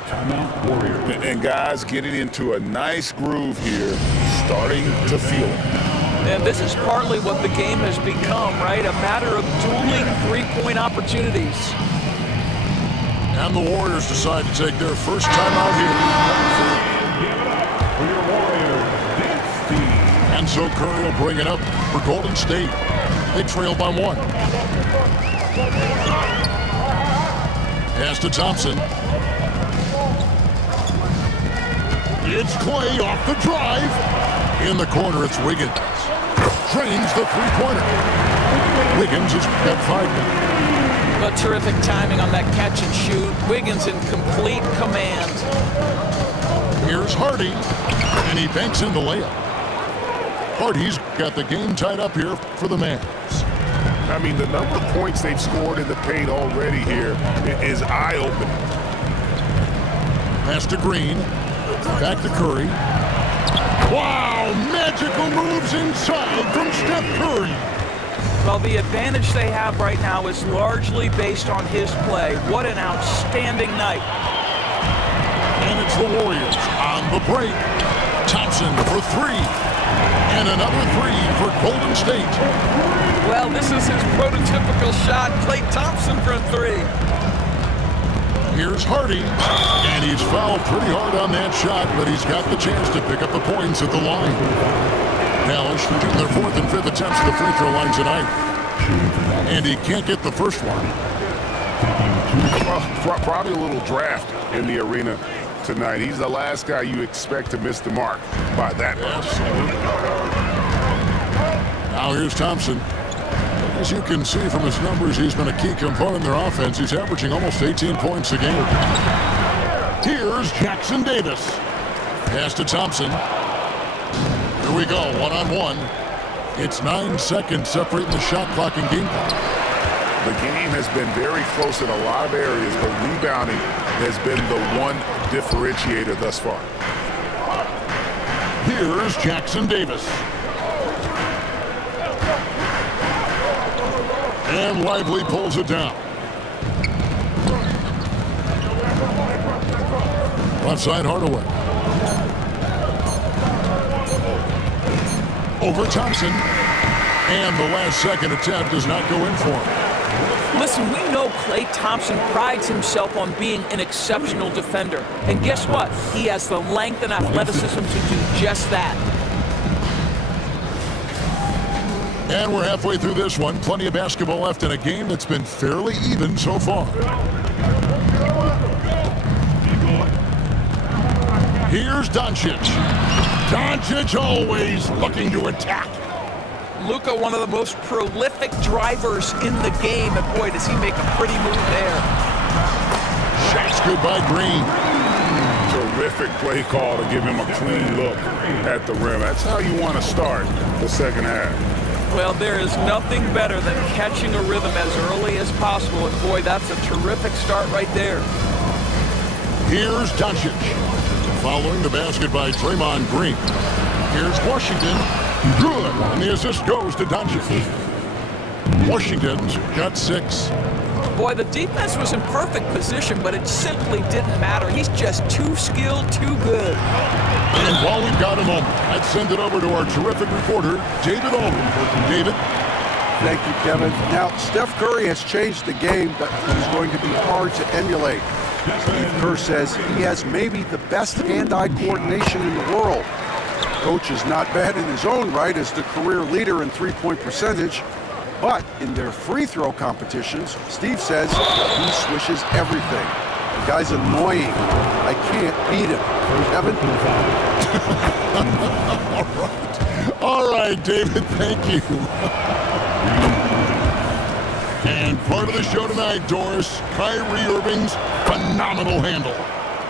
And guys getting into a nice groove here, starting to feel it. And this is partly what the game has become, right? A matter of dueling three-point opportunities. And the Warriors decide to take their first time out here. And so Curry will bring it up for Golden State. They trail by 1. Pass to Thompson. It's Clay off the drive. In the corner, it's Wiggins. Trains the three-pointer. Wiggins has got 5 now. But terrific timing on that catch and shoot. Wiggins in complete command. Here's Hardy, and he banks in the layup. Hardy's got the game tied up here for the Mavs. I mean, the number of points they've scored in the paint already here is eye-opening. Pass to Green. Back to Curry. Wow, magical moves inside from Steph Curry. Well, the advantage they have right now is largely based on his play. What an outstanding night. And it's the Warriors on the break. Thompson for 3. And another 3 for Golden State. Well, this is his prototypical shot. Klay Thompson for 3. Here's Hardy, and he's fouled pretty hard on that shot, but he's got the chance to pick up the points at the line. Dallas shooting their 4th and 5th attempts at the free throw line tonight. And he can't get the first one. Well, probably a little draft in the arena tonight. He's the last guy you expect to miss the mark by that much. Now here's Thompson. As you can see from his numbers, he's been a key component in their offense. He's averaging almost 18 points a game. Here's Jackson Davis. Pass to Thompson. Here we go, one-on-one. It's 9 seconds separating the shot clock and game clock. The game has been very close in a lot of areas, but rebounding has been the one differentiator thus far. Here's Jackson Davis. And Lively pulls it down. Left side, Hardaway. Over Thompson. And the last second attempt does not go in for him. Listen, we know Klay Thompson prides himself on being an exceptional defender. And guess what? He has the length and athleticism to do just that. And we're halfway through this one. Plenty of basketball left in a game that's been fairly even so far. Here's Doncic. Doncic always looking to attack. Luka, one of the most prolific drivers in the game, and boy, does he make a pretty move there. Shots good by Green. Terrific play call to give him a clean look at the rim. That's how you want to start the second half. Well, there is nothing better than catching a rhythm as early as possible, and boy, that's a terrific start right there. Here's Doncic. Following the basket by Draymond Green. Here's Washington. Good. And the assist goes to Doncic. Washington's got 6. Boy, the defense was in perfect position, but it simply didn't matter. He's just too skilled, too good. And while we've got a moment, let's send it over to our terrific reporter, David Olin. David? Thank you, Kevin. Now, Steph Curry has changed the game, but he's going to be hard to emulate. Steve Kerr says he has maybe the best hand-eye coordination in the world. Coach is not bad in his own right as the career leader in three-point percentage, but in their free throw competitions, Steve says he swishes everything. The guy's annoying. I can't beat him. Kevin? All right, David, thank you. And part of the show tonight, Doris, Kyrie Irving's phenomenal handle.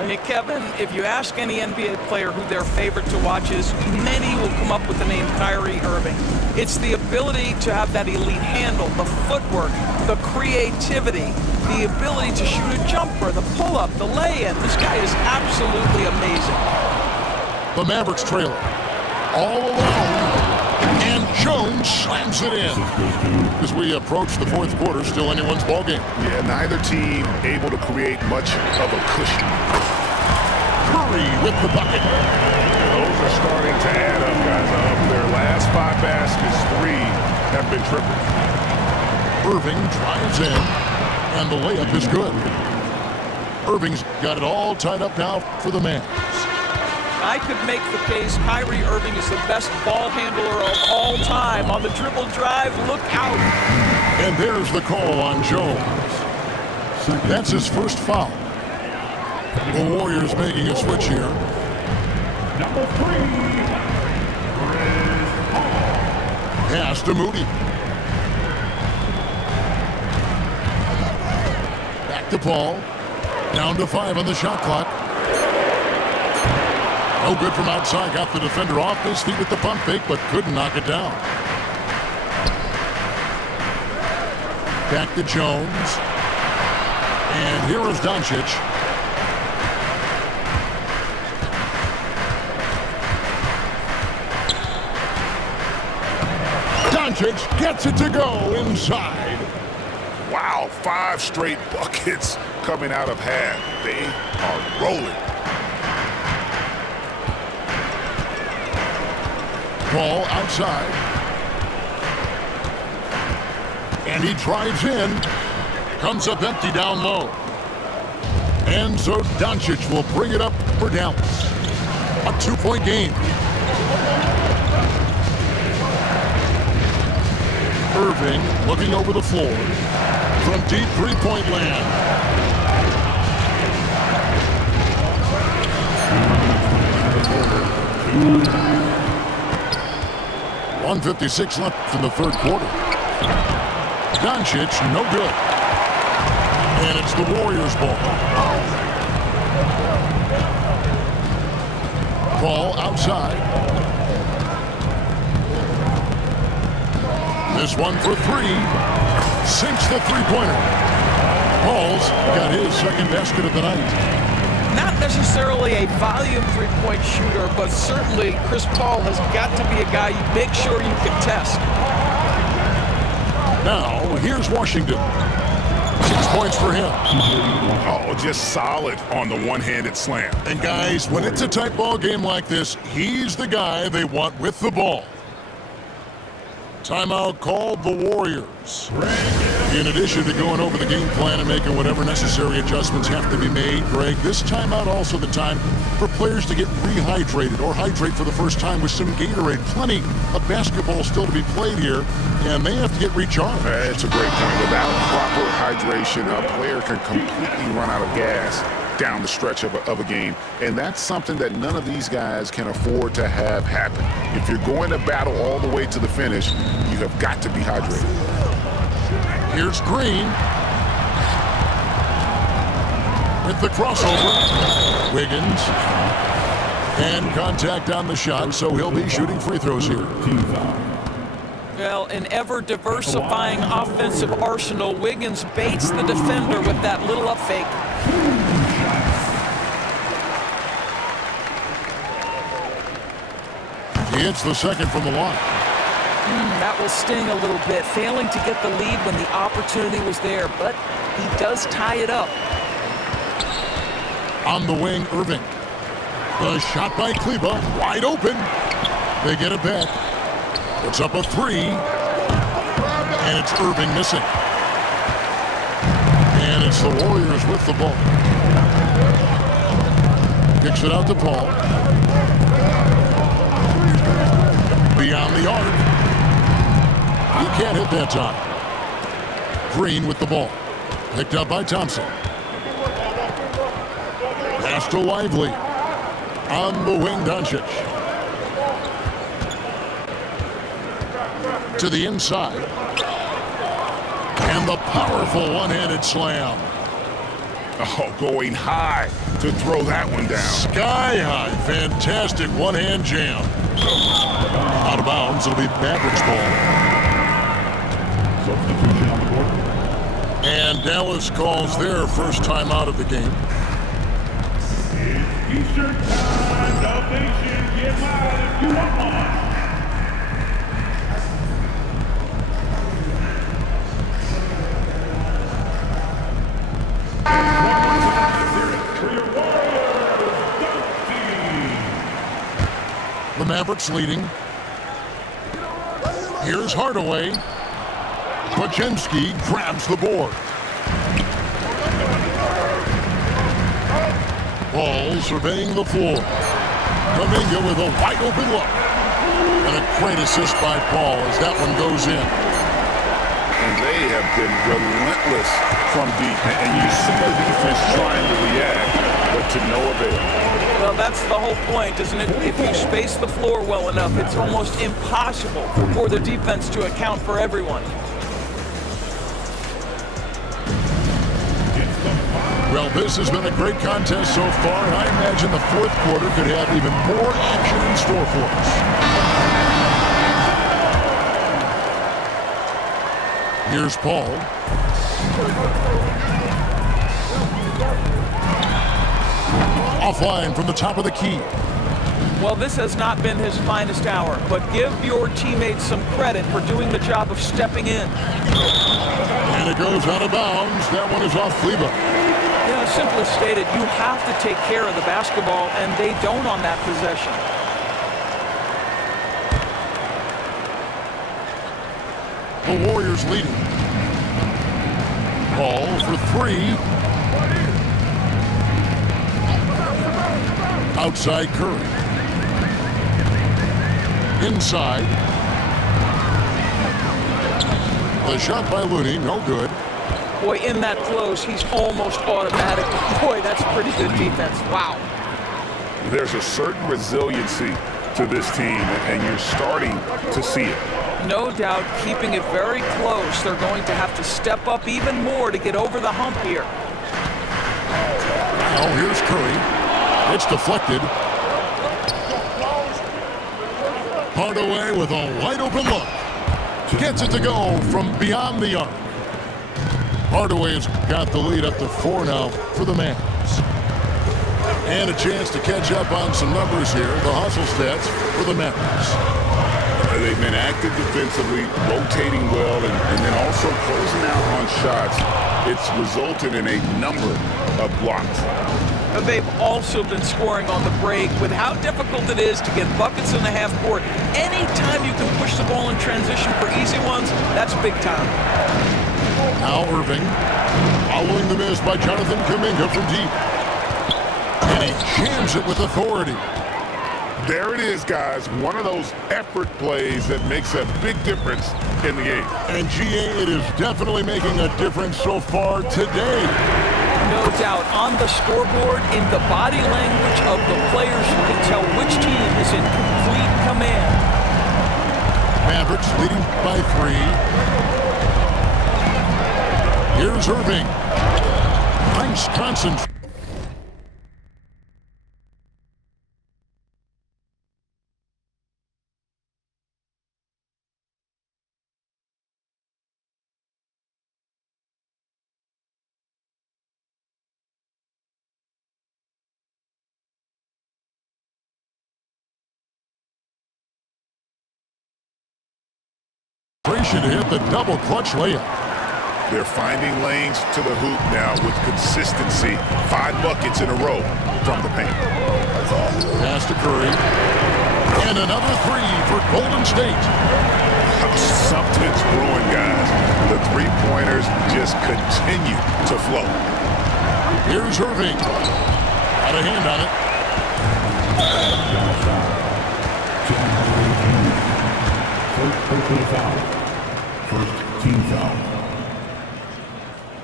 Hey, Kevin, if you ask any NBA player who their favorite to watch is, many will come up with the name Kyrie Irving. It's the ability to have that elite handle, the footwork, the creativity, the ability to shoot a jumper, the pull-up, the lay-in. This guy is absolutely amazing. The Mavericks trailer all alone. And Jones slams it in. As we approach the fourth quarter, still anyone's ballgame. Yeah, neither team able to create much of a cushion. Curry with the bucket. Those are starting to add up, guys. Their last 5 baskets, 3 have been triples. Irving drives in, and the layup is good. Irving's got it all tied up now for the Mavs. I could make the case Kyrie Irving is the best ball handler of all time. On the dribble drive, look out. And there's the call on Jones. That's his first foul. The Warriors making a switch here. Number 3, Chris Paul. Pass to Moody. Back to Paul. Down to 5 on the shot clock. No good from outside. Got the defender off his feet with the pump fake, but couldn't knock it down. Back to Jones. And here is Doncic. Doncic gets it to go inside. Wow, 5 straight buckets coming out of half. They are rolling. Ball outside. And he drives in. Comes up empty down low. And so Doncic will bring it up for Dallas. A 2-point game. Irving looking over the floor from deep three-point land. 1:56 left in the third quarter. Doncic, no good. And it's the Warriors' ball. Ball outside. This one for 3. Sinks the three-pointer. Paul's got his second basket of the night. Not necessarily a volume three-point shooter, but certainly Chris Paul has got to be a guy you make sure you can test. Now, here's Washington. 6 points for him. Oh, just solid on the one-handed slam. And guys, when it's a tight ball game like this, he's the guy they want with the ball. Timeout called the Warriors. In addition to going over the game plan and making whatever necessary adjustments have to be made, Greg, this timeout also the time for players to get rehydrated or hydrate for the first time with some Gatorade. Plenty of basketball still to be played here, and they have to get recharged. That's a great point. Without proper hydration, a player can completely run out of gas down the stretch of a game. And that's something that none of these guys can afford to have happen. If you're going to battle all the way to the finish, you have got to be hydrated. Here's Green. With the crossover. Wiggins. And contact on the shot, so he'll be shooting free throws here. Well, an ever-diversifying offensive arsenal, Wiggins baits the defender with that little up fake. He hits the second from the line. That will sting a little bit, failing to get the lead when the opportunity was there, but he does tie it up. On the wing, Irving. The shot by Kleba, wide open. They get it back. Puts up a 3. And it's Irving missing. And it's the Warriors with the ball. Kicks it out to Paul. Beyond the arc. He can't hit that time. Green with the ball. Picked up by Thompson. Pass to Lively. On the wing, Doncic. To the inside. And the powerful one-handed slam. Oh, going high to throw that one down. Sky high. Fantastic one-hand jam. Out of bounds. It'll be Mavericks ball. Substitution on the court. And Dallas calls their first time out of the game. Eastern time, Dub Nation, get live if you want one. The Mavericks leading. Here's Hardaway. Pachinski grabs the board. Ball surveying the floor. Kuminga with a wide open look. And a great assist by Paul as that one goes in. And they have been relentless from deep. And you see the defense trying to react, but to no avail. Well, that's the whole point, isn't it? If you space the floor well enough, it's almost impossible for the defense to account for everyone. Well, this has been a great contest so far, and I imagine the fourth quarter could have even more action in store for us. Here's Paul. Offline from the top of the key. Well, this has not been his finest hour, but give your teammates some credit for doing the job of stepping in. And it goes out of bounds. That one is off Kleber. You know, simply stated, you have to take care of the basketball, and they don't on that possession. The Warriors leading. Ball for three. Outside Curry. Inside. The shot by Looney, no good. Boy, in that close, he's almost automatic. Boy, that's pretty good defense. Wow. There's a certain resiliency to this team, and you're starting to see it. No doubt, keeping it very close. They're going to have to step up even more to get over the hump here. Now here's Curry. It's deflected. Hardaway with a wide open look. Gets it to go from beyond the arc. Hardaway has got the lead up to 4 now for the Mavs. And a chance to catch up on some numbers here. The hustle stats for the Mavericks. They've been active defensively, rotating well, and then also closing out on shots. It's resulted in a number of blocks. They've also been scoring on the break. With how difficult it is to get buckets in the half court, anytime you can push the ball in transition for easy ones, that's big time. Now Irving, following the miss by Jonathan Kuminga from deep. And he jams it with authority. There it is, guys. One of those effort plays that makes a big difference in the game. And GA, it is definitely making a difference so far today. No doubt. On the scoreboard, in the body language of the players, you can tell which team is in complete command. Mavericks leading by 3. Here's Irving. Nice concentration. To hit the double clutch layup. They're finding lanes to the hoop now with consistency. 5 buckets in a row from the paint. Pass to Curry. And another 3 for Golden State. Something's brewing, guys. The three-pointers just continue to flow. Here's Irving. Got a hand on it. Personal foul. First team foul.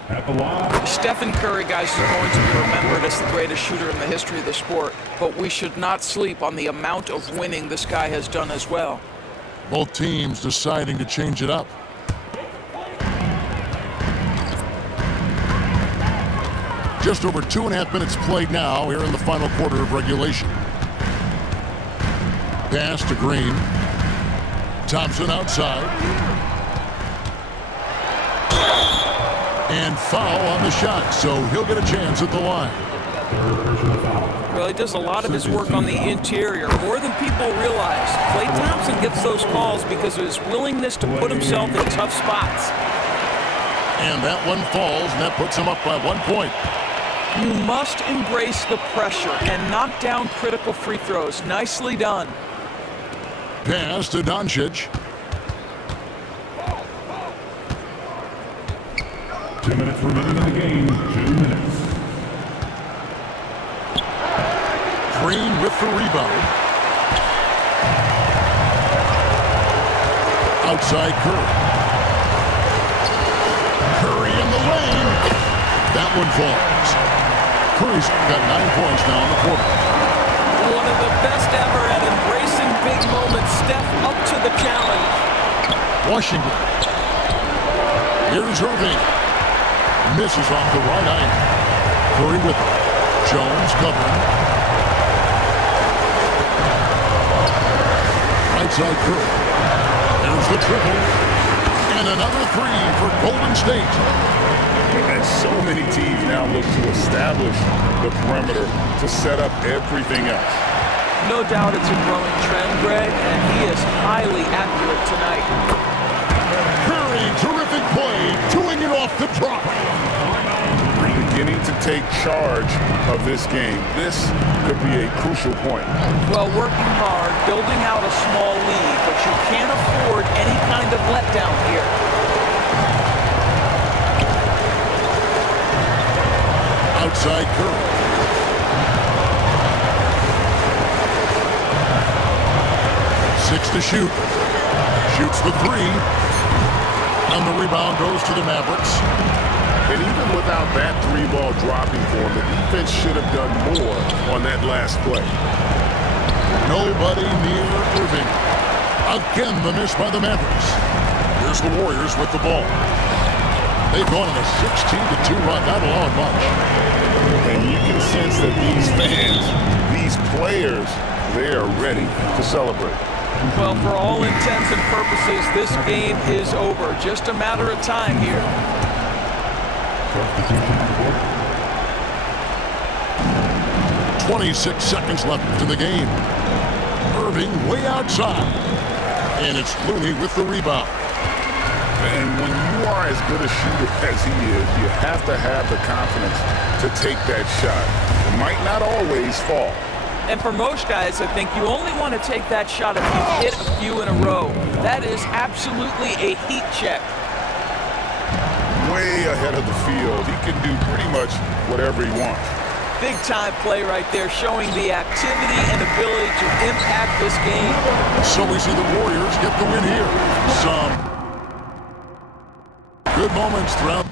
At the line. Stephen Curry, guys, is going to be remembered as the greatest shooter in the history of the sport, but we should not sleep on the amount of winning this guy has done as well. Both teams deciding to change it up. Just over 2.5 minutes played now here in the final quarter of regulation. Pass to Green. Thompson outside. And foul on the shot, so he'll get a chance at the line. Well, he does a lot of his work on the interior, more than people realize. Klay Thompson gets those calls because of his willingness to put himself in tough spots. And that one falls, and that puts him up by 1 point. You must embrace the pressure and knock down critical free throws. Nicely done. Pass to Doncic. 2 minutes remaining in the game. 2 minutes. Green with the rebound. Outside Curry. Curry in the lane. That one falls. Curry's got 9 points now in the quarter. One of the best ever at embracing big moments. Steph up to the challenge. Washington. Here's Irving. Misses off the right iron. Curry with it. Jones covering. Right side Curry. There's the triple. And another three for Golden State. And so many teams now look to establish the perimeter to set up everything else. No doubt it's a growing trend, Greg, and he is highly accurate tonight. Curry, terrific play, doing it off the drop. Beginning to take charge of this game. This could be a crucial point. Well, working hard, building out a small lead, but you can't afford any kind of letdown here. Outside Curry. Six to shoot. Shoots the three. And the rebound goes to the Mavericks. And even without that three ball dropping for him, the defense should have done more on that last play. Nobody near Irving. Again, the miss by the Mavericks. Here's the Warriors with the ball. They've gone on a 16-2 run, not allowing much. And you can sense that these fans, these players, they are ready to celebrate. Well, for all intents and purposes, this game is over. Just a matter of time here. 26 seconds left in the game. Irving way outside. And it's Looney with the rebound. And when you are as good a shooter as he is, you have to have the confidence to take that shot. It might not always fall. And for most guys, I think you only want to take that shot if you hit a few in a row. That is absolutely a heat check. Way ahead of the field. He can do pretty much whatever he wants. Big time play right there, showing the activity and ability to impact this game. So we see the Warriors get the win here. Some good moments throughout.